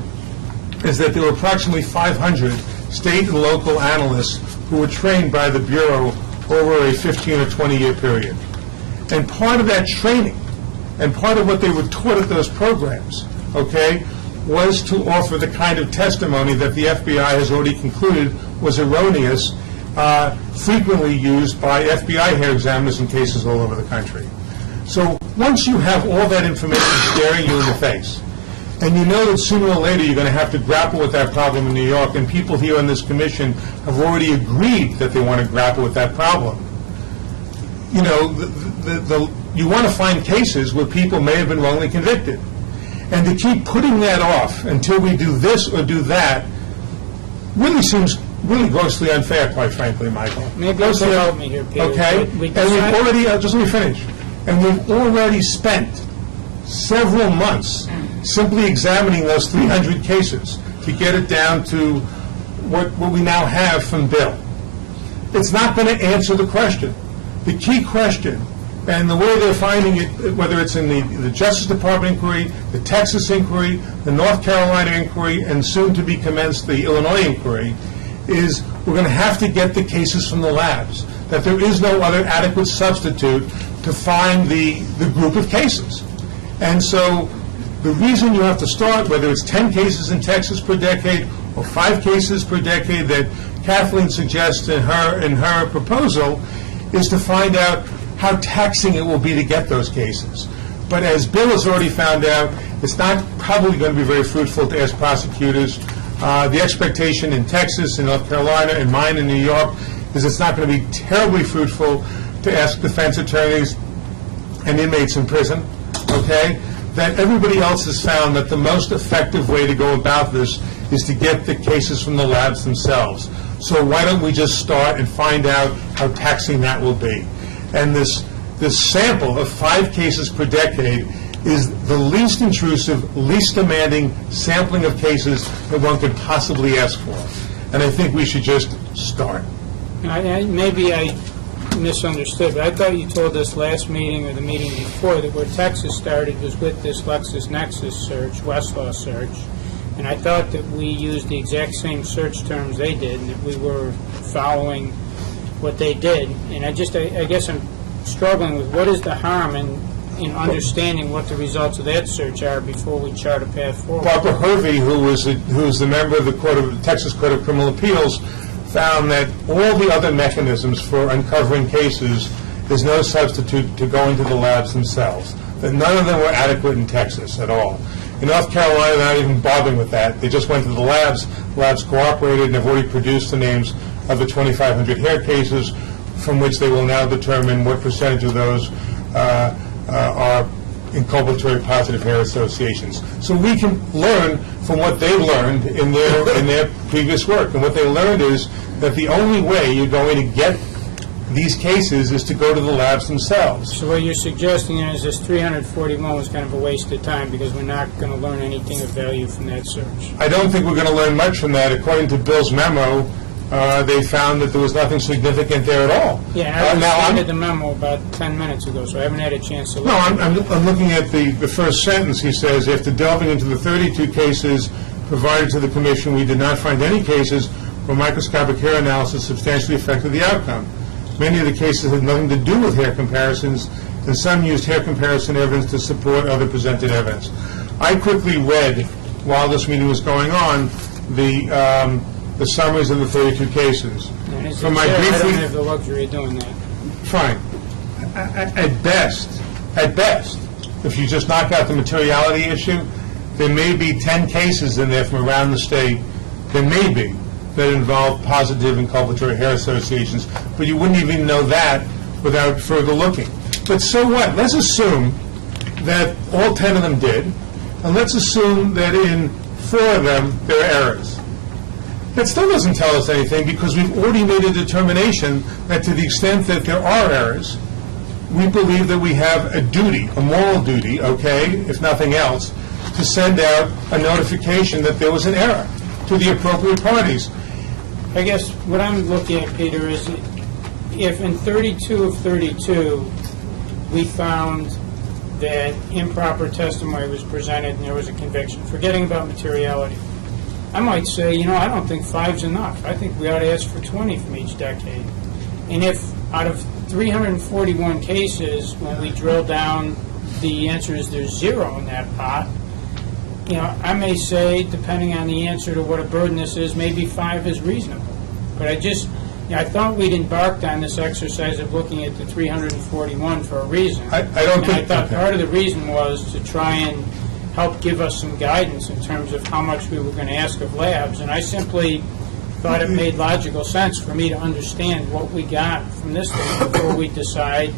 is that there were approximately 500 state and local analysts who were trained by the Bureau over a 15 or 20-year period. And part of that training, and part of what they were taught at those programs, okay, was to offer the kind of testimony that the FBI has already concluded was erroneous, frequently used by FBI hair examiners in cases all over the country. So once you have all that information staring you in the face, and you know that sooner or later you're going to have to grapple with that problem in New York, and people here on this commission have already agreed that they want to grapple with that problem, you know, you want to find cases where people may have been wrongly convicted. And to keep putting that off until we do this or do that really seems really grossly unfair, quite frankly, Michael. Maybe you can help me here, Peter. Okay? And we've already, just let me finish. And we've already spent several months simply examining those 300 cases to get it down to what we now have from Bill. It's not going to answer the question. The key question, and the way they're finding it, whether it's in the Justice Department inquiry, the Texas inquiry, the North Carolina inquiry, and soon to be commenced the Illinois inquiry, is we're going to have to get the cases from the labs, that there is no other adequate substitute to find the group of cases. And so the reason you have to start, whether it's 10 cases in Texas per decade or 5 cases per decade, that Kathleen suggests in her proposal is to find out how taxing it will be to get those cases. But as Bill has already found out, it's not probably going to be very fruitful to ask prosecutors. The expectation in Texas, in North Carolina, and mine in New York is it's not going to be terribly fruitful to ask defense attorneys and inmates in prison, okay? That everybody else has found that the most effective way to go about this is to get the cases from the labs themselves. So why don't we just start and find out how taxing that will be? And this sample of 5 cases per decade is the least intrusive, least demanding sampling of cases that one could possibly ask for. And I think we should just start. Maybe I misunderstood, but I thought you told us last meeting or the meeting before that where Texas started was with this Lexisnexis Search, Westlaw Search, and I thought that we used the exact same search terms they did, and that we were following what they did. And I guess I'm struggling with what is the harm in understanding what the results of that search are before we chart a path forward. Barbara Hervey, who was the member of the Texas Court of Criminal Appeals, found that all the other mechanisms for uncovering cases is no substitute to going to the labs themselves. That none of them were adequate in Texas at all. In North Carolina, they're not even bothering with that. They just went to the labs. Labs cooperated and have already produced the names of the 2,500 hair cases from which they will now determine what percentage of those are inculpatory positive hair associations. So we can learn from what they learned in their previous work. And what they learned is that the only way you're going to get these cases is to go to the labs themselves. So what you're suggesting is this 341 was kind of a waste of time because we're not going to learn anything of value from that search. I don't think we're going to learn much from that. According to Bill's memo, they found that there was nothing significant there at all. Yeah, I read the memo about 10 minutes ago, so I haven't had a chance to look. No, I'm looking at the first sentence. He says, after delving into the 32 cases provided to the Commission, we did not find any cases where microscopic hair analysis substantially affected the outcome. Many of the cases had nothing to do with hair comparisons, and some used hair comparison evidence to support other presented evidence. I quickly read, while this meeting was going on, the summaries of the 32 cases. From my briefly, I don't have the luxury of doing that. Fine. At best, if you just knock out the materiality issue, there may be 10 cases in there from around the state, there may be, that involve positive inculpatory hair associations, but you wouldn't even know that without further looking. But so what? Let's assume that all 10 of them did, and let's assume that in 4 of them there are errors. That still doesn't tell us anything because we've already made a determination that to the extent that there are errors, we believe that we have a duty, a moral duty, okay, if nothing else, to send out a notification that there was an error to the appropriate parties. I guess what I'm looking at, Peter, is if in 32 of 32 we found that improper testimony was presented and there was a conviction, forgetting about materiality, I might say, I don't think 5's enough. I think we ought to ask for 20 from each decade. And if out of 341 cases, when we drill down, the answer is there's 0 in that pot, I may say, depending on the answer to what a burden this is, maybe 5 is reasonable. But I thought we'd embarked on this exercise of looking at the 341 for a reason. I thought part of the reason was to try and help give us some guidance in terms of how much we were going to ask of labs. And I simply thought it made logical sense for me to understand what we got from this thing before we decide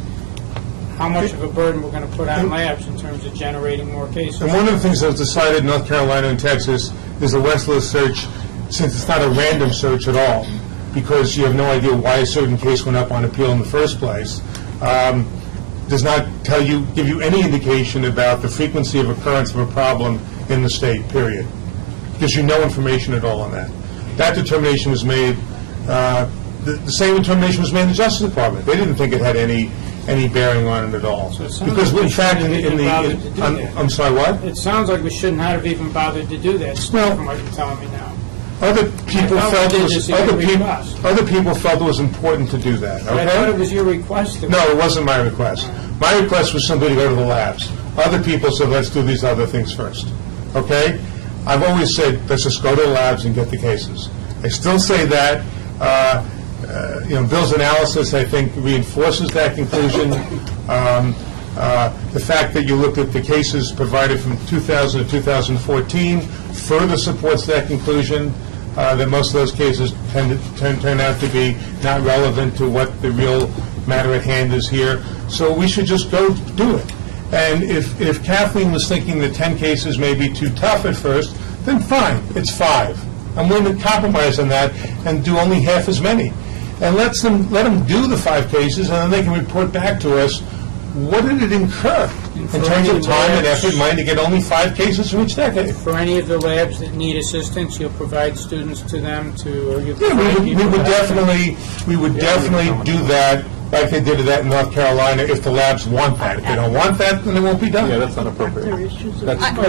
how much of a burden we're going to put on labs in terms of generating more cases. And one of the things that was decided in North Carolina and Texas is the Westlaw Search, since it's not a random search at all, because you have no idea why a certain case went up on appeal in the first place, does not give you any indication about the frequency of occurrence of a problem in the state, period. Gives you no information at all on that. That determination was made, the same determination was made in the Justice Department. They didn't think it had any bearing on it at all. So because in fact, I'm sorry, what? It sounds like we should not have even bothered to do that, from what you're telling me now. Other people felt it was important to do that. Okay? I thought it was your request. No, it wasn't my request. My request was simply to go to the labs. Other people said, let's do these other things first. Okay? I've always said, let's just go to the labs and get the cases. I still say that. Bill's analysis, I think, reinforces that conclusion. The fact that you looked at the cases provided from 2000 to 2014 further supports that conclusion, that most of those cases turn out to be not relevant to what the real matter at hand is here. So we should just go do it. And if Kathleen was thinking that 10 cases may be too tough at first, then fine, it's 5. I'm willing to compromise on that and do only half as many. And let them do the 5 cases, and then they can report back to us, what did it incur in terms of time and effort, mind to get only 5 cases from each decade? For any of the labs that need assistance, you'll provide students to them to, or you Yeah, we would definitely do that like they did that in North Carolina if the labs want that. If they don't want that, then it won't be done. Yeah, that's not appropriate. I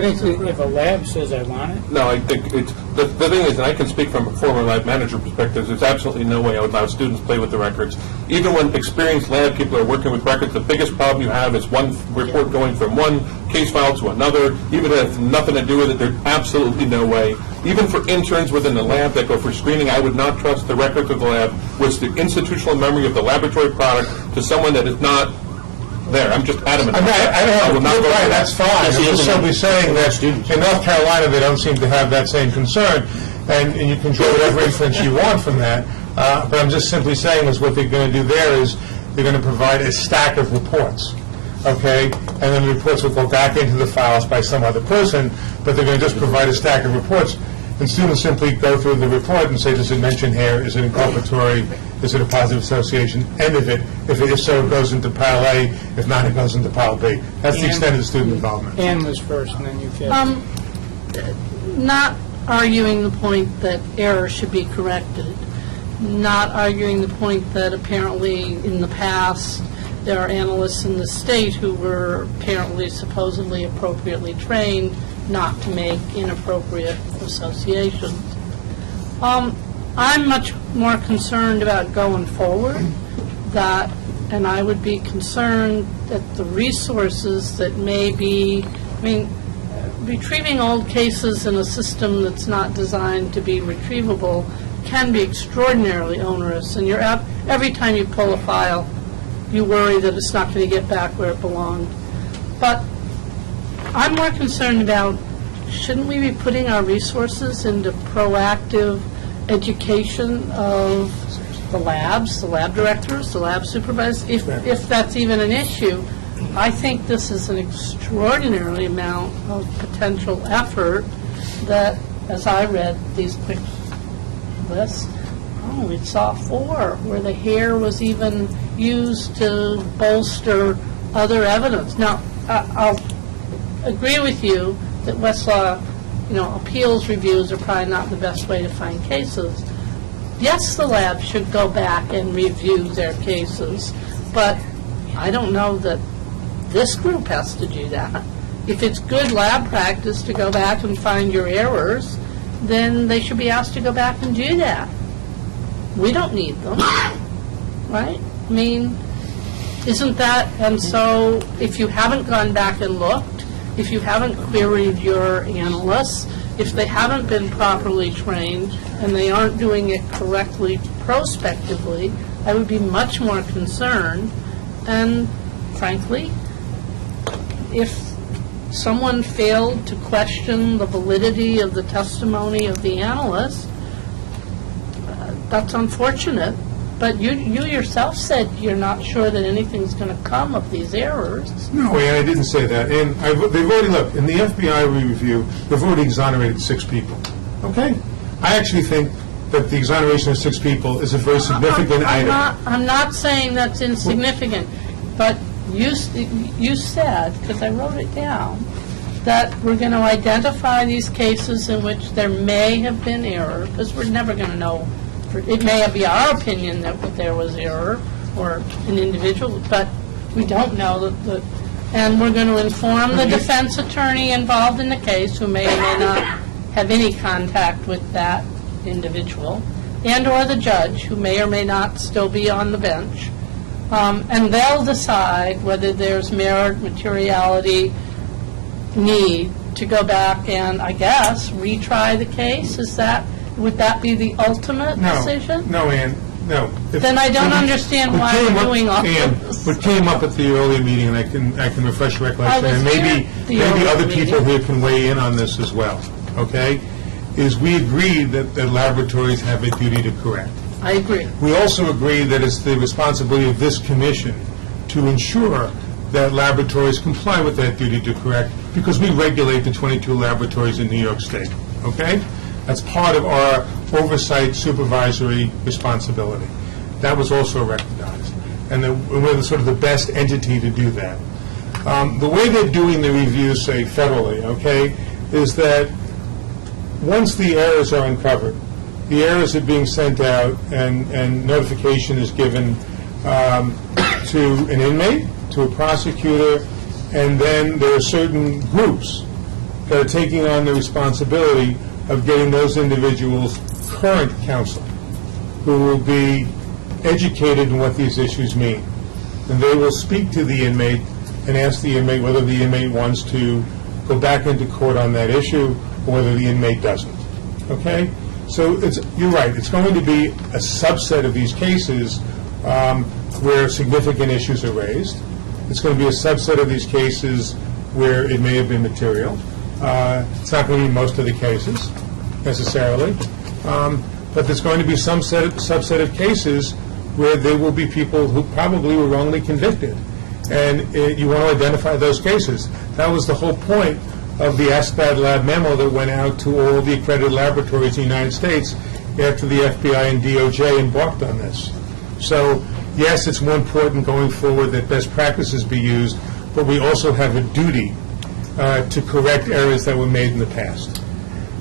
think if a lab says I want it. No, I think it's, the thing is, and I can speak from a former lab manager perspective, there's absolutely no way I would allow students to play with the records. Even when experienced lab people are working with records, the biggest problem you have is one report going from one case file to another, even if it has nothing to do with it, there's absolutely no way. Even for interns within the lab that go for screening, I would not trust the records of the lab, which the institutional memory of the laboratory product, to someone that is not there. I'm just adamant. I will not go right, that's fine. I'm just simply saying that in North Carolina, they don't seem to have that same concern, and you can draw whatever inference you want from that. But I'm just simply saying is what they're going to do there is they're going to provide a stack of reports, okay? And then the reports will go back into the files by some other person, but they're going to just provide a stack of reports. And students simply go through the report and say, does it mention here? Is it inculpatory? Is it a positive association? End of it. If so, it goes into pile A. If not, it goes into pile B. That's the extent of the student involvement. Ann was first, and then you can. Not arguing the point that error should be corrected, not arguing the point that apparently in the past there are analysts in the state who were apparently supposedly appropriately trained not to make inappropriate associations. I'm much more concerned about going forward, and I would be concerned that the resources that may be, retrieving old cases in a system that's not designed to be retrievable can be extraordinarily onerous, and every time you pull a file, you worry that it's not going to get back where it belonged. But I'm more concerned about, shouldn't we be putting our resources into proactive education of the labs, the lab directors, the lab supervisors, if that's even an issue? I think this is an extraordinary amount of potential effort that, as I read these quick lists, we saw 4 where the hair was even used to bolster other evidence. Now, I'll agree with you that Westlaw, appeals reviews are probably not the best way to find cases. Yes, the lab should go back and review their cases, but I don't know that this group has to do that. If it's good lab practice to go back and find your errors, then they should be asked to go back and do that. We don't need them, right? Isn't that, and so if you haven't gone back and looked, if you haven't queried your analysts, if they haven't been properly trained and they aren't doing it correctly prospectively, I would be much more concerned. And frankly, if someone failed to question the validity of the testimony of the analyst, that's unfortunate. But you yourself said you're not sure that anything's going to come of these errors. No, and I didn't say that. And they've already looked. In the FBI review, they've already exonerated 6 people. Okay? I actually think that the exoneration of 6 people is a very significant item. I'm not saying that's insignificant, but you said, because I wrote it down, that we're going to identify these cases in which there may have been error, because we're never going to know. It may be our opinion that there was error or an individual, but we don't know that. And we're going to inform the defense attorney involved in the case, who may or may not have any contact with that individual, and or the judge, who may or may not still be on the bench. And they'll decide whether there's merit, materiality, need to go back and, I guess, retry the case. Is that Would that be the ultimate decision? No, Ann, no. Then I don't understand why we're doing all this. What came up at the earlier meeting, and I can refresh your recollection, and was maybe at the earlier other people meeting. here can weigh in on this as well, okay? Is we agreed that laboratories have a duty to correct. I agree. We also agree that it's the responsibility of this commission to ensure that laboratories comply with that duty to correct, because we regulate the 22 laboratories in New York State, okay? That's part of our oversight supervisory responsibility. That was also recognized. And we're sort of the best entity to do that. The way they're doing the reviews, say federally, okay, is that once the errors are uncovered, the errors are being sent out and notification is given to an inmate, to a prosecutor, and then there are certain groups that are taking on the responsibility of getting those individuals current counsel, who will be educated in what these issues mean. And they will speak to the inmate and ask the inmate whether the inmate wants to go back into court on that issue or whether the inmate doesn't. Okay? So you're right, it's going to be a subset of these cases where significant issues are raised. It's going to be a subset of these cases where it may have been material. It's not going to be most of the cases, necessarily. But there's going to be some subset of cases where there will be people who probably were wrongly convicted. And you want to identify those cases. That was the whole point of the ASPAD lab memo that went out to all the accredited laboratories in the United States after the FBI and DOJ embarked on this. So, yes, it's more important going forward that best practices be used, but we also have a duty to correct errors that were made in the past.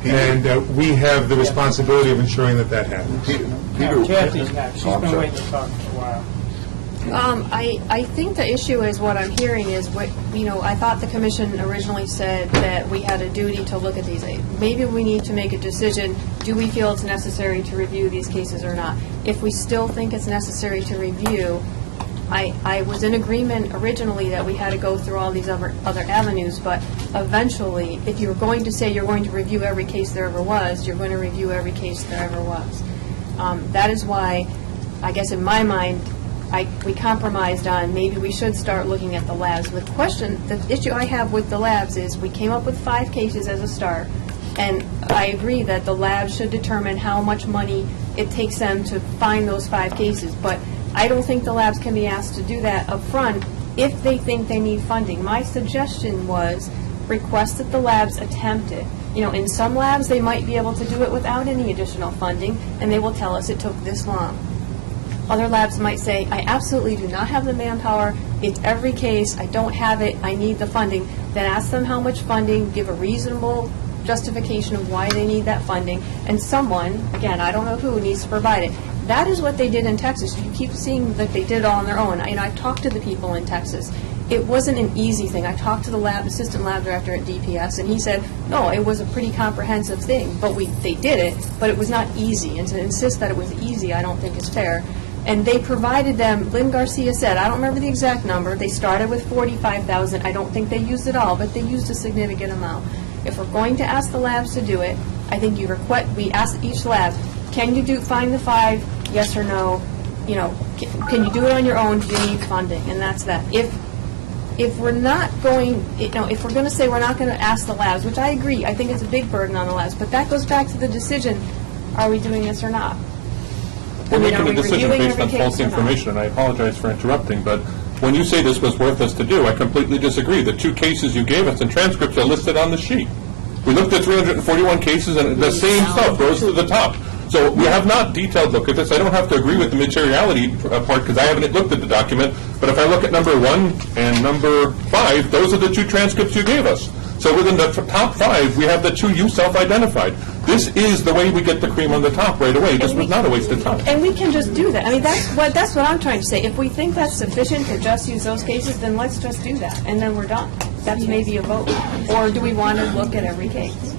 And we have the responsibility of ensuring that that happens. Kathy's next. She's been waiting to talk for a while. I think the issue is what I'm hearing is, I thought the commission originally said that we had a duty to look at these. Maybe we need to make a decision, do we feel it's necessary to review these cases or not? If we still think it's necessary to review, I was in agreement originally that we had to go through all these other avenues, but eventually, if you're going to say you're going to review every case there ever was, you're going to review every case there ever was. That is why, I guess in my mind, we compromised on maybe we should start looking at the labs. The issue I have with the labs is we came up with 5 cases as a start, and I agree that the labs should determine how much money it takes them to find those 5 cases, but I don't think the labs can be asked to do that up front if they think they need funding. My suggestion was request that the labs attempt it. In some labs, they might be able to do it without any additional funding, and they will tell us it took this long. Other labs might say, I absolutely do not have the manpower, it's every case, I don't have it, I need the funding. Then ask them how much funding, give a reasonable justification of why they need that funding, and someone, again, I don't know who, needs to provide it. That is what they did in Texas. You keep seeing that they did it all on their own. I've talked to the people in Texas. It wasn't an easy thing. I talked to the assistant lab director at DPS, and he said, no, it was a pretty comprehensive thing, but they did it, but it was not easy. And to insist that it was easy, I don't think is fair. And they provided them, Lynn Garcia said, I don't remember the exact number, they started with $45,000. I don't think they used it all, but they used a significant amount. If we're going to ask the labs to do it, I think we ask each lab, can you find the 5, yes or no? Can you do it on your own? Do you need funding? And that's that. If we're not going, if we're going to say we're not going to ask the labs, which I agree, I think it's a big burden on the labs, but that goes back to the decision, are we doing this or not? We're making a decision based on false information, and I apologize for interrupting, but when you say this was worth us to do, I completely disagree. The 2 cases you gave us and transcripts are listed on the sheet. We looked at 341 cases, and the same stuff rose to the top. So we have not detailed look at this. I don't have to agree with the materiality part because I haven't looked at the document, but if I look at number 1 and number 5, those are the 2 transcripts you gave us. So within the top 5, we have the 2 you self-identified. This is the way we get the cream on the top right away. This was not a waste of time. And we can just do that. That's what I'm trying to say. If we think that's sufficient to just use those cases, then let's just do that, and then we're done. That's maybe a vote. Or do we want to look at every case?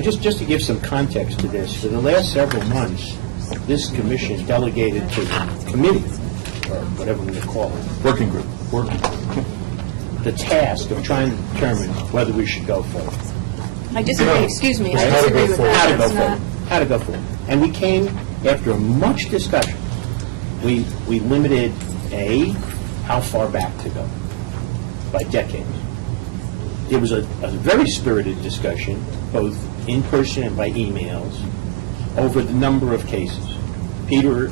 Just to give some context to this, for the last several months, this commission delegated to the committee, or whatever we call it, Working group. the task of trying to determine whether we should go forward. I disagree, excuse me, I How to go disagree with forward. that. How to go It's not- forward. How to go forward. And we came, after much discussion, we limited, how far back to go, by decades. There was a very spirited discussion, both in person and by emails, over the number of cases. Peter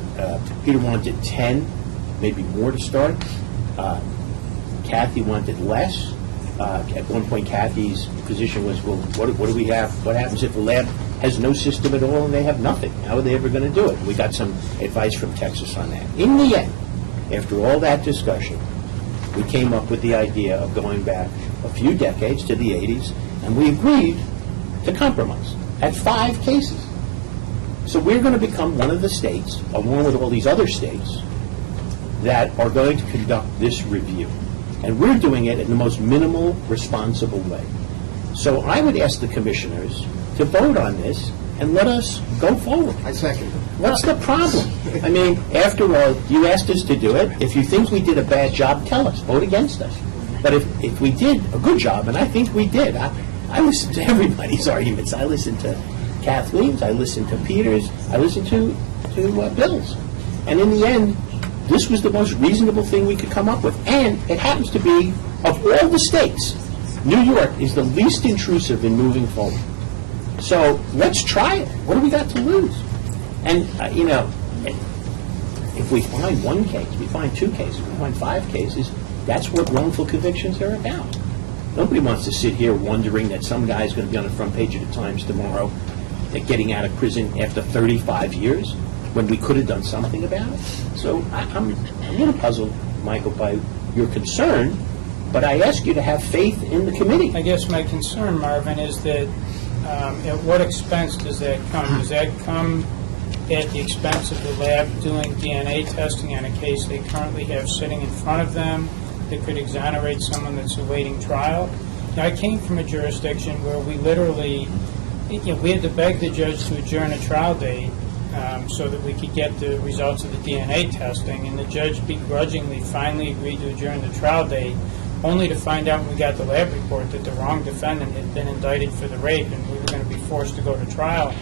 wanted 10, maybe more to start. Kathy wanted less. At one point, Kathy's position was, well, what do we have? What happens if the lab has no system at all and they have nothing? How are they ever going to do it? We got some advice from Texas on that. In the end, after all that discussion, we came up with the idea of going back a few decades to the 80s, and we agreed to compromise at 5 cases. So we're going to become one of the states, along with all these other states, that are going to conduct this review. And we're doing it in the most minimal, responsible way. So I would ask the commissioners to vote on this and let us go forward. I second. What's the problem? I mean, after all, you asked us to do it. If you think we did a bad job, tell us. Vote against us. But if we did a good job, and I think we did, I listened to everybody's arguments. I listened to Kathleen's, I listened to Peter's, I listened to Bill's. And in the end, this was the most reasonable thing we could come up with. And it happens to be, of all the states, New York is the least intrusive in moving forward. So let's try it. What do we got to lose? And, if we find 1 case, we find 2 cases, we find 5 cases, that's what wrongful convictions are about. Nobody wants to sit here wondering that some guy's going to be on the front page of the Times tomorrow, that getting out of prison after 35 years, when we could have done something about it. So I'm a little puzzled, Michael, by your concern, but I ask you to have faith in the committee. I guess my concern, Marvin, is that at what expense does that come? Does that come at the expense of the lab doing DNA testing on a case they currently have sitting in front of them that could exonerate someone that's awaiting trial? Now, I came from a jurisdiction where we literally, we had to beg the judge to adjourn a trial date so that we could get the results of the DNA testing, and the judge begrudgingly finally agreed to adjourn the trial date, only to find out when we got the lab report that the wrong defendant had been indicted for the rape, and we were going to be forced to go to trial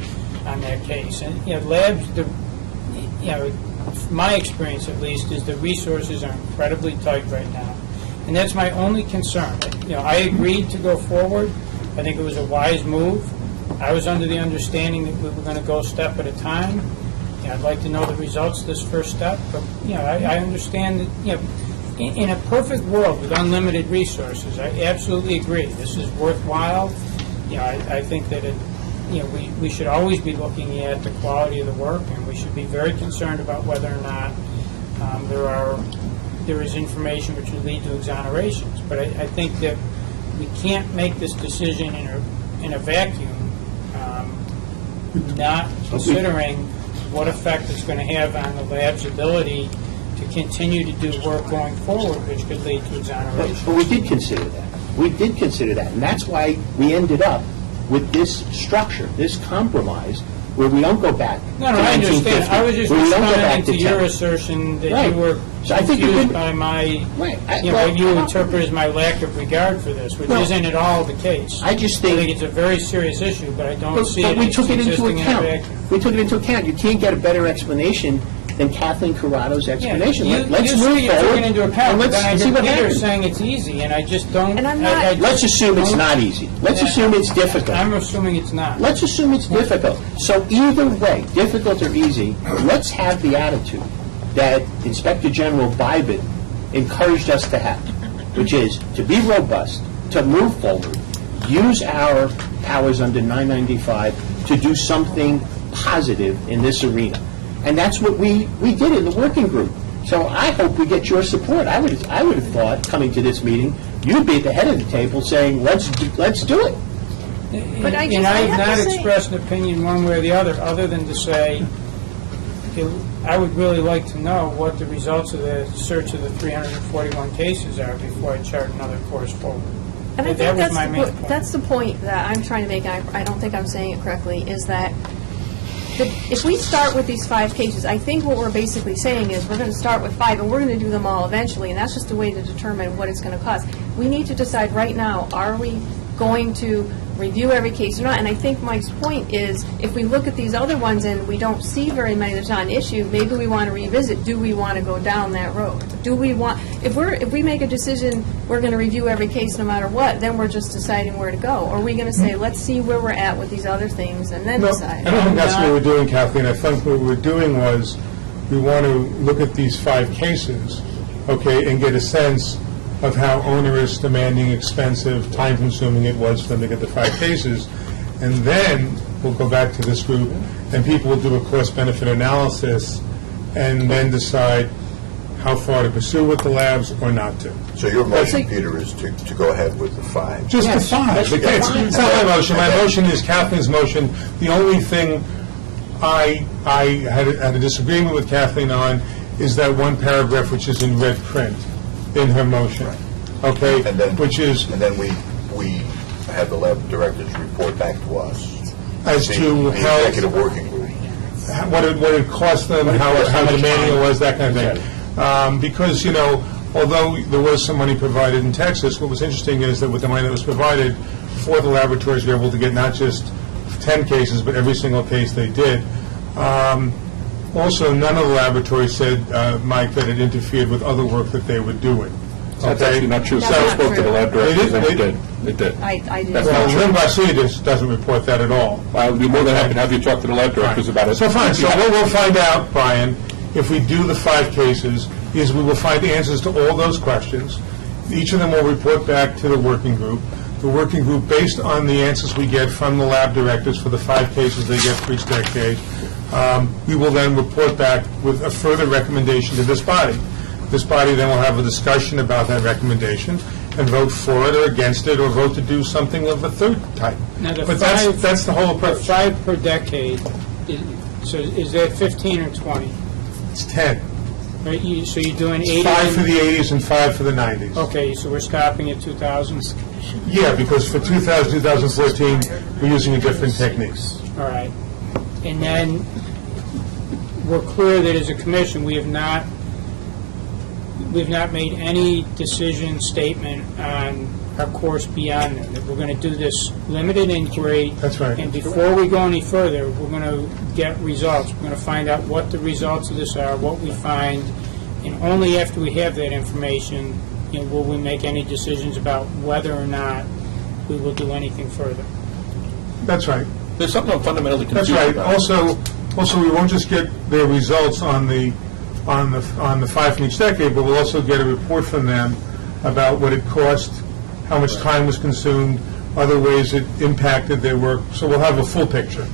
on that case. And labs, my experience at least, is the resources are incredibly tight right now, and that's my only concern. I agreed to go forward. I think it was a wise move. I was under the understanding that we were going to go a step at a time. I'd like to know the results of this first step, but I understand that in a perfect world with unlimited resources, I absolutely agree. This is worthwhile. I think that we should always be looking at the quality of the work, and we should be very concerned about whether or not there is information which would lead to exonerations. But I think that we can't make this decision in a vacuum, not considering what effect it's going to have on the lab's ability to continue to do work going forward, which could lead to exoneration. But we did consider that. We did consider that, and that's why we ended up with this structure, this compromise, where we don't go back to 1950. No, I understand. I was just where we don't go back responding to your assertion that Right. you were So I think you confused could- by my, Right. what you interpret as my lack of regard for this, which No. isn't at all the case. I just I think... think it's a very serious issue, but I don't see But it we as took it into existing in a account. vacuum. We took it into account. You can't get a better explanation than Kathleen Corrado's explanation. Yeah, Let's you move say you took forward, it into and account, but then I let's see hear what Peter happens. saying it's easy, and I just don't. And I'm not- I just Let's assume it's don't- not easy. Let's Yeah. assume it's difficult. I'm assuming it's not. Let's assume it's difficult. So either way, difficult or easy, let's have the attitude that Inspector General Bybin encouraged us to have, which is to be robust, to move forward, use our powers under 995 to do something positive in this arena. And that's what we did in the working group. So I hope we get your support. I would have thought, coming to this meeting, you'd be at the head of the table saying, let's do it. But I And I have have not to say- expressed an opinion one way or the other than to say, I would really like to know what the results of the search of the 341 cases are before I chart another course forward. And I That think was that's my the main point, point. that's the point that I'm trying to make, and I don't think I'm saying it correctly, is that if we start with these 5 cases, I think what we're basically saying is we're going to start with 5 and we're going to do them all eventually, and that's just a way to determine what it's going to cost. We need to decide right now, are we going to review every case or not. And I think Mike's point is, if we look at these other ones and we don't see very many, there's not an issue, maybe we want to revisit, do we want to go down that road? Do we want, if we make a decision, we're going to review every case no matter what, then we're just deciding where to go. Or are we going to say, let's see where we're at with these other things and then decide? I don't think that's what we're doing, Kathleen. I think what we're doing was, we want to look at these 5 cases, okay, and get a sense of how onerous, demanding, expensive, time-consuming it was for them to get the 5 cases. And then we'll go back to this group, and people will do a cost-benefit analysis, and then decide how far to pursue with the labs or not to. So your motion, Peter, is to go ahead with the 5? Just the 5. It's not my motion. My motion is Kathleen's motion. The only thing I had a disagreement with Kathleen on is that one paragraph which is in red print in her motion, okay? And then, which is... And then we have the lab directors report back to us. As to the how... executive working group. What it cost them, how demanding it was, that kind of thing. Because, you know, although there was some money provided in Texas, what was interesting is that with the money that was provided for the laboratories, we were able to get not just 10 cases, but every single case they did. Also, none of the laboratories said, Mike, that it interfered with other work that they were doing. That's actually not true. So I spoke to the lab directors, and it did. I did. That's Well, not true. Lynn Garcia doesn't report that at all. I'll be more than happy to have you talk to the lab directors about it. So fine, so what we'll find out, Brian, if we do the 5 cases, is we will find the answers to all those questions. Each of them will report back to the working group. The working group, based on the answers we get from the lab directors for the 5 cases they get for each decade, we will then report back with a further recommendation to this body. This body then will have a discussion about that recommendation and vote for it or against it, or vote to do something of a third type. Now, the But five- that's the whole approach. 5 per decade, so is that 15 or 20? It's 10. Right, so you're doing 80? 5 for the 80s and 5 for the 90s. Okay, so we're stopping at 2000s? Yeah, because for 2014, we're using a different technique. All right. And then we're clear that as a commission, we've not made any decision statement on our course beyond that, that we're going to do this limited inquiry. That's right. And before we go any further, we're going to get results. We're going to find out what the results of this are, what we find, and only after we have that information, you know, will we make any decisions about whether or not we will do anything further. That's right. There's something I'm fundamentally That's confused right. about. Also, we won't just get the results on the 5 from each decade, but we'll also get a report from them about what it cost, how much time was consumed, other ways it impacted their work. So we'll have a full picture.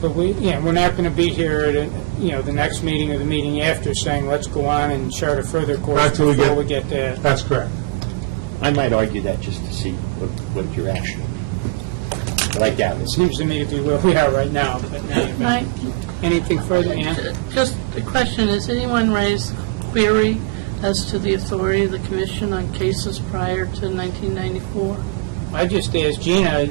But we're not going to be here at the next meeting or the meeting after saying, let's go on and chart a further course Not till before we get that. That's correct. I might argue that just to see what your action. But I doubt It it. seems to me to be where we are right now. But Mike, anything further, Ann? just a question, has anyone raised query as to the authority of the commission on cases prior to 1994? I just asked Gina,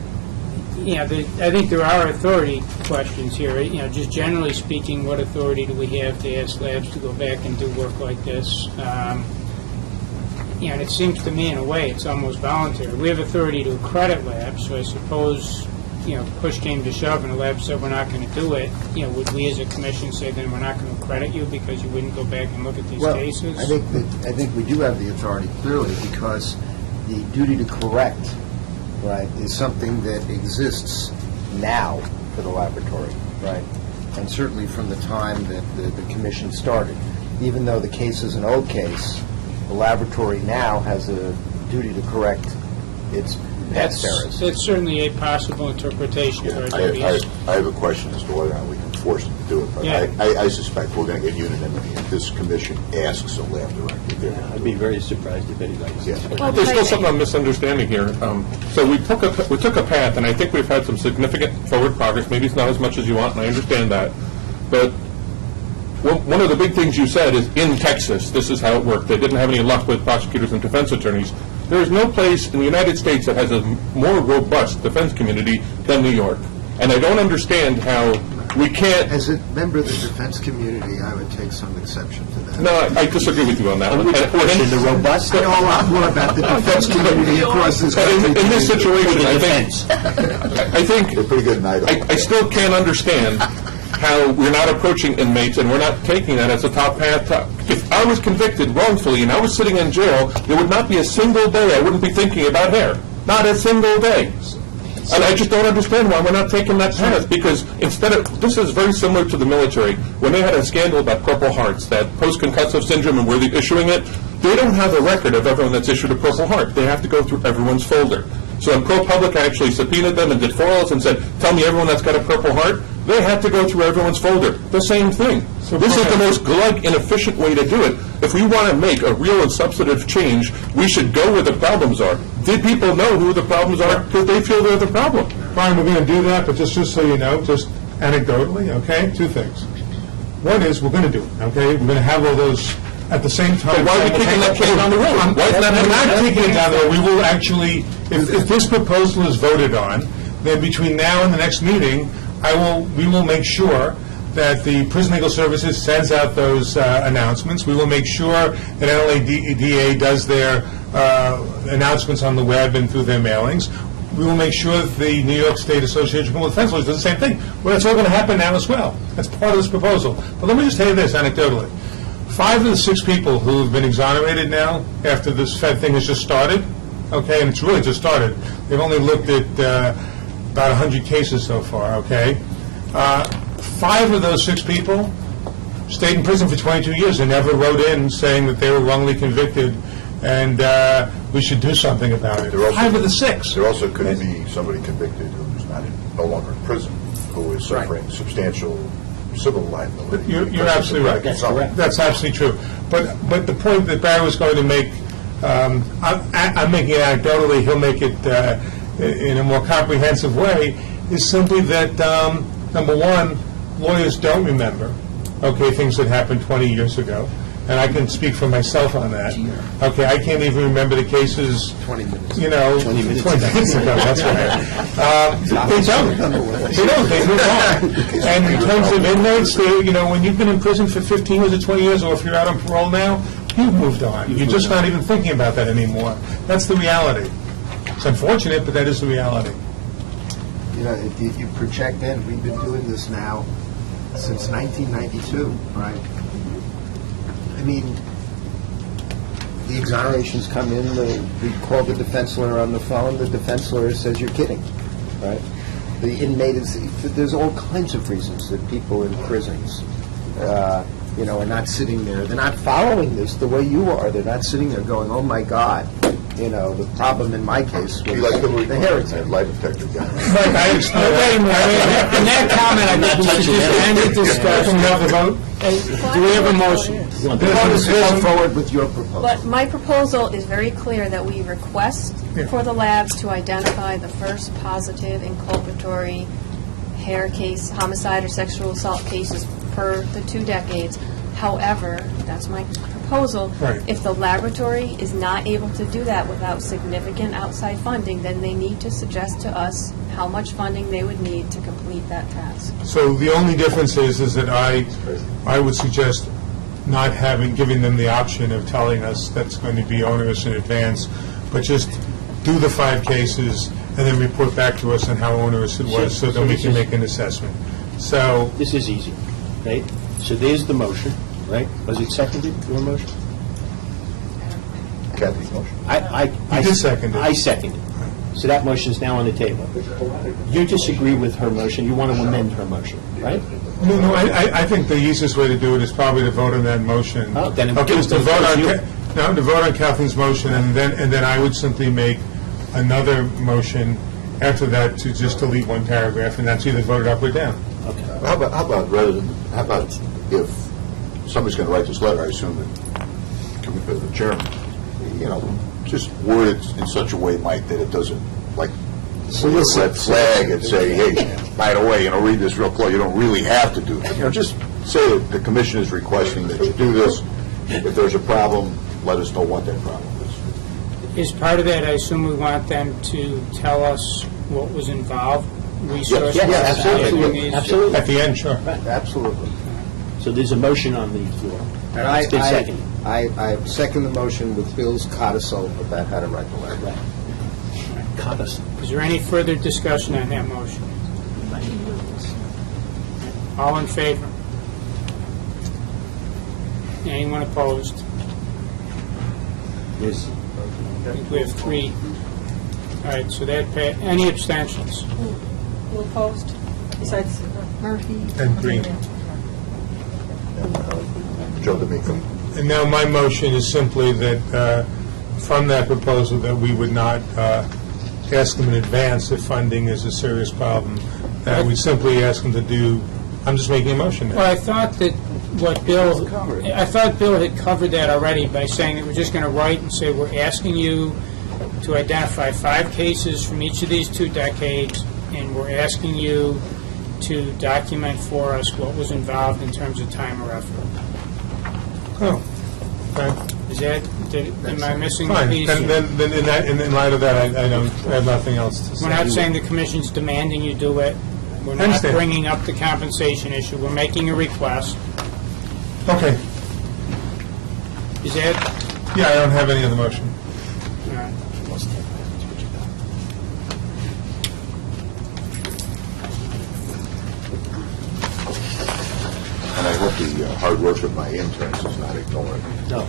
I think there are authority questions here. Just generally speaking, what authority do we have to ask labs to go back and do work like this? And it seems to me, in a way, it's almost voluntary. We have authority to accredit labs, so I suppose, push came to shove and the lab said we're not going to do it, would we as a commission say then we're not going to accredit you because you wouldn't go back and look at these cases? I think we do have the authority clearly, because the duty to correct, right, is something that exists now for the laboratory, right? And certainly from the time that the commission started. Even though the case is an old case, the laboratory now has a duty to correct its past errors. That's certainly a possible interpretation of our duties. I have a question as to whether or not we can force them to do it, but Yeah. I suspect we're going to get unanimity if this commission asks a lab director. I'd be very surprised if anybody says that. There's still something I'm misunderstanding here. So we took a path, and I think we've had some significant forward progress. Maybe it's not as much as you want, and I understand that. But one of the big things you said is, in Texas, this is how it worked. They didn't have any luck with prosecutors and defense attorneys. There is no place in the United States that has a more robust defense community than New York. And I don't understand how we can't... As a member of the defense community, I would take some exception to that. No, I disagree with you on that one. The robust. I know a lot more about the defense community across this country. In this situation, I think They're pretty good night. I still can't understand how we're not approaching inmates and we're not taking that as a top path. If I was convicted wrongfully and I was sitting in jail, there would not be a single day I wouldn't be thinking about hair. Not a single day. And I just don't understand why we're not taking that path, because instead of, this is very similar to the military. When they had a scandal about Purple Hearts, that post-concussive syndrome, and where they're issuing it, they don't have a record of everyone that's issued a Purple Heart. They have to go through everyone's folder. So in ProPublica, I actually subpoenaed them and did FOILs and said, tell me everyone that's got a Purple Heart. They have to go through everyone's folder. The same thing. So this is the most glug, inefficient way to do it. If we want to make a real and substantive change, we should go where the problems are. Did people know who the problems are? Because they feel they're the problem. Brian, we're going to do that, but just so you know, just anecdotally, okay, two things. One is, we're going to do it, okay? We're going to have all those at the same time. But why are we kicking that can down the road? Why is that We're not happening? kicking it down the road. We will actually, if this proposal is voted on, then between now and the next meeting, we will make sure that the Prison Legal Services sends out those announcements. We will make sure that NLADA does their announcements on the web and through their mailings. We will make sure that the New York State Association of Criminal Defense Lawyers does the same thing. Well, it's all going to happen now as well. That's part of this proposal. But let me just tell you this anecdotally. 5 of the 6 people who have been exonerated now after this Fed thing has just started, okay, and it's really just started. They've only looked at about 100 cases so far, okay? 5 of those 6 people stayed in prison for 22 years and never wrote in saying that they were wrongly convicted and we should do something about it. 5 of the 6. There also could be somebody convicted who's no longer in prison, who is suffering substantial civil liability. You're absolutely right. That's absolutely true. But the point that Barry was going to make, I'm making it anecdotally, he'll make it in a more comprehensive way, is simply that, number one, lawyers don't remember, okay, things that happened 20 years ago. And I can speak for myself on that. Okay, I can't even remember the cases, 20 minutes. 20 minutes ago, that's right. They don't, they move on. And in terms of inmates, when you've been in prison for 15 years or 20 years, or if you're out on parole now, you've moved on. You're just not even thinking about that anymore. That's the reality. It's unfortunate, but that is the reality. If you project in, we've been doing this now since 1992, right? I mean, the exonerations come in, we call the defense lawyer on the phone, the defense lawyer says you're kidding, right? The inmate there's all kinds of reasons that people in prisons, are not sitting there. They're not following this the way you are. They're not sitting there going, oh my God, the problem in my case was the heritage. Lie detector guy. Wait a minute. In that comment, I think we should just end the discussion. Do we have a motion? Go forward with your proposal. But my proposal is very clear that we request for the labs to identify the first positive inculpatory hair case, homicide or sexual assault cases per the 2 decades. However, that's my proposal. Right. If the laboratory is not able to do that without significant outside funding, then they need to suggest to us how much funding they would need to complete that task. So the only difference is that I would suggest not giving them the option of telling us that's going to be onerous in advance, but just do the 5 cases and then report back to us on how onerous it was, so that we can make an assessment. So This is easy, right? So there's the motion, right? Was it seconded, your motion? Kathy's motion. You did second it. I seconded it. So that motion is now on the table. You disagree with her motion, you want to amend her motion, right? No, I think the easiest way to do it is probably to vote on that motion. Oh, then Okay, it to vote goes on to vote on Kathleen's motion, and then I would simply make another motion after that to just delete 1 paragraph, and that's either voted up or down. Okay. How about if somebody's going to write this letter, I assume that the chairman, just word it in such a way, Mike, that it doesn't, like, red flag and say, hey, by the way, read this real close. You don't really have to do it. Just say that the commission is requesting that you do this. If there's a problem, let us know what that problem is. Is part of that, I assume we want them to tell us what was involved resource? Yes, Absolutely. absolutely. At the end, sure. Absolutely. So there's a motion on the floor. And It's been seconded. I second the motion with Bill's codicil about how to write the letter. Codicil. Is there any further discussion on that motion? All in favor? Anyone opposed? Yes. I think we have 3. All right, so that, any abstentions? Who opposed? Besides Murphy. And Green. Joe D'Amico. And now my motion is simply that, from that proposal, that we would not ask them in advance if funding is a serious problem. That we simply ask them to do, I'm just making a motion Well, now. I thought that what Bill, I thought Bill had covered that already by saying that we're just going to write and say, we're asking you to identify 5 cases from each of these 2 decades, and we're asking you to document for us what was involved in terms of time or effort. Oh, okay. Is that, am I missing a Fine. piece? Then in light of that, I have nothing else to say. We're not saying the commission's demanding you do it. We're not Understand. bringing up the compensation issue. We're making a request. Okay. Is that, Yeah, I don't have any other motion. all right. And I hope the hard work of my interns is not ignored. No.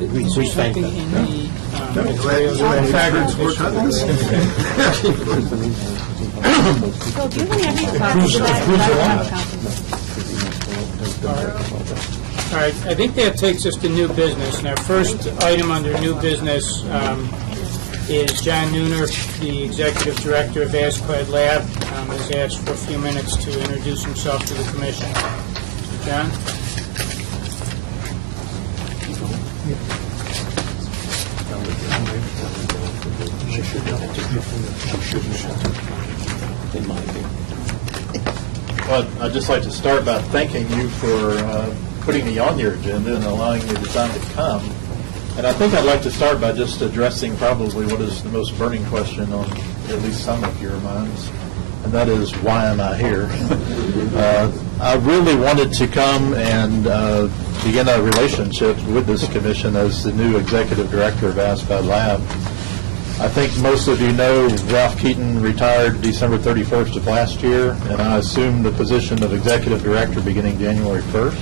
We Is there thank something them. in the materials? Faggots work on this. So do you have any copies of that? Approves a I don't lot. have copies. All right, I think that takes us to new business. And our first item under new business is John Nooner, the Executive Director of ASCLD Lab, has asked for a few minutes to introduce himself to the commission. John? Well, I'd just like to start by thanking you for putting me on your agenda and allowing me the time to come. And I think I'd like to start by just addressing probably what is the most burning question on at least some of your minds, and that is, why am I here? I really wanted to come and begin a relationship with this commission as the new executive director of ASCLD Lab. I think most of you know Ralph Keaton retired December 31st of last year, and I assumed the position of executive director beginning January 1st.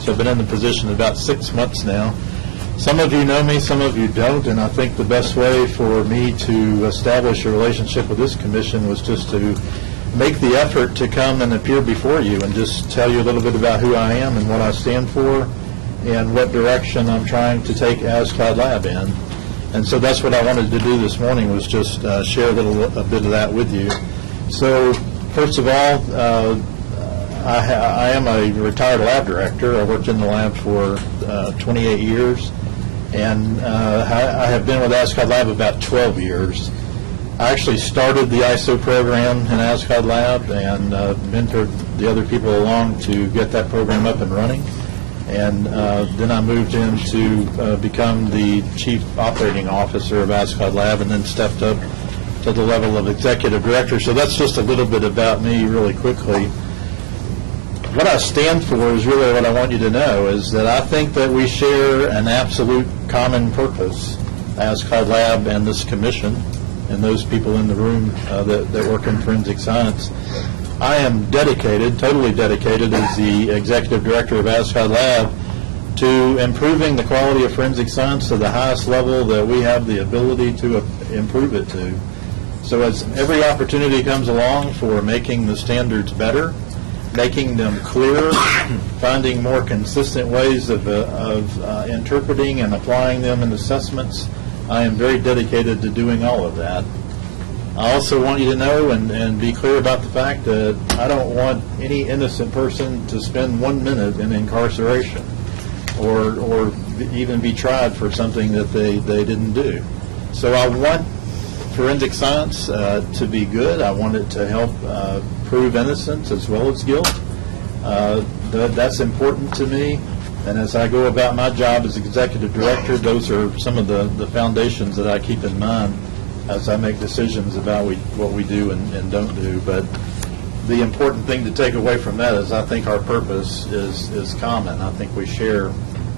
So I've been in the position about 6 months now. Some of you know me, some of you don't, and I think the best way for me to establish a relationship with this commission was just to make the effort to come and appear before you and just tell you a little bit about who I am and what I stand for and what direction I'm trying to take ASCLD Lab in. And so that's what I wanted to do this morning, was just share a bit of that with you. So first of all, I am a retired lab director. I worked in the lab for 28 years, and I have been with ASCLD Lab about 12 years. I actually started the ISO program in ASCLD Lab and mentored the other people along to get that program up and running. And then I moved in to become the Chief Operating Officer of ASCLD Lab, and then stepped up to the level of Executive Director. So that's just a little bit about me really quickly. What I stand for is really what I want you to know, is that I think that we share an absolute common purpose, ASCLD Lab and this commission, and those people in the room that work in forensic science. I am dedicated, totally dedicated, as the Executive Director of ASCLD Lab, to improving the quality of forensic science to the highest level that we have the ability to improve it to. So as every opportunity comes along for making the standards better, making them clearer, finding more consistent ways of interpreting and applying them in assessments, I am very dedicated to doing all of that. I also want you to know and be clear about the fact that I don't want any innocent person to spend 1 minute in incarceration or even be tried for something that they didn't do. So I want forensic science to be good. I want it to help prove innocence as well as guilt. That's important to me. And as I go about my job as executive director, those are some of the foundations that I keep in mind as I make decisions about what we do and don't do. But the important thing to take away from that is I think our purpose is common. I think we share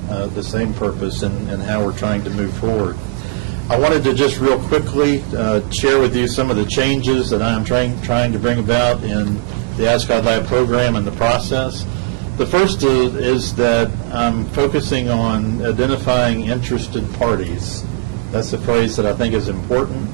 the same purpose in how we're trying to move forward. I wanted to just real quickly share with you some of the changes that I'm trying to bring about in the ASCOD Lab program and the process. The first is that I'm focusing on identifying interested parties. That's a phrase that I think is important.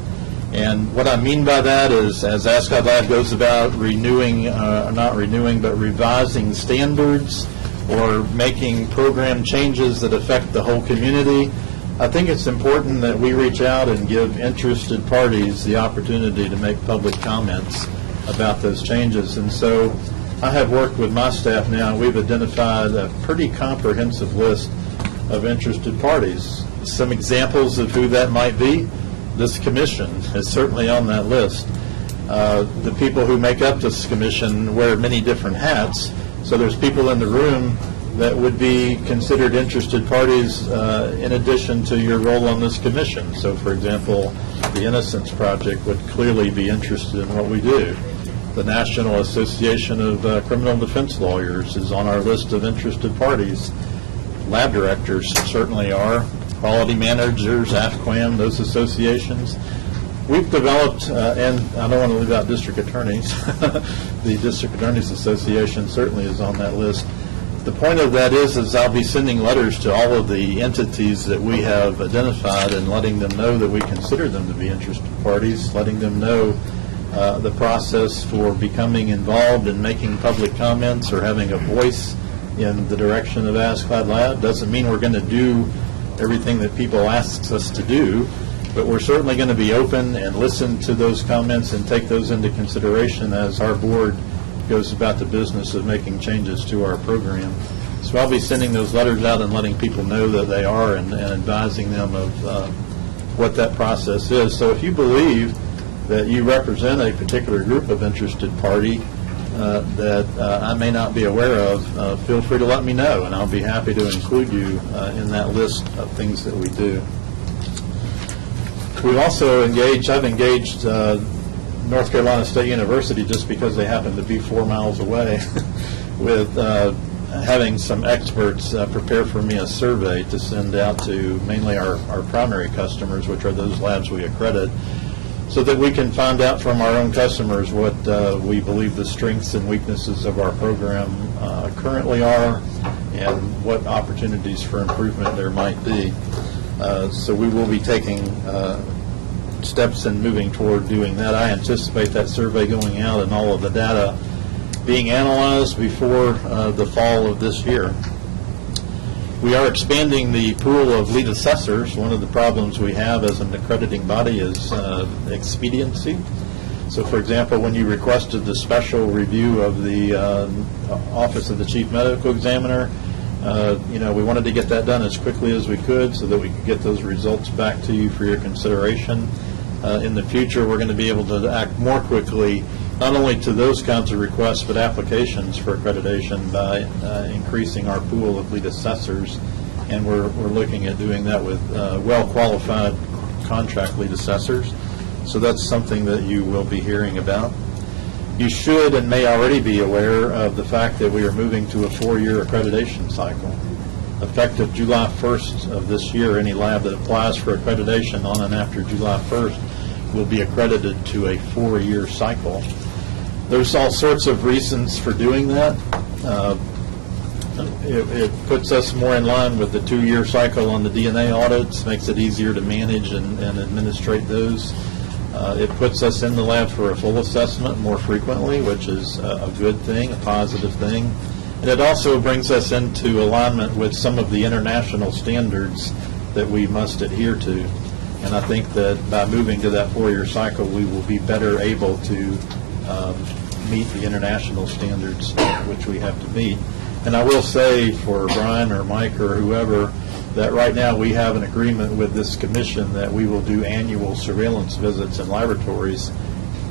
And what I mean by that is, as ASCOD Lab goes about not renewing, but revising standards or making program changes that affect the whole community, I think it's important that we reach out and give interested parties the opportunity to make public comments about those changes. And so I have worked with my staff now. We've identified a pretty comprehensive list of interested parties. Some examples of who that might be: this commission is certainly on that list. The people who make up this commission wear many different hats, so there's people in the room that would be considered interested parties in addition to your role on this commission. So, for example, the Innocence Project would clearly be interested in what we do. The National Association of Criminal Defense Lawyers is on our list of interested parties. Lab directors certainly are. Quality managers, AFQAM, those associations. We've developed, and I don't want to leave out district attorneys, the District Attorneys Association certainly is on that list. The point of that is I'll be sending letters to all of the entities that we have identified and letting them know that we consider them to be interested parties, letting them know the process for becoming involved in making public comments or having a voice in the direction of ASCOD Lab. Doesn't mean we're going to do everything that people ask us to do, but we're certainly going to be open and listen to those comments and take those into consideration as our board goes about the business of making changes to our program. So I'll be sending those letters out and letting people know that they are and advising them of what that process is. So if you believe that you represent a particular group of interested party that I may not be aware of, feel free to let me know, and I'll be happy to include you in that list of things that we do. We've also I've engaged North Carolina State University, just because they happen to be 4 miles away, with having some experts prepare for me a survey to send out to mainly our primary customers, which are those labs we accredit, so that we can find out from our own customers what we believe the strengths and weaknesses of our program currently are and what opportunities for improvement there might be. So we will be taking steps in moving toward doing that. I anticipate that survey going out and all of the data being analyzed before the fall of this year. We are expanding the pool of lead assessors. One of the problems we have as an accrediting body is expediency. So, for example, when you requested the special review of the Office of the Chief Medical Examiner, we wanted to get that done as quickly as we could so that we could get those results back to you for your consideration. In the future, we're going to be able to act more quickly, not only to those kinds of requests, but applications for accreditation by increasing our pool of lead assessors. And we're looking at doing that with well-qualified contract lead assessors. So that's something that you will be hearing about. You should and may already be aware of the fact that we are moving to a 4-year accreditation cycle. Effective July 1st of this year, any lab that applies for accreditation on and after July 1st will be accredited to a 4-year cycle. There's all sorts of reasons for doing that. It puts us more in line with the 2-year cycle on the DNA audits, makes it easier to manage and administrate those. It puts us in the lab for a full assessment more frequently, which is a good thing, a positive thing. And it also brings us into alignment with some of the international standards that we must adhere to. And I think that by moving to that 4-year cycle, we will be better able to meet the international standards which we have to meet. And I will say for Brian or Mike or whoever, that right now we have an agreement with this commission that we will do annual surveillance visits in laboratories.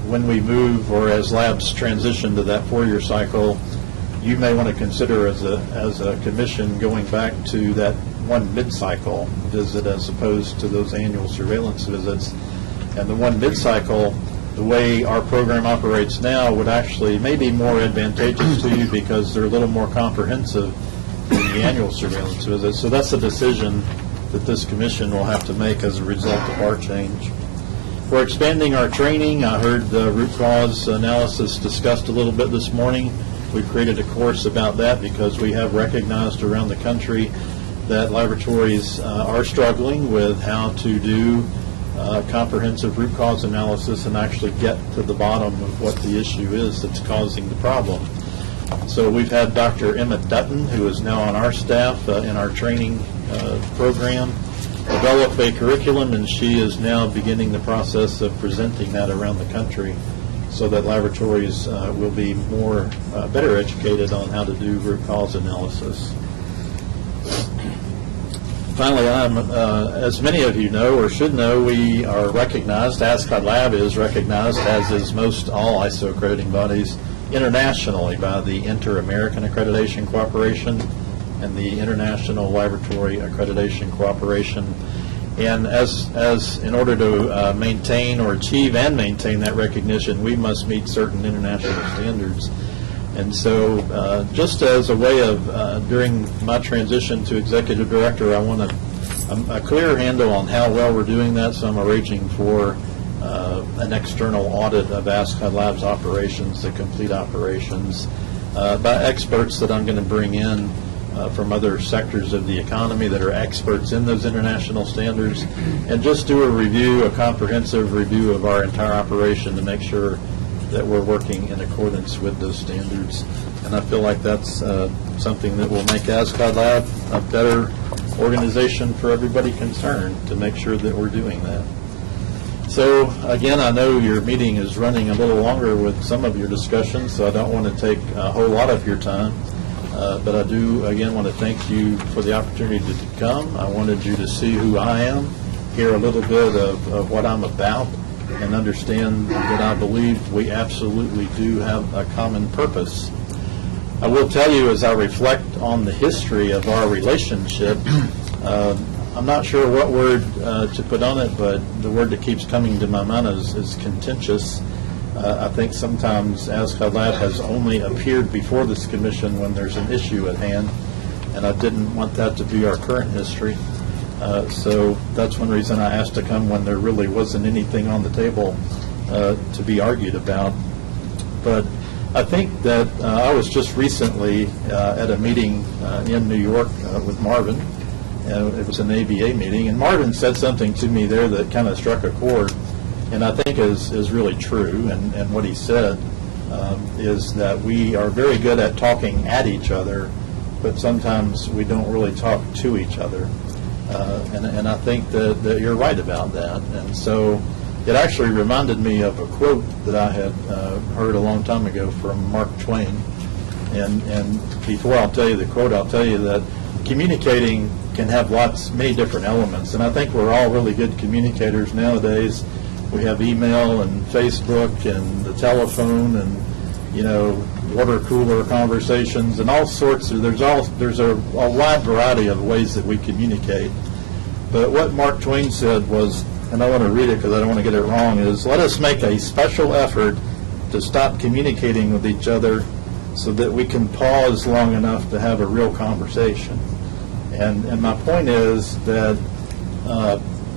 When we move or as labs transition to that 4-year cycle, you may want to consider as a commission going back to that one mid-cycle visit as opposed to those annual surveillance visits. And the one mid-cycle, the way our program operates now, would actually maybe more advantageous to you because they're a little more comprehensive than the annual surveillance visits. So that's a decision that this commission will have to make as a result of our change. We're expanding our training. I heard the root cause analysis discussed a little bit this morning. We've created a course about that because we have recognized around the country that laboratories are struggling with how to do comprehensive root cause analysis and actually get to the bottom of what the issue is that's causing the problem. So we've had Dr. Emma Dutton, who is now on our staff in our training program, develop a curriculum, and she is now beginning the process of presenting that around the country so that laboratories will be better educated on how to do root cause analysis. Finally, as many of you know or should know, we are recognized, ASCOD Lab is recognized, as is most all ISO accrediting bodies, internationally by the Inter-American Accreditation Cooperation and the International Laboratory Accreditation Cooperation. And as in order to maintain or achieve and maintain that recognition, we must meet certain international standards. And so just as a way of, during my transition to executive director, I want a clear handle on how well we're doing that, so I'm arranging for an external audit of ASCOD Labs operations, the complete operations, by experts that I'm going to bring in from other sectors of the economy that are experts in those international standards, and just do a comprehensive review of our entire operation to make sure that we're working in accordance with those standards. And I feel like that's something that will make ASCOD Lab a better organization for everybody concerned, to make sure that we're doing that. So again, I know your meeting is running a little longer with some of your discussions, so I don't want to take a whole lot of your time. But I do, again, want to thank you for the opportunity to come. I wanted you to see who I am, hear a little bit of what I'm about, and understand that I believe we absolutely do have a common purpose. I will tell you, as I reflect on the history of our relationship, I'm not sure what word to put on it, but the word that keeps coming to my mind is contentious. I think sometimes ASCOD Lab has only appeared before this commission when there's an issue at hand, and I didn't want that to be our current history. So that's one reason I asked to come when there really wasn't anything on the table to be argued about. But I think that I was just recently at a meeting in New York with Marvin. It was an ABA meeting, and Marvin said something to me there that kind of struck a chord, and I think is really true. And what he said is that we are very good at talking at each other, but sometimes we don't really talk to each other. And I think that you're right about that. And so it actually reminded me of a quote that I had heard a long time ago from Mark Twain. And before I'll tell you the quote, I'll tell you that communicating can have many different elements. And I think we're all really good communicators nowadays. We have email and Facebook and the telephone and, water cooler conversations and all sorts of, there's a wide variety of ways that we communicate. But what Mark Twain said was, and I want to read it because I don't want to get it wrong, is let us make a special effort to stop communicating with each other so that we can pause long enough to have a real conversation. And my point is that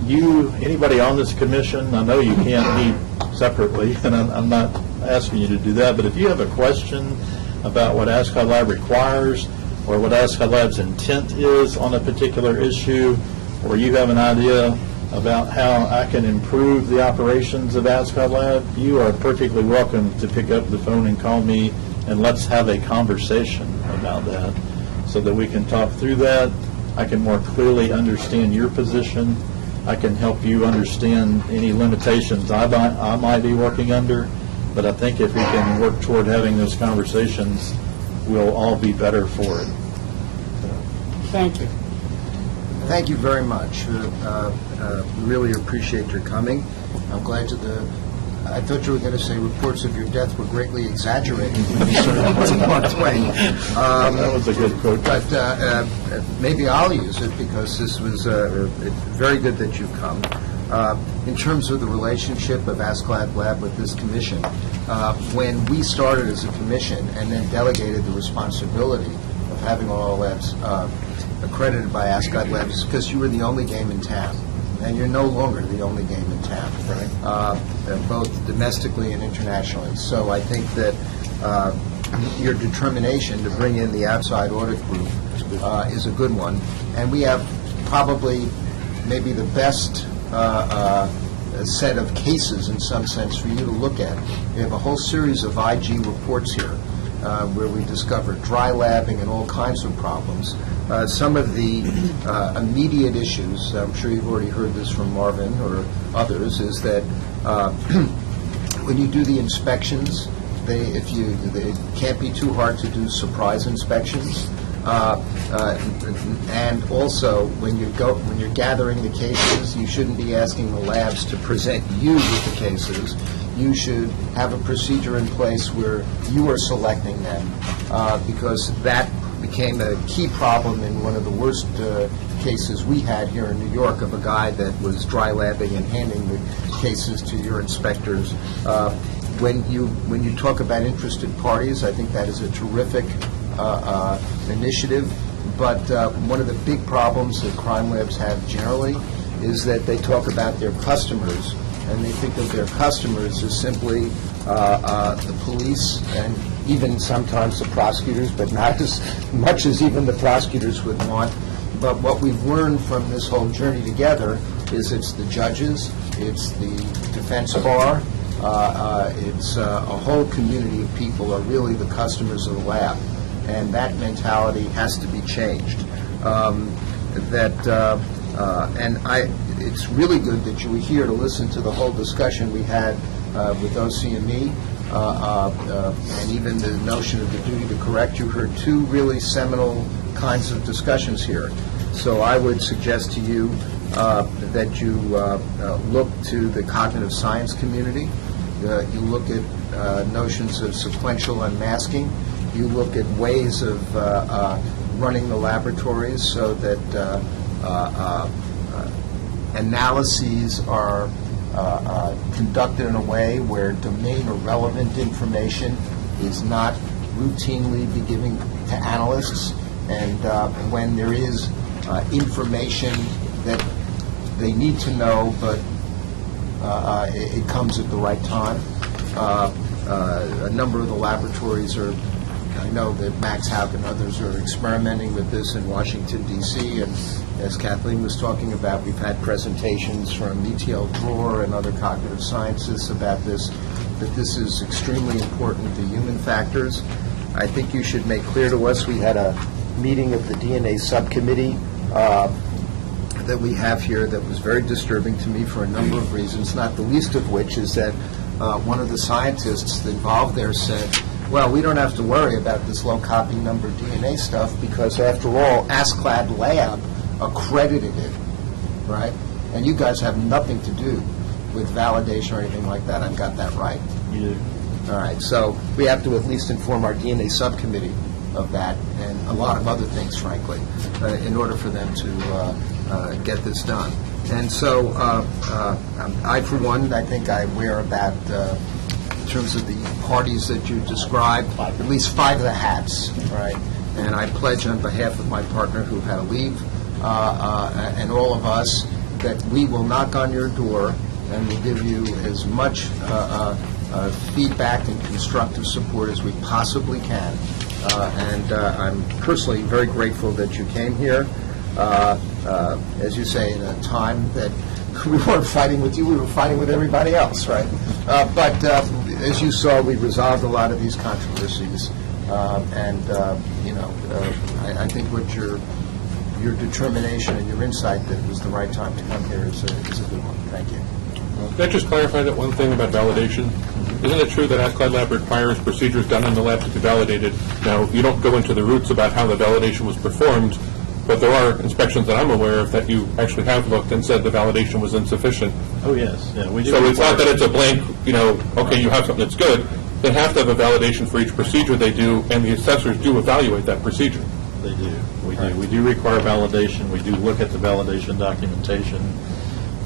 anybody on this commission, I know you can't meet separately, and I'm not asking you to do that, but if you have a question about what ASCOD Lab requires or what ASCOD Lab's intent is on a particular issue, or you have an idea about how I can improve the operations of ASCOD Lab, you are perfectly welcome to pick up the phone and call me, and let's have a conversation about that so that we can talk through that. I can more clearly understand your position. I can help you understand any limitations I might be working under. But I think if we can work toward having those conversations, we'll all be better for it. Thank you. Thank you very much. Really appreciate your coming. I'm glad I thought you were going to say reports of your death were greatly exaggerated when you said Mark Twain. That was a good quote. But maybe I'll use it because this was very good that you've come. In terms of the relationship of ASCLD Lab with this commission, when we started as a commission and then delegated the responsibility of having all labs accredited by ASCLD Labs, because you were the only game in town, and you're no longer the only game in town, both domestically and internationally. So I think that your determination to bring in the outside audit group is a good one. And we have probably maybe the best set of cases in some sense for you to look at. We have a whole series of IG reports here where we discovered dry labbing and all kinds of problems. Some of the immediate issues, I'm sure you've already heard this from Marvin or others, is that when you do the inspections, it can't be too hard to do surprise inspections. And also, when you're gathering the cases, you shouldn't be asking the labs to present you with the cases. You should have a procedure in place where you are selecting them, because that became a key problem in one of the worst cases we had here in New York of a guy that was dry labbing and handing the cases to your inspectors. When you talk about interested parties, I think that is a terrific initiative, but one of the big problems that crime labs have generally is that they talk about their customers, and they think of their customers as simply the police and even sometimes the prosecutors, but not as much as even the prosecutors would want. But what we've learned from this whole journey together is it's the judges, it's the defense bar, it's a whole community of people are really the customers of the lab, and that mentality has to be changed. It's really good that you were here to listen to the whole discussion we had with OCME, and even the notion of the duty to correct. You heard two really seminal kinds of discussions here. So I would suggest to you that you look to the cognitive science community. You look at notions of sequential unmasking. You look at ways of running the laboratories so that analyses are conducted in a way where domain or relevant information is not routinely be given to analysts, and when there is information that they need to know, but it comes at the right time. A number of the laboratories are, I know that Max Hauck and others are experimenting with this in Washington, D.C., and as Kathleen was talking about, we've had presentations from ETL Drawer and other cognitive scientists about this, that this is extremely important, the human factors. I think you should make clear to us, we had a meeting of the DNA Subcommittee that we have here that was very disturbing to me for a number of reasons, not the least of which is that one of the scientists involved there said, well, we don't have to worry about this low copy number DNA stuff because, after all, ASCLD Lab accredited it, right? And you guys have nothing to do with validation or anything like that. I've got that right? You do. All right, so we have to at least inform our DNA subcommittee of that and a lot of other things, frankly, in order for them to get this done. And so I, for one, I think I wear about, in terms of the parties that you described, at least 5 of the hats, right? And I pledge on behalf of my partner who had to leave, and all of us, that we will knock on your door and we'll give you as much feedback and constructive support as we possibly can. And I'm personally very grateful that you came here. As you say, in a time that we weren't fighting with you, we were fighting with everybody else, right? But as you saw, we resolved a lot of these controversies. I think what your determination and your insight that it was the right time to come here is a good one. Thank you. Can I just clarify that one thing about validation? Isn't it true that ASCLD Lab requires procedures done in the lab to be validated? Now, you don't go into the roots about how the validation was performed, but there are inspections that I'm aware of that you actually have looked and said the validation was insufficient. Oh, yes. Yeah, we do. So it's not that it's a blank, okay, you have something that's good. They have to have a validation for each procedure they do, and the assessors do evaluate that procedure. They do. We do. We do require validation. We do look at the validation documentation.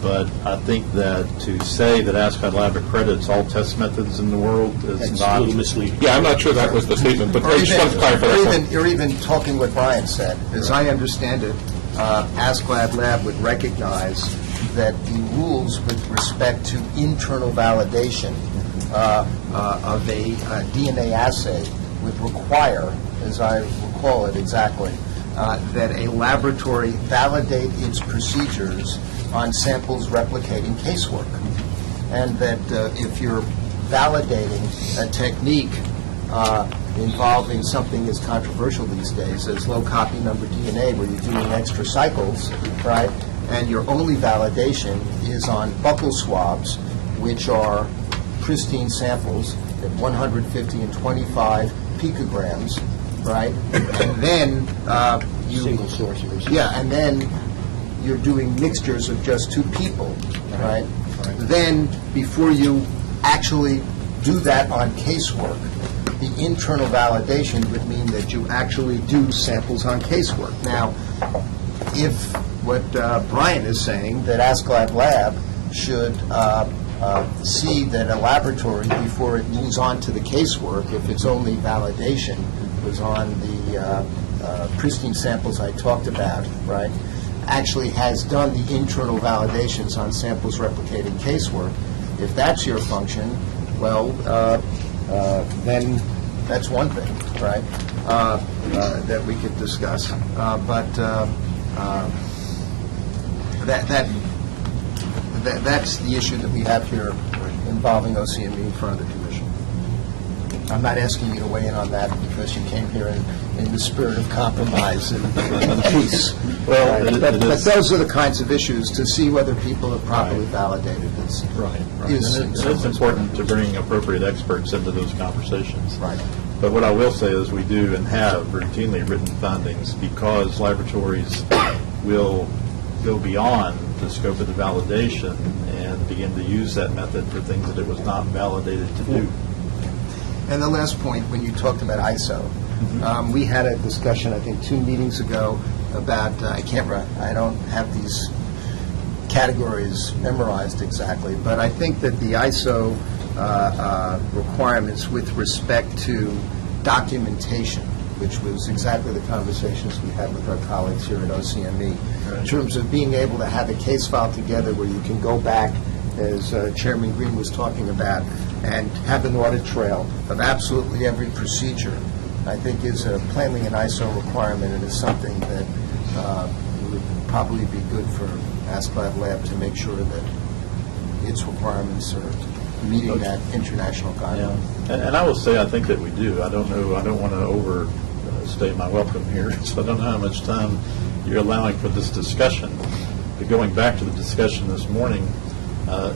But I think that to say that ASCOT Lab accredits all test methods in the world is That's not a little misleading. Yeah, I'm not sure that was the statement, but I just want to clarify that point. You're even talking what Brian said. As I understand it, ASCLAD Lab would recognize that the rules with respect to internal validation of a DNA assay would require, as I recall it exactly, that a laboratory validate its procedures on samples replicating casework. And that if you're validating a technique involving something as controversial these days as low copy number DNA, where you're doing extra cycles, right, and your only validation is on buccal swabs, which are pristine samples at 150 and 25 picograms, right, and then you... Single source. Yeah, and then you're doing mixtures of just two people, right? Then, before you actually do that on casework, the internal validation would mean that you actually do samples on casework. Now, if what Brian is saying, that ASCLAD Lab should see that a laboratory, before it moves on to the casework, if its only validation was on the pristine samples I talked about, right, actually has done the internal validations on samples replicating casework, if that's your function, well, then that's one thing, right, that we could discuss. But that's the issue that we have here involving OCME in front of the Commission. I'm not asking you to weigh in on that because you came here in the spirit of compromise and peace. Well, but those are the kinds of issues to see whether people are properly validated. Right. It's important to bring appropriate experts into those conversations. Right. But what I will say is we do and have routinely written findings because laboratories will go beyond the scope of the validation and begin to use that method for things that it was not validated to do. And the last point, when you talked about ISO, we had a discussion, I think, 2 meetings ago about, I don't have these categories memorized exactly, but I think that the ISO requirements with respect to documentation, which was exactly the conversations we had with our colleagues here at OCME, in terms of being able to have a case file together where you can go back, as Chairman Green was talking about, and have an audit trail of absolutely every procedure, I think is plainly an ISO requirement, and is something that would probably be good for ASCLAD Lab to make sure that its requirements are meeting that international guideline. Yeah. And I will say I think that we do. I don't want to overstay my welcome here, so I don't know how much time you're allowing for this discussion. But going back to the discussion this morning,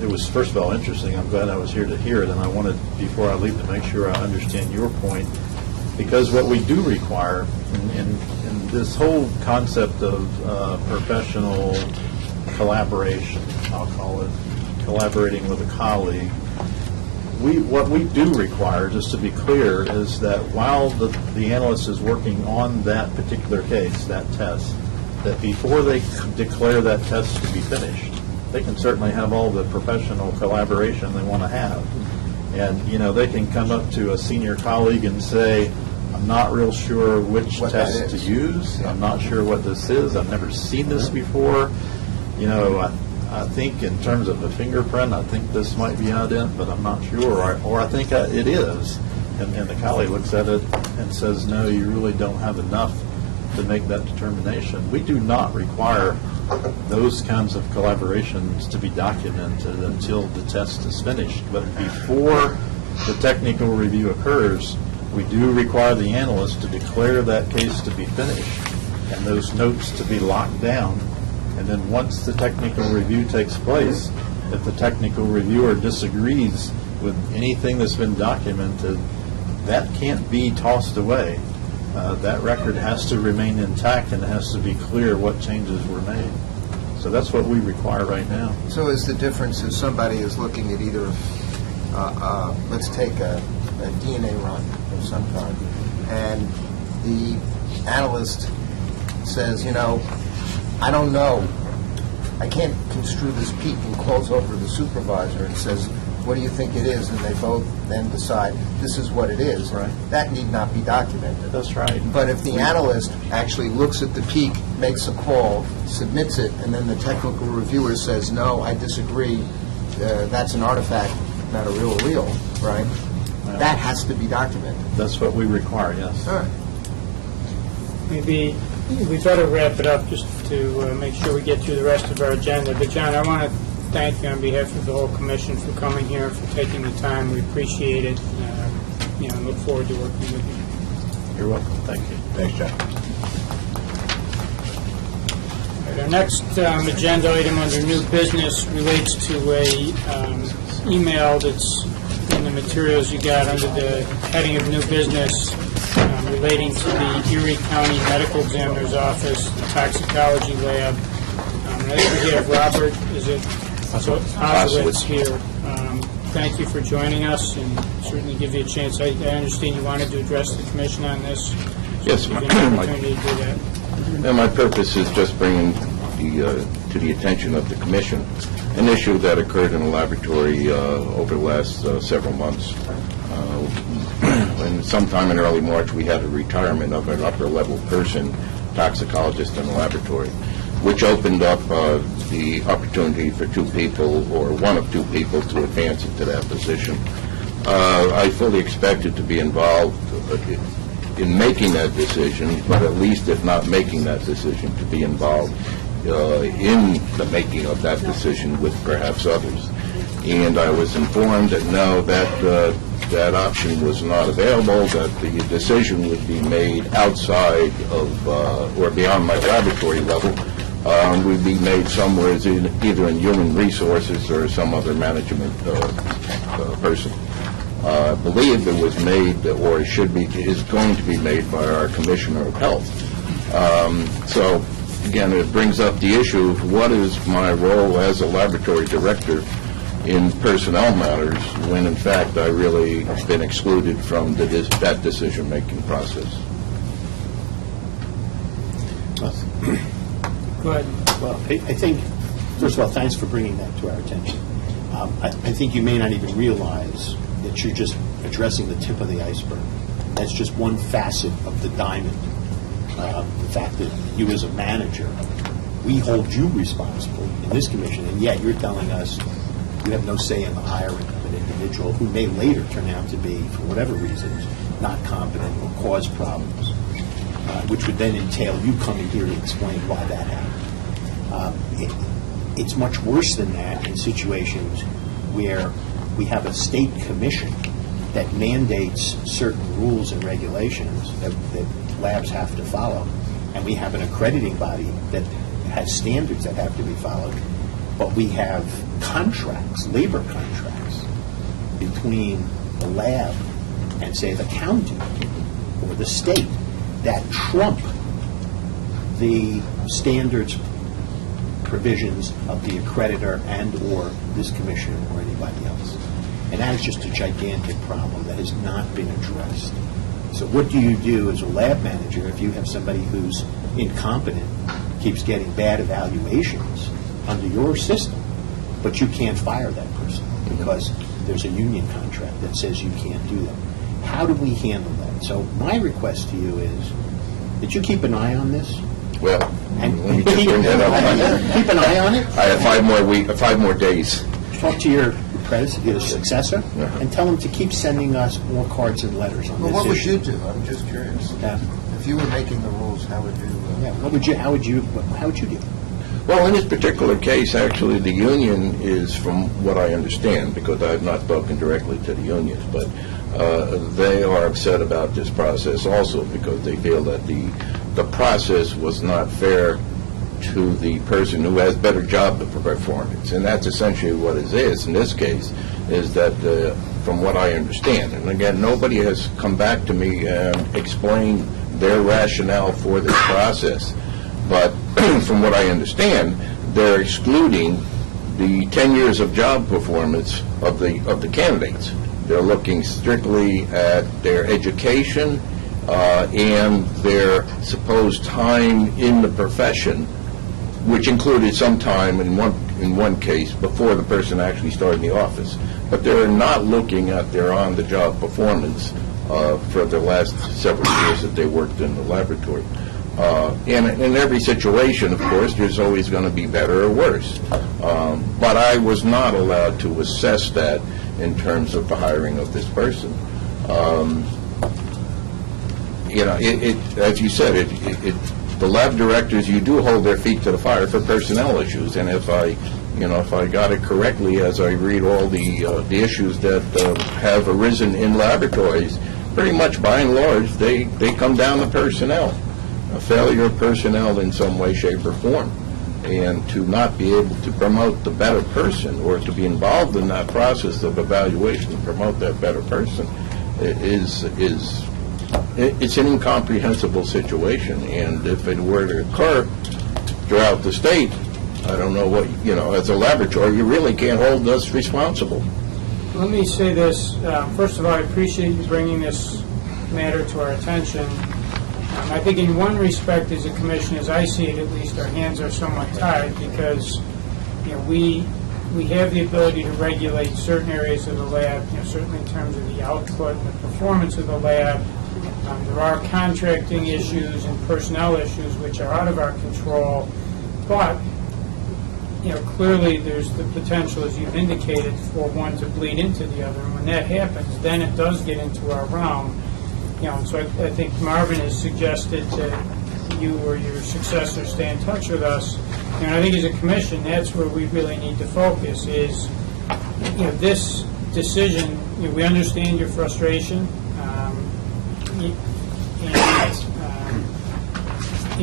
it was, first of all, interesting. I'm glad I was here to hear it, and I wanted, before I leave, to make sure I understand your point, because what we do require in this whole concept of professional collaboration, I'll call it, collaborating with a colleague, what we do require, just to be clear, is that while the analyst is working on that particular case, that test, that before they declare that test to be finished, they can certainly have all the professional collaboration they want to have. And, they can come up to a senior colleague and say, I'm not real sure which test to use. Yeah. I'm not sure what this is. I've never seen this before. I think in terms of the fingerprint, I think this might be ident, but I'm not sure. Or I think it is. And the colleague looks at it and says, no, you really don't have enough to make that determination. We do not require those kinds of collaborations to be documented until the test is finished. But before the technical review occurs, we do require the analyst to declare that case to be finished and those notes to be locked down. And then once the technical review takes place, if the technical reviewer disagrees with anything that's been documented, that can't be tossed away. That record has to remain intact, and it has to be clear what changes were made. So that's what we require right now. So is the difference if somebody is looking at either, let's take a DNA run of some kind, and the analyst says, I don't know I can't construe this peak and calls over the supervisor and says, what do you think it is? And they both then decide, this is what it is. Right. That need not be documented. That's right. But if the analyst actually looks at the peak, makes a call, submits it, and then the technical reviewer says, no, I disagree, that's an artifact, not a real allele, right? That has to be documented. That's what we require, yes. All right. Maybe we better wrap it up just to make sure we get through the rest of our agenda. But John, I want to thank you on behalf of the whole commission for coming here, for taking the time. We appreciate it. Look forward to working with you. You're welcome. Thank you. Thanks, John. All right, our next agenda item under new business relates to a email that's in the materials you got under the heading of new business relating to the Erie County Medical Examiner's Office, the Toxicology Lab. I think we have Robert, is it? Osowitz here. Thank you for joining us, and certainly give you a chance. I understand you wanted to address the commission on this. Yes, Give you an opportunity to do that. and my purpose is just bringing to the attention of the commission an issue that occurred in the laboratory over the last several months. When sometime in early March, we had a retirement of an upper-level person, toxicologist in the laboratory, which opened up the opportunity for two people, or one of two people, to advance into that position. I fully expected to be involved in making that decision, but at least if not making that decision, to be involved in the making of that decision with perhaps others. And I was informed that no, that option was not available, that the decision would be made outside of or beyond my laboratory level, would be made somewhere either in human resources or some other management person. I believe it was made, or is going to be made by our Commissioner of Health. So, again, it brings up the issue of what is my role as a laboratory director in personnel matters, when in fact I really have been excluded from that decision-making process. Go ahead. Well, I think, first of all, thanks for bringing that to our attention. I think you may not even realize that you're just addressing the tip of the iceberg. That's just one facet of the diamond. The fact that you as a manager, we hold you responsible in this commission, and yet you're telling us you have no say in the hiring of an individual who may later turn out to be, for whatever reasons, not competent or cause problems, which would then entail you coming here to explain why that happened. It's much worse than that in situations where we have a state commission that mandates certain rules and regulations that labs have to follow, and we have an accrediting body that has standards that have to be followed, but we have contracts, labor contracts, between the lab and, say, the county or the state that trump the standards provisions of the accreditor and or this commission or anybody else. And that is just a gigantic problem that has not been addressed. So what do you do as a lab manager if you have somebody who's incompetent, keeps getting bad evaluations under your system, but you can't fire that person because there's a union contract that says you can't do that? How do we handle that? So my request to you is that you keep an eye on this. Well, And let me just bring that up. keep an eye on it. I have 5 more days. Talk to your your successor, and tell him to keep sending us more cards and letters on Well, this what would issue. you do? I'm just curious. Yeah. If you were making the rules, how would you? How would you do? Well, in this particular case, actually, the union is, from what I understand, because I have not spoken directly to the unions, but they are upset about this process also because they feel that the process was not fair to the person who has better job performance. And that's essentially what it is in this case, is that from what I understand, and again, nobody has come back to me and explained their rationale for this process, but from what I understand, they're excluding the 10 years of job performance of the candidates. They're looking strictly at their education and their supposed time in the profession which included some time in one case before the person actually started in the office. But they're not looking at their on-the-job performance for the last several years that they worked in the laboratory. And in every situation, of course, there's always going to be better or worse. But I was not allowed to assess that in terms of the hiring of this person. As you said, the lab directors, you do hold their feet to the fire for personnel issues. And if I got it correctly, as I read all the issues that have arisen in laboratories, pretty much by and large, they come down to personnel. A failure of personnel in some way, shape, or form. And to not be able to promote the better person or to be involved in that process of evaluation to promote that better person it's an incomprehensible situation. And if it were to occur throughout the state, I don't know what, as a laboratory, you really can't hold us responsible. Let me say this. First of all, I appreciate you bringing this matter to our attention. I think in one respect, as a commission, as I see it at least, our hands are somewhat tied because we have the ability to regulate certain areas of the lab, certainly in terms of the output and the performance of the lab. There are contracting issues and personnel issues which are out of our control, but clearly there's the potential, as you've indicated, for one to bleed into the other. And when that happens, then it does get into our realm. So I think Marvin has suggested that you or your successor stay in touch with us. And I think as a commission, that's where we really need to focus is, this decision, we understand your frustration.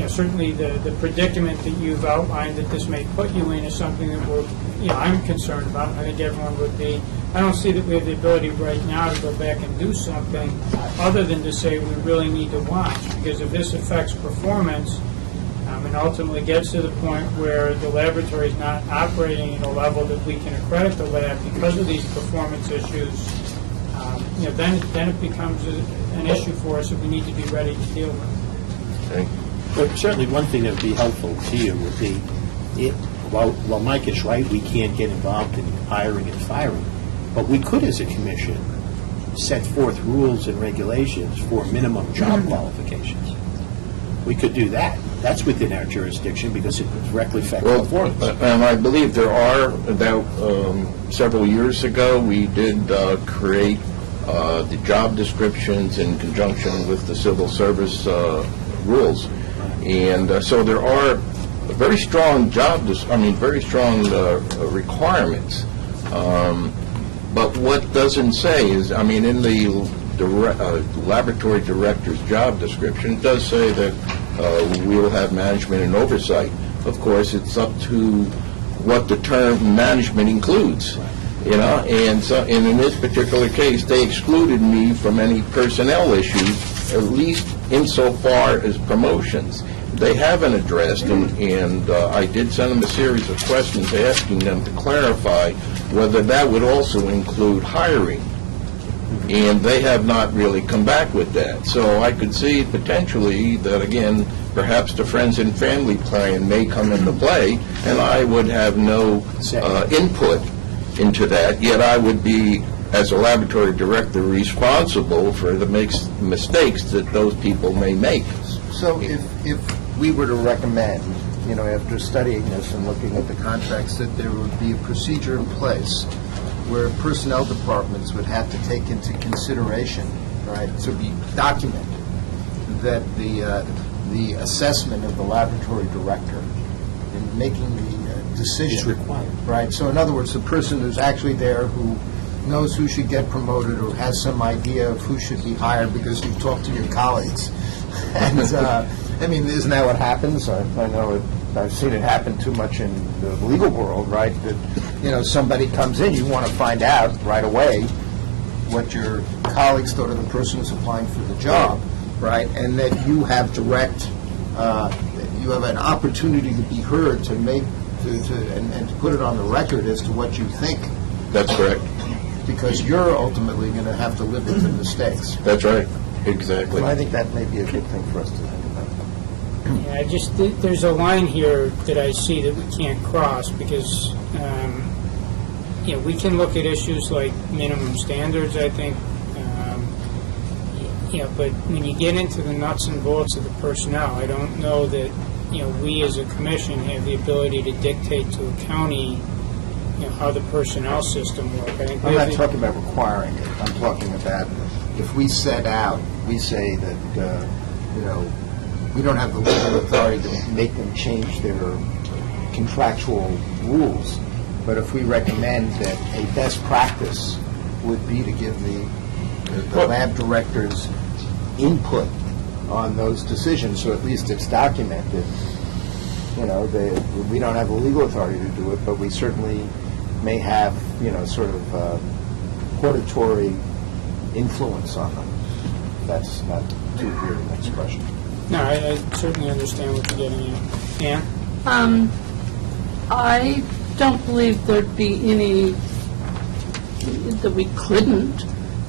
Certainly the predicament that you've outlined that this may put you in is something that I'm concerned about, and I think everyone would be. I don't see that we have the ability right now to go back and do something other than to say we really need to watch, because if this affects performance and ultimately gets to the point where the laboratory is not operating at a level that we can accredit the lab because of these performance issues, then it becomes an issue for us that we need to be ready to deal with. Okay. But certainly one thing that would be helpful to you would be, while Mike is right, we can't get involved in hiring and firing, but we could, as a commission, set forth rules and regulations for minimum job qualifications. We could do that. That's within our jurisdiction because it directly affects performance. And I believe there are, about several years ago, we did create the job descriptions in conjunction with the civil service rules. And so there are very strong requirements. But what doesn't say is, in the laboratory director's job description, it does say that we will have management and oversight. Of course, it's up to what the term management includes. And so, and in this particular case, they excluded me from any personnel issues, at least insofar as promotions. They haven't addressed, and I did send them a series of questions asking them to clarify whether that would also include hiring. And they have not really come back with that. So I could see potentially that, again, perhaps the friends and family plan may come into play, and I would have no input into that, yet I would be, as a laboratory director, responsible for the mistakes that those people may make. So if we were to recommend, after studying this and looking at the contracts, that there would be a procedure in place where personnel departments would have to take into consideration, right, to be documented, that the assessment of the laboratory director in making the decision is required. Right. So in other words, the person who's actually there who knows who should get promoted or has some idea of who should be hired because you've talked to your colleagues. And isn't that what happens? I know I've seen it happen too much in the legal world, right? That, somebody comes in, you want to find out right away what your colleagues thought of the person who's applying for the job, right? And that you have you have an opportunity to be heard to make, and to put it on the record as to what you think. That's correct. Because you're ultimately going to have to live with the mistakes. That's right. Exactly. Well, I think that may be a good thing for us to think Yeah, there's a line here that I see that we can't cross because, we can look at issues like minimum standards, I think, but when you get into the nuts and bolts of the personnel, I don't know that, we as a commission have the ability to dictate to a county, how the personnel system works. I think I'm not talking about requiring it. I'm talking about if we set out, we say that, we don't have the legal authority to make them change their contractual rules, but if we recommend that a best practice would be to give the lab directors input on those decisions, so at least it's documented. We don't have the legal authority to do it, but we certainly may have, sort of hortatory influence on them. That's not too weird an expression. No, I certainly understand what you're getting at. Ann? I don't believe there'd be any that we couldn't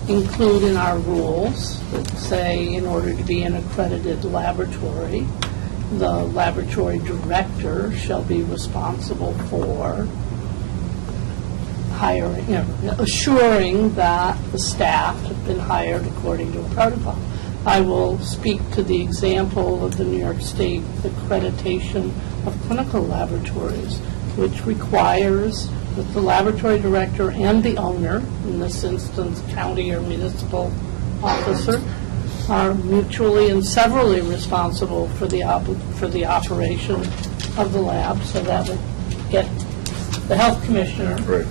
include in our rules that say in order to be an accredited laboratory, the laboratory director shall be responsible for hiring, assuring that the staff have been hired according to a protocol. I will speak to the example of the New York State accreditation of clinical laboratories, which requires that the laboratory director and the owner, in this instance county or municipal officer, are mutually and severally responsible for the operation of the lab, so that would get the health commissioner. Right.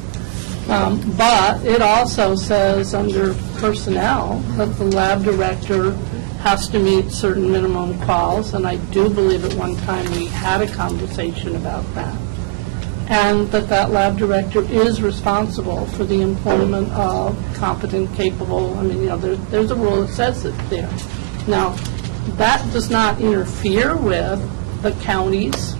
But it also says under personnel that the lab director has to meet certain minimum quals, and I do believe at one time we had a conversation about that. And that lab director is responsible for the employment of competent, capable, there's a rule that says it there. Now, that does not interfere with the counties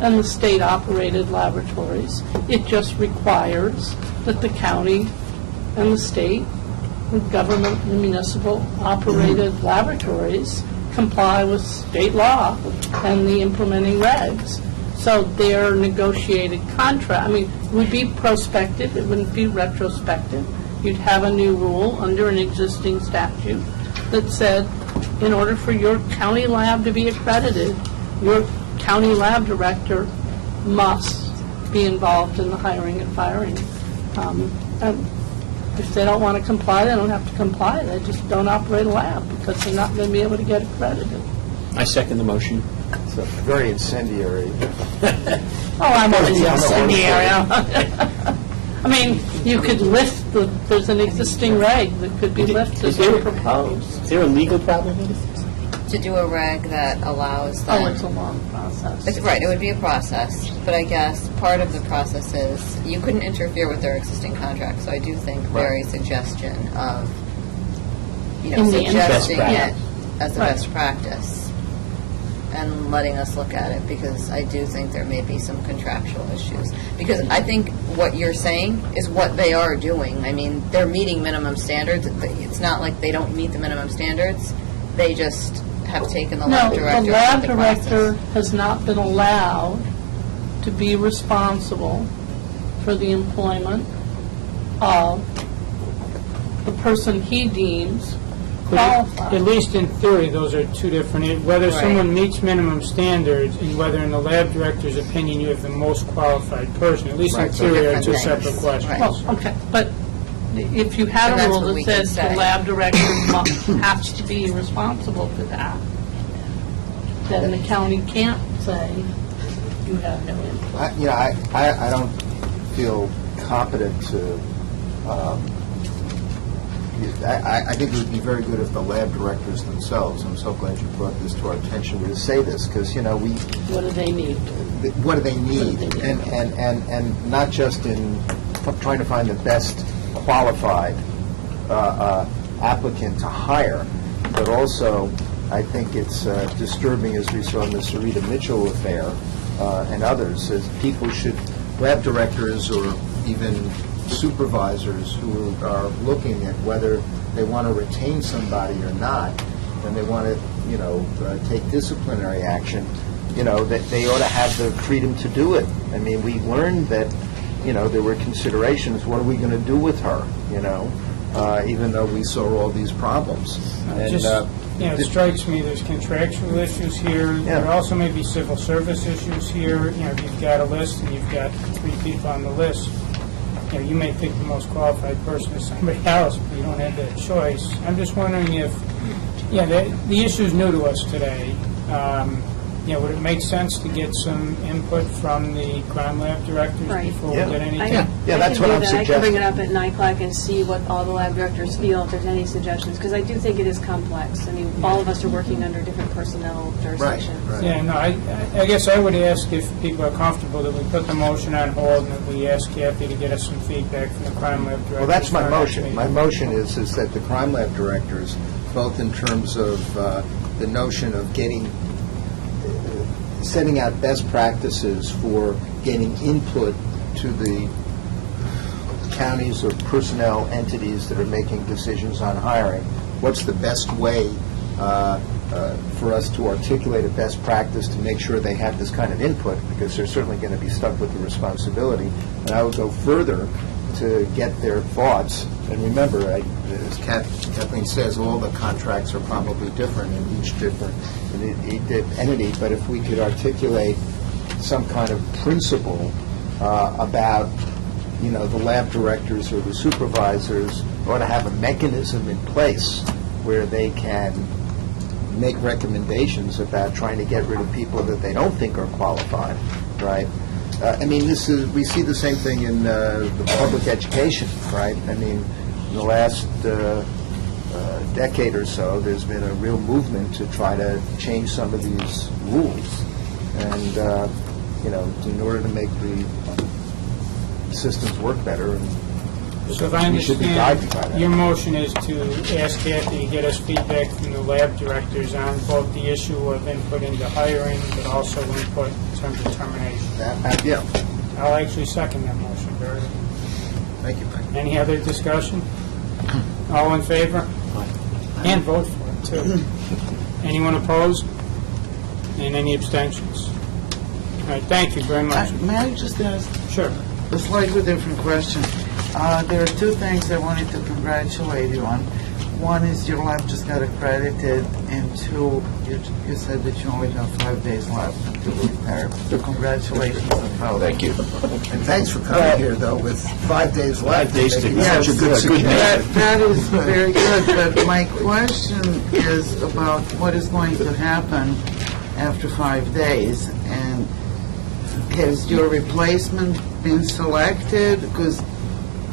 and the state-operated laboratories. It just requires that the county and the state, the government and municipal-operated laboratories comply with state law and the implementing regs. So their negotiated contract, it would be prospective, it wouldn't be retrospective. You'd have a new rule under an existing statute that said, in order for your county lab to be accredited, your county lab director must be involved in the hiring and firing. And if they don't want to comply, they don't have to comply. They just don't operate a lab because they're not going to be able to get accredited. I second the motion. It's a very incendiary. I'm already incendiary. You could lift there's an existing reg that could be lifted or proposed. Is there a legal problem with it? To do a reg that allows them... Oh, it's a long process. Right, it would be a process, but I guess part of the process is you couldn't interfere with their existing contract, so I do think Barry's suggestion of, suggesting it as a best practice and letting us look at it, because I do think there may be some contractual issues. Because I think what you're saying is what they are doing. They're meeting minimum standards. It's not like they don't meet the minimum standards. They just have taken the lab director. No, the lab director has not been allowed to be responsible for the employment of the person he deems qualified. At least in theory, those are two different, whether someone meets minimum standards and whether in the lab director's opinion you have the most qualified person, at least in theory, are two separate questions. Well, okay, but if you had a rule that says the lab director has to be responsible for that, then the county can't say you have no input. I don't feel competent to. I think it would be very good if the lab directors themselves, I'm so glad you brought this to our attention, would say this, because, What do they need? What do they need? And not just in trying to find the best qualified applicant to hire, but also I think it's disturbing, as we saw in the Sarita Mitchell affair and others, as lab directors or even supervisors who are looking at whether they want to retain somebody or not, and they want to take disciplinary action, that they ought to have the freedom to do it. I mean, we learned that, there were considerations, what are we going to do with her, even though we saw all these problems. It strikes me there's contractual issues here. There also may be civil service issues here. If you've got a list and you've got 3 people on the list, you may think the most qualified person is somebody else, but you don't have that choice. I'm just wondering if, the issue is new to us today. Would it make sense to get some input from the crime lab directors before we get anything? That's what I'm suggesting. I can bring it up at 9 o'clock and see what all the lab directors feel, if there's any suggestions, because I do think it is complex. I mean, all of us are working under different personnel jurisdictions. I guess I would ask if people are comfortable that we put the motion on hold and that we ask Kathy to get us some feedback from the crime lab directors. Well, that's my motion. My motion is that the crime lab directors, both in terms of the notion of setting out best practices for getting input to the counties or personnel entities that are making decisions on hiring. What's the best way for us to articulate a best practice to make sure they have this kind of input, because they're certainly going to be stuck with the responsibility. And I would go further to get their thoughts. And remember, as Kathleen says, all the contracts are probably different in each different entity, but if we could articulate some kind of principle about, the lab directors or the supervisors ought to have a mechanism in place where they can make recommendations about trying to get rid of people that they don't think are qualified, right? We see the same thing in the public education, right? I mean, in the last decade or so, there's been a real movement to try to change some of these rules, and in order to make the systems work better. So if I we should be guided by understand, that. your motion is to ask Kathy to get us feedback from the lab directors on both the issue of input into hiring, but also input in terms of termination. I'll actually second that motion, Barry. Thank you, Mike. Any other discussion? All in favor? And vote for it, too. Anyone opposed? And any abstentions? All right, thank you very much. May I just ask Sure. a slightly different question? There are 2 things I wanted to congratulate you on. One is your lab just got accredited, and 2, you said that you only have 5 days left until you retire. So congratulations on both. Thank you. And thanks for coming here, though, with 5 days left. 5 days to Yes, such a good suggestion. that is very good, but my question is about what is going to happen after 5 days, and has your replacement been selected? Because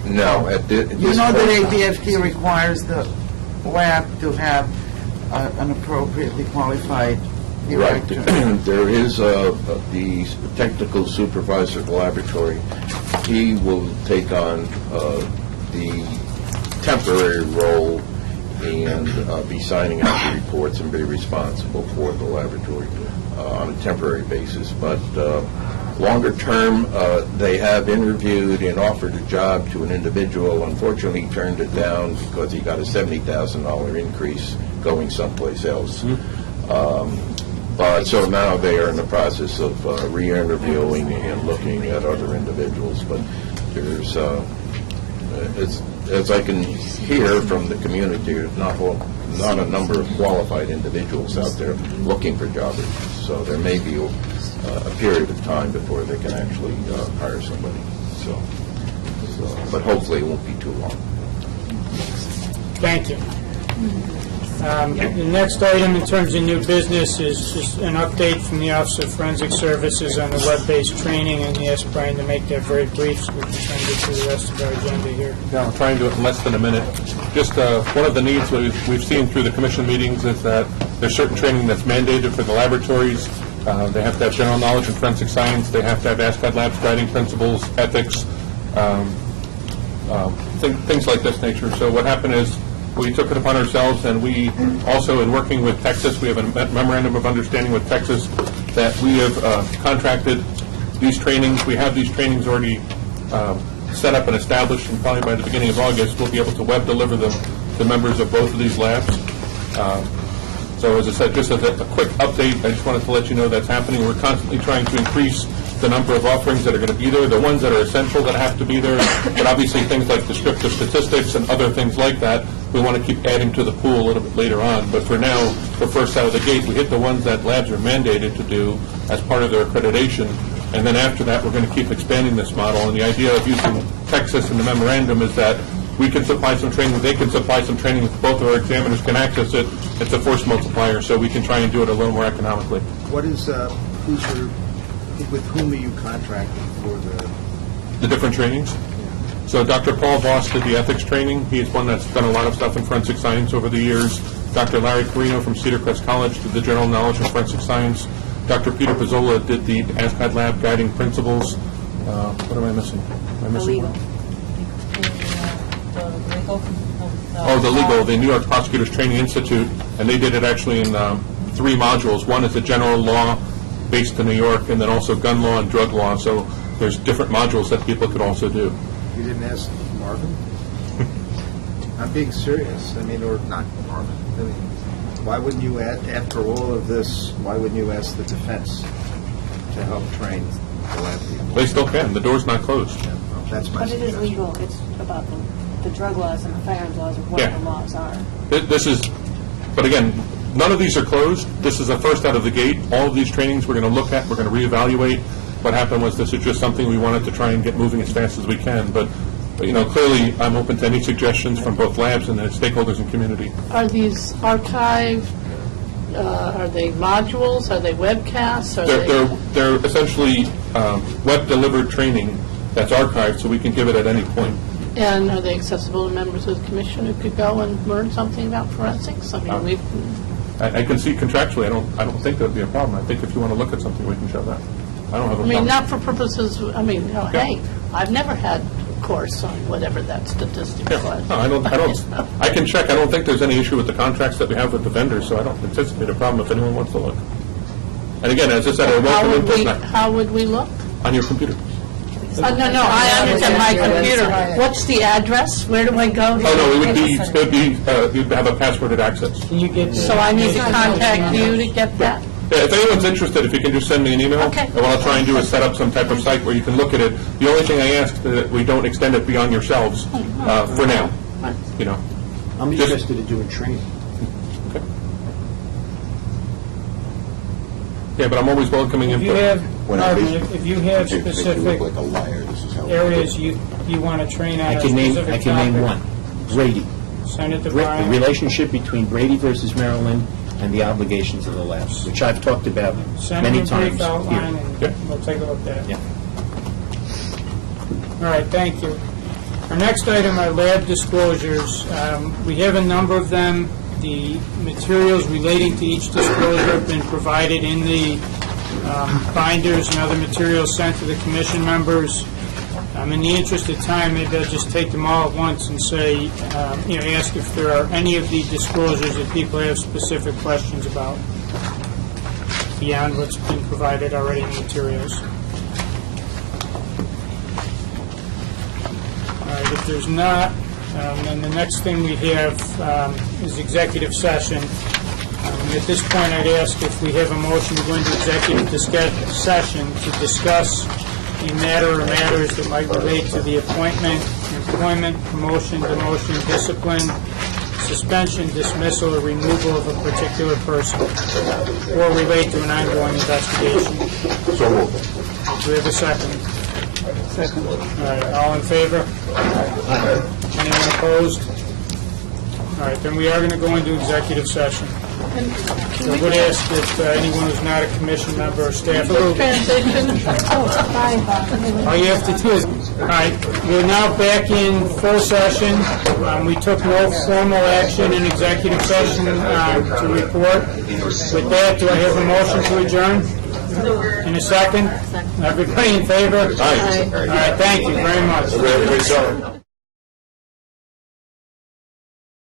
No, at this you know point- that ABFT requires the lab to have an appropriately qualified Right. director. There is the technical supervisor of the laboratory. He will take on the temporary role and be signing out the reports and be responsible for the laboratory on a temporary basis. But longer term, they have interviewed and offered a job to an individual. Unfortunately, he turned it down because he got a $70,000 increase going someplace else. But so now they are in the process of re-interviewing and looking at other individuals. But there's, as I can hear from the community, there's not a number of qualified individuals out there looking for jobs. So there may be a period of time before they can actually hire somebody. So, but hopefully it won't be too long. Thank you. The next item in terms of new business is just an update from the Office of Forensic Services on the web-based training, and yes, Brian, to make that very brief so we can try and get through the rest of our agenda here. Yeah, I'll try and do it in less than a minute. Just one of the needs we've seen through the commission meetings is that there's certain training that's mandated for the laboratories. They have to have general knowledge in forensic science. They have to have ASPAD labs, guiding principles, ethics, things like this nature. So what happened is we took it upon ourselves, and we also, in working with Texas, we have a memorandum of understanding with Texas that we have contracted these trainings. We have these trainings already set up and established, and probably by the beginning of August, we'll be able to web deliver them to members of both of these labs. So as I said, just as a quick update, I just wanted to let you know that's happening. We're constantly trying to increase the number of offerings that are going to be there, the ones that are essential that have to be there, but obviously things like descriptive statistics and other things like that, we want to keep adding to the pool a little bit later on. But for now, the first out of the gate, we hit the ones that labs are mandated to do as part of their accreditation, and then after that, we're going to keep expanding this model. And the idea of using Texas in the memorandum is that we can supply some training, they can supply some training, if both of our examiners can access it, it's a force multiplier, so we can try and do it a little more economically. What is, with whom are you contracting for The different trainings? So Dr. Paul Voss did the ethics training. He's one that's done a lot of stuff in forensic science over the years. Dr. Larry Carino from Cedar Crest College did the general knowledge of forensic science. Dr. Peter Pizzola did the ASCAD lab guiding principles. What am I missing? Am I missing one? The legal, the New York Prosecutors Training Institute, and they did it actually in 3 modules. One is the general law based in New York, and then also gun law and drug law. So there's different modules that people could also do. You didn't ask Marvin? I'm being serious. I mean, or not Marvin. I mean, why wouldn't you, after all of this, why wouldn't you ask the defense to help train the lab people? They still can. The door's not closed. Yeah, well, that's my But it is suggestion. legal, it's about the drug laws and the firearms laws of what Yeah. the laws are. This is, but again, none of these are closed. This is the first out of the gate. All of these trainings we're going to look at, we're going to reevaluate. What happened was this is just something we wanted to try and get moving as fast as we can. But you know, clearly, I'm open to any suggestions from both labs and the stakeholders and community. Are these archived? Are they modules? Are they webcasts? Are They're essentially web-delivered training that's archived, so we can give it at any point. And are they accessible to members of the commission who could go and learn something about forensics? I mean, I can see contractually, I don't think that would be a problem. I think if you want to look at something, we can show that. I don't have a I mean, problem. not for purposes, I mean, you know, hey, I've never had a course on whatever that statistic was. No, I can check. I don't think there's any issue with the contracts that we have with the vendors, so I don't anticipate a problem if anyone wants to look. And again, as I said, I welcome input How would we look? on your computer. No, I understand my computer. What's the address? Where do I go? Oh, no, it would be you'd have a passworded access. So I need to contact you to get that? Yeah, if anyone's interested, if you can just send me an email. Okay. And what I'll try and do is set up some type of site where you can look at it. The only thing I ask is that we don't extend it beyond yourselves for now. You know. I'm interested in doing training. Okay. Yeah, but I'm always welcoming If input. you have, Marvin, if you have Make you look specific like a liar, this is how it areas you want to train on I a can name specific one. Brady. send it to The Brian. relationship between Brady versus Maryland and the obligations of the labs, which I've talked about Send many him a times brief outline, here. and we'll take a look at it. Yeah. All right, thank you. Our next item are lab disclosures. We have a number of them. The materials relating to each disclosure have been provided in the binders and other materials sent to the commission members. In the interest of time, maybe I'll just take them all at once and say, ask if there are any of the disclosures that people have specific questions about beyond what's been provided already in the materials. All right, if there's not, then the next thing we have is executive session. At this point, I'd ask if we have a motion to go into executive session to discuss a matter or matters that might relate to the appointment, employment, promotion, demotion, discipline, suspension, dismissal, or removal of a particular person, or relate to an ongoing investigation. So moved. Do we have a second? Second. All right, all in favor? Anyone opposed? All right, then we are going to go into executive session. So I would ask that anyone who's not a commission member or staff... Transition. All you have to do is... All right, we're now back in full session. We took no formal action in executive session to report. With that, do I have a motion to adjourn? In a second? Everybody in favor? Aye. All right, thank you very much.